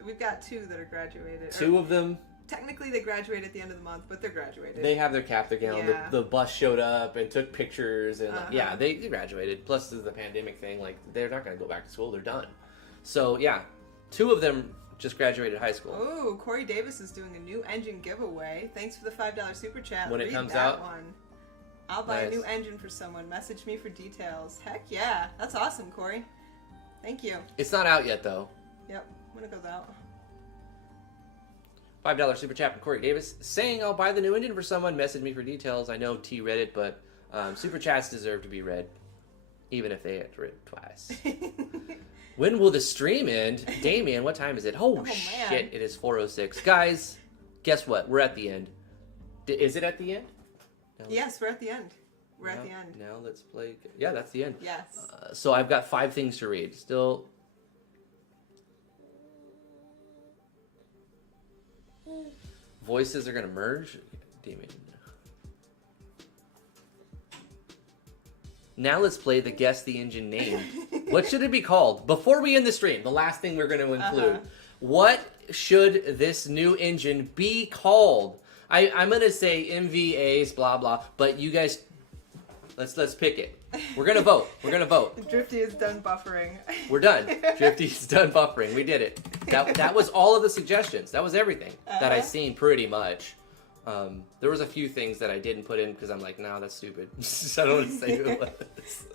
we've got 2 that are graduated. 2 of them. Technically, they graduate at the end of the month, but they're graduated. They have their cap, their gown. Yeah. The bus showed up and took pictures, and yeah, they graduated. Plus, this is the pandemic thing. Like, they're not going to go back to school. They're done. So yeah, 2 of them just graduated high school. Oh, Corey Davis is doing a new engine giveaway. Thanks for the $5 super chat. When it comes out, I'll buy a new engine for someone. Message me for details. Heck yeah, that's awesome, Corey. Thank you. It's not out yet though. Yep, when it goes out. $5 super chat from Corey Davis saying I'll buy the new engine for someone. Message me for details. I know T read it, but super chats deserve to be read, even if they had to read it twice. When will the stream end? Damien, what time is it? Oh shit, it is 4:06. Guys, guess what? We're at the end. Is it at the end? No. Yes, we're at the end. We're at the end. Now let's play. Yeah, that's the end. Yes. So I've got 5 things to read. Still. Voices are going to merge. Damien. Now let's play the Guess the Engine Name. What should it be called? Before we end the stream, the last thing we're going to include. What should this new engine be called? I'm going to say MVAs, blah, blah, but you guys, let's pick it. We're going to vote. We're going to vote. Drifty is done buffering. We're done. Drifty's done buffering. We did it. That was all of the suggestions. That was everything that I seen pretty much. There was a few things that I didn't put in because I'm like, no, that's stupid. So I don't want to say who it was.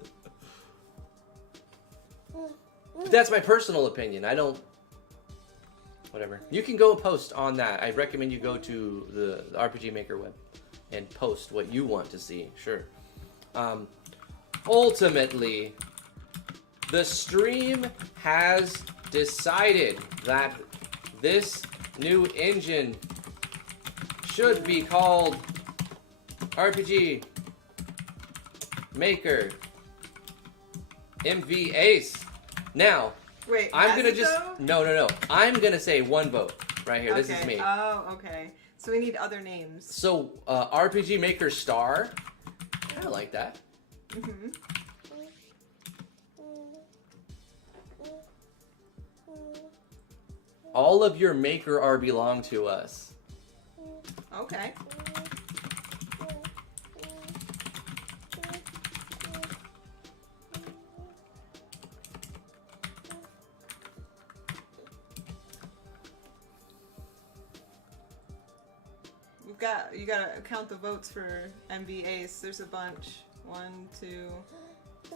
But that's my personal opinion. I don't... Whatever. You can go post on that. I recommend you go to the RPG Maker web and post what you want to see. Sure. Ultimately, the stream has decided that this new engine should be called RPG Maker MV Ace. Now, wait, I'm gonna just no. I'm gonna say one vote right here. Okay. This is me. Oh, okay. So we need other names. So RPG Maker Star. I like that. Mm-hmm. All of your maker are belong to us. Okay. You gotta count the votes for MV Ace. There's a bunch. 1, 2,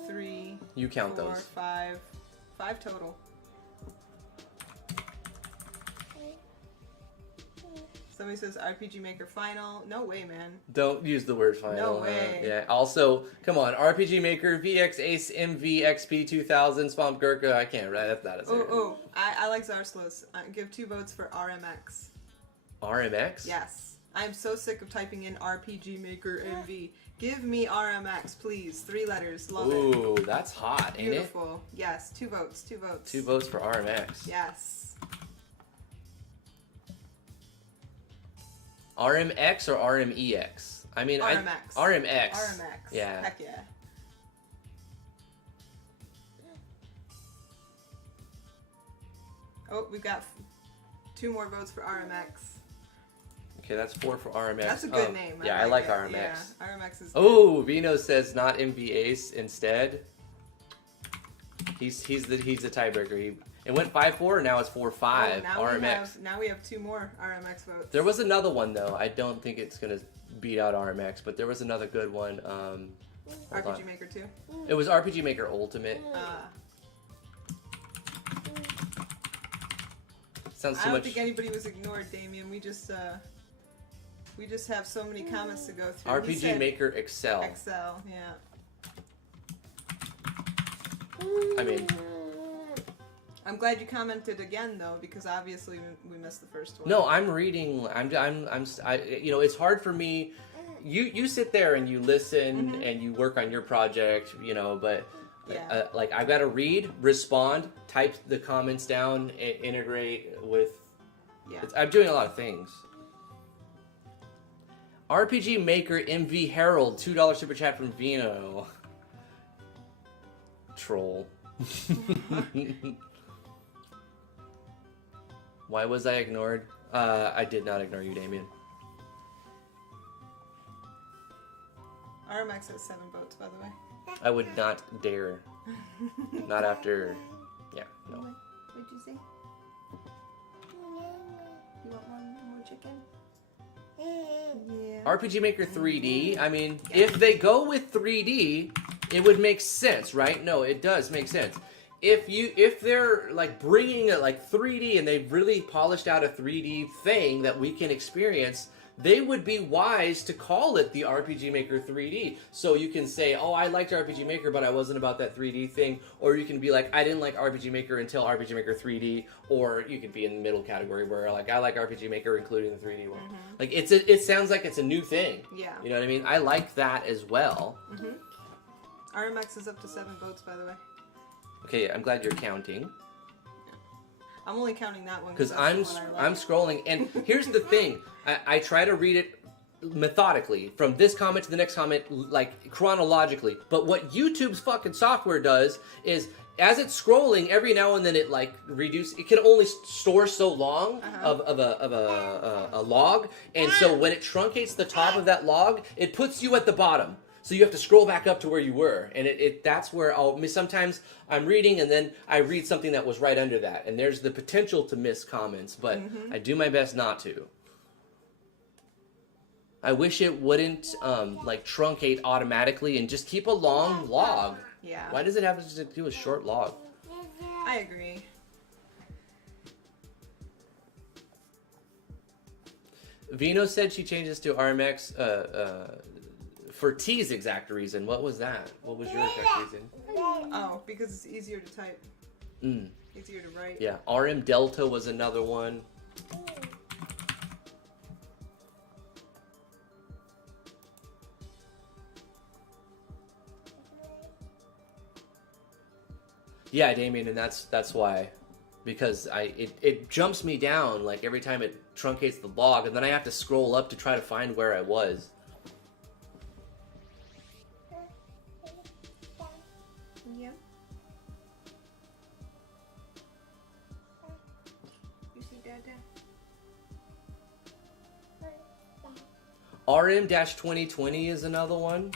3. You count 4, those. 5 total. Somebody says RPG Maker Final. No way, man. Don't use the word final. No way. Yeah. Also, come on. RPG Maker VX Ace MV XP 2000 Swamp Gurkha. I can't write. That's not a serious. Oh, I like Zarslos. Give 2 votes for RMX. RMX? Yes. I'm so sick of typing in RPG Maker MV. Give me RMX, please. 3 letters. Love it. Ooh, that's hot, ain't it? Beautiful. Yes. 2 votes. 2 votes. 2 votes for RMX. Yes. RMX or RMEX? I mean, RMX. RMX. RMX. Yeah. Heck yeah. Oh, we've got 2 more votes for RMX. Okay, that's 4 for RMX. That's a good name. Yeah, I like it. RMX. Yeah, RMX is good. Oh, Vino says not MV Ace instead. He's the tiebreaker. It went 5-4, and now it's 4-5. RMX. Now we have 2 more RMX votes. There was another one though. I don't think it's gonna beat out RMX, but there was another good one. RPG Maker 2. It was RPG Maker Ultimate. Sounds too much. I don't think anybody was ignored, Damien. We just have so many comments to go through. RPG Maker Excel. Excel, yeah. I mean, I'm glad you commented again though, because obviously we missed the first one. no, I'm reading. You know, it's hard for me you sit there and you listen and you work on your project, you know, but Yeah. like I gotta read, respond, type the comments down, integrate with. Yeah. I'm doing a lot of things. RPG Maker MV Herald, $2 super chat from Vino. Troll. Why was I ignored? I did not ignore you, Damien. RMX has 7 votes, by the way. I would not dare. Not after. Yeah, no. What'd you say? You want one more chicken? Yeah. RPG Maker 3D. I mean, if they go with 3D, it would make sense, right? No, it does make sense. If they're like bringing it like 3D and they've really polished out a 3D thing that we can experience, they would be wise to call it the RPG Maker 3D. So you can say, oh, I liked RPG Maker, but I wasn't about that 3D thing. Or you can be like, I didn't like RPG Maker until RPG Maker 3D. Or you could be in the middle category where like, I like RPG Maker including the 3D one. Like it sounds like it's a new thing. Yeah. You know what I mean? I like that as well. RMX is up to 7 votes, by the way. Okay, I'm glad you're counting. I'm only counting that one Because that's the one I like. I'm scrolling, and here's the thing: I try to read it methodically from this comment to the next comment, like chronologically. But what YouTube's fucking software does is, as it's scrolling, every now and then it like reduce. It can only store so long of a log, and so when it truncates the top of that log, it puts you at the bottom. So you have to scroll back up to where you were, and that's where sometimes I'm reading and then I read something that was right under that, and there's the potential to miss comments, but I do my best not to. I wish it wouldn't like truncate automatically and just keep a long log. Yeah. Why does it have to do a short log? I agree. Vino said she changes to RMX for T's exact reason. What was that? What was your exact reason? Oh, because it's easier to type. Easier to write. Yeah, RM Delta was another one. Yeah, Damien, and that's why. Because it jumps me down like every time it truncates the log, and then I have to scroll up to try to find where I was. Yeah. You see Dada? RM-2020 is another one.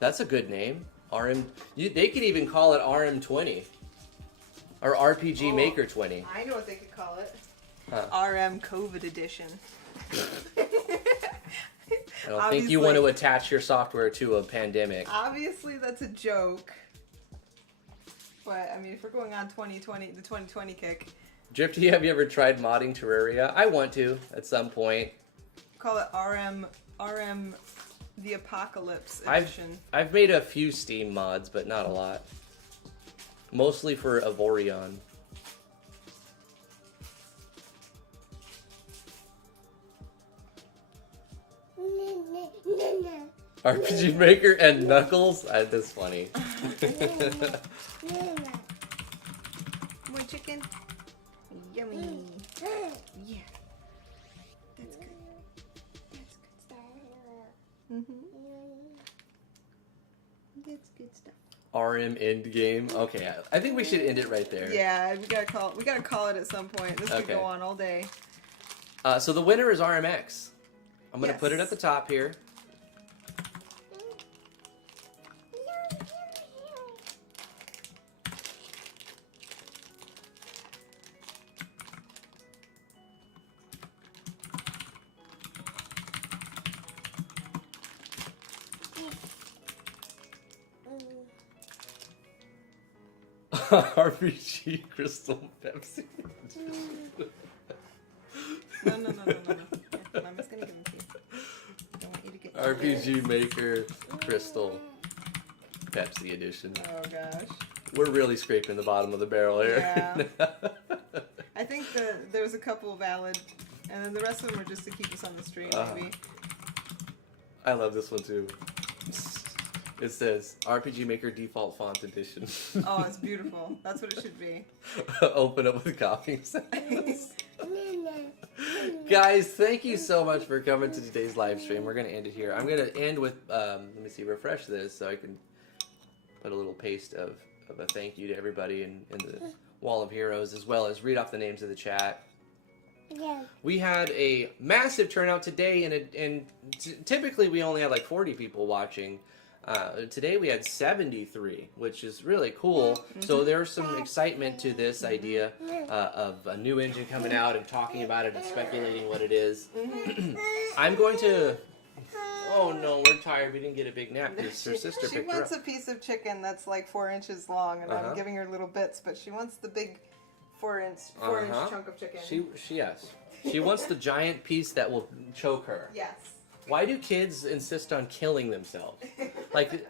That's a good name. They could even call it RM20. Or RPG Maker 20. I know what they could call it. Huh. RM COVID edition. I don't think you want to attach your software to a pandemic. Obviously, that's a joke. But, I mean, if we're going on 2020, the 2020 kick. Drifty, have you ever tried modding Terraria? I want to, at some point. Call it RM the Apocalypse edition. I've made a few Steam mods, but not a lot. Mostly for Avorion. RPG Maker and Knuckles? That's funny. More chicken. Yummy. Yeah. That's good. That's good stuff. That's good stuff. RM Endgame. Okay, I think we should end it right there. Yeah, we gotta call it at some point. This could go on all day. So the winner is RMX. I'm gonna put it at the top here. RPG Crystal Pepsi. No. Yeah, Mama's gonna give them to you. Don't want you to get RPG Maker Crystal Pepsi edition. Oh gosh. We're really scraping the bottom of the barrel here. Yeah. I think there was a couple valid And then the rest of them are just to keep us on the stream, maybe. I love this one too. It says RPG Maker Default Font Edition. Oh, it's beautiful. That's what it should be. Open up with copying sounds. Guys, thank you so much for coming to today's live stream. We're going to end it here. I'm going to end with, let me see, refresh this so I can put a little paste of a thank you to everybody in the Wall of Heroes, as well as read off the names of the chat. Yeah. We had a massive turnout today, and typically we only had like 40 people watching. Today we had 73, which is really cool. So there's some excitement to this idea of a new engine coming out and talking about it and speculating what it is. I'm going to... Oh no, we're tired. We didn't get a big nap because her sister She picked her wants up. a piece of chicken that's like 4 inches long, and I'm giving her little bits, but she wants the big 4-inch chunk of chicken. Yes. She wants the giant piece that will choke her. Yes. Why do kids insist on killing themselves? Like,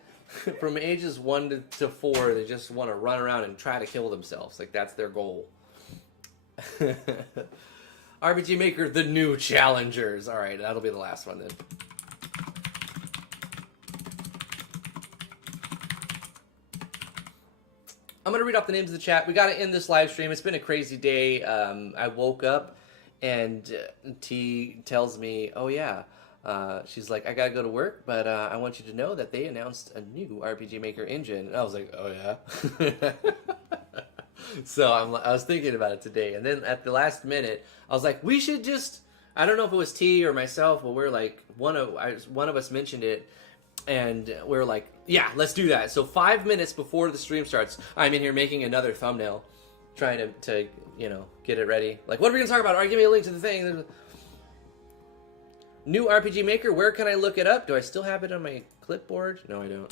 from ages 1 to 4, they just want to run around and try to kill themselves. Like, that's their goal. RPG Maker, the new challengers. All right, that'll be the last one then. I'm going to read off the names of the chat. We got to end this live stream. It's been a crazy day. I woke up and T tells me, oh yeah, she's like, I got to go to work, but I want you to know that they announced a new RPG Maker engine. And I was like, oh yeah? So I was thinking about it today. And then at the last minute, I was like, we should just, I don't know if it was T or myself, but we're like, one of us mentioned it. And we were like, yeah, let's do that. So 5 minutes before the stream starts, I'm in here making another thumbnail, trying to get it ready. Like, what are we going to talk about? All right, give me a link to the thing. New RPG Maker, where can I look it up? Do I still have it on my clipboard? No, I don't.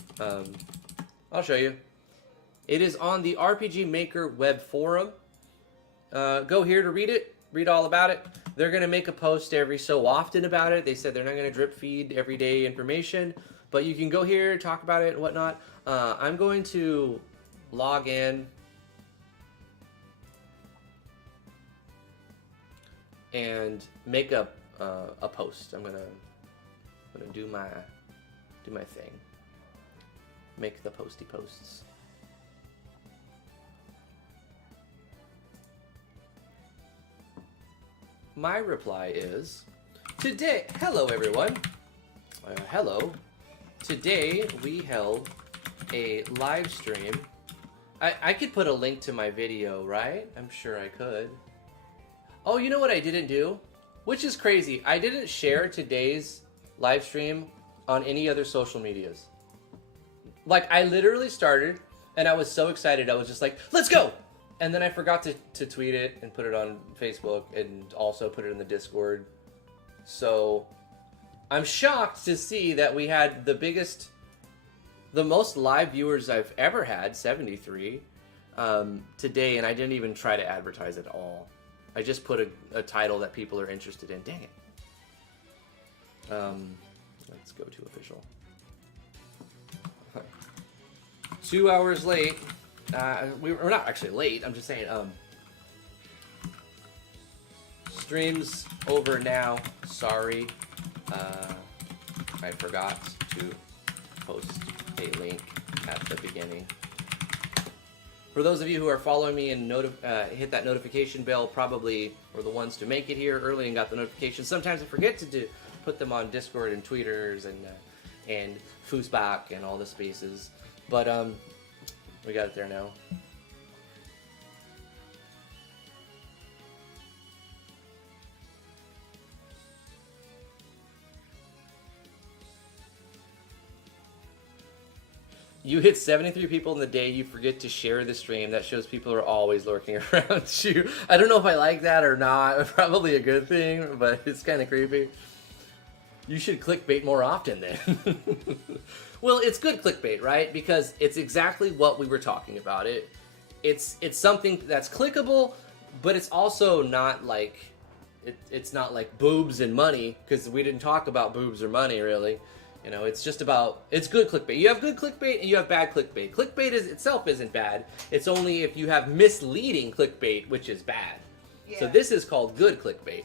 I'll show you. It is on the RPG Maker web forum. Go here to read it. Read all about it. They're going to make a post every so often about it. They said they're not going to drip feed everyday information. But you can go here, talk about it and whatnot. I'm going to log in and make a post. I'm gonna do my thing. Make the posty posts. My reply is today. Hello, everyone. Hello. Today we held a live stream. I could put a link to my video, right? I'm sure I could. Oh, you know what I didn't do? Which is crazy. I didn't share today's live stream on any other social medias. Like, I literally started, and I was so excited. I was just like, let's go! And then I forgot to tweet it and put it on Facebook and also put it in the Discord. So I'm shocked to see that we had the most live viewers I've ever had, 73, today, and I didn't even try to advertise at all. I just put a title that people are interested in. Dang it. Let's go to official. 2 hours late. We're not actually late. I'm just saying, stream's over now. Sorry. I forgot to post a link at the beginning. For those of you who are following me and hit that notification bell, probably were the ones to make it here early and got the notification. Sometimes I forget to put them on Discord and Tweeters and Foosbach and all the spaces. But we got it there now. You hit 73 people in the day, you forget to share the stream. That shows people are always lurking around you. I don't know if I like that or not. Probably a good thing, but it's kind of creepy. You should clickbait more often then. Well, it's good clickbait, right? Because it's exactly what we were talking about. It's something that's clickable, but it's also not like it's not like boobs and money, because we didn't talk about boobs or money really. You know, it's just about, it's good clickbait. You have good clickbait and you have bad clickbait. Clickbait itself isn't bad. It's only if you have misleading clickbait, which is bad. Yeah. So this is called good clickbait.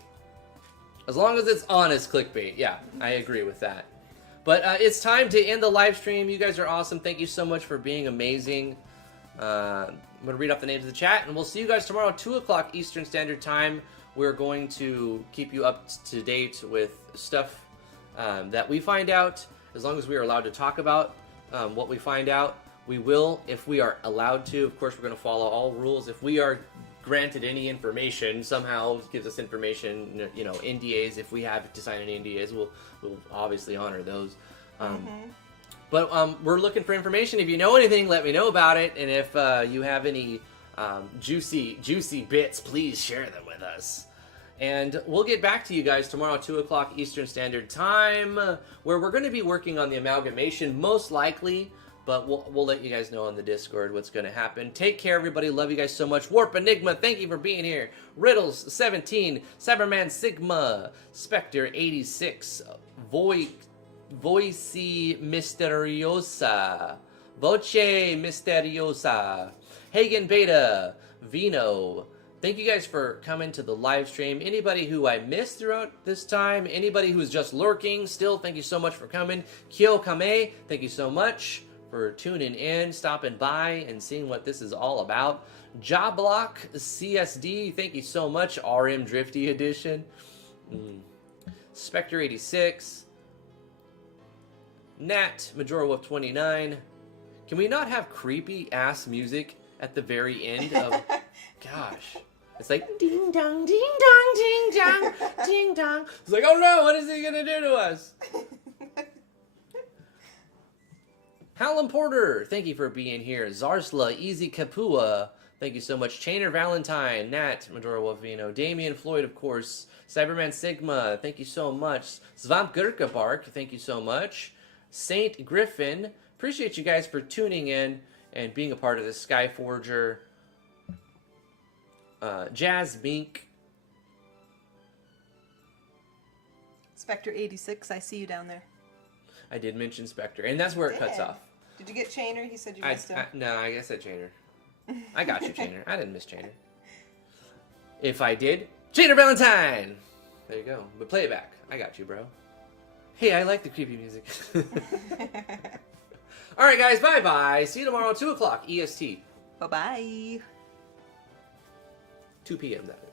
As long as it's honest clickbait. Yeah, I agree with that. But it's time to end the live stream. You guys are awesome. Thank you so much for being amazing. I'm going to read off the names of the chat, and we'll see you guys tomorrow at 2 o'clock Eastern Standard Time. We're going to keep you up to date with stuff that we find out. As long as we are allowed to talk about what we find out, we will, if we are allowed to. Of course, we're going to follow all rules. If we are granted any information, somehow gives us information, you know, NDAs, if we have to sign any NDAs, we'll obviously honor those. But we're looking for information. If you know anything, let me know about it. And if you have any juicy bits, please share them with us. And we'll get back to you guys tomorrow at 2 o'clock Eastern Standard Time, where we're going to be working on the amalgamation, most likely. But we'll let you guys know on the Discord what's going to happen. Take care, everybody. Love you guys so much. Warp Enigma, thank you for being here. Riddles 17, Cyberman Sigma, Spectre 86, Voice Misteriosa, Voce Misteriosa, Hagen Beta, Vino. Thank you guys for coming to the live stream. Anybody who I missed throughout this time, anybody who's just lurking still, thank you so much for coming. Kyo Kame, thank you so much for tuning in, stopping by, and seeing what this is all about. Joblock CSD, thank you so much. RM Drifty Edition. Spectre 86. Nat, Majora Wolf 29. Can we not have creepy ass music at the very end of... Gosh. It's like ding dong, ding dong, ding dong, ding dong. It's like, oh no, what is he gonna do to us? Hallam Porter, thank you for being here. Zarsla, Easy Kapua, thank you so much. Chainer Valentine, Nat, Majora Wolfino, Damian Floyd, of course. Cyberman Sigma, thank you so much. Svamp Gurka Bark, thank you so much. Saint Griffin, appreciate you guys for tuning in and being a part of this Skyforger. Jazz Bink. Spectre 86, I see you down there. I did mention Spectre, and that's where it cuts off. Did you get Chainer? He said you missed him. No, I guess I Chainer. I got you, Chainer. I didn't miss Chainer. If I did, Chainer Valentine! There you go. But play it back. I got you, bro. Hey, I like the creepy music. Alright, guys. Bye-bye. See you tomorrow, 2 o'clock EST. Bye-bye. 2 p.m., that is.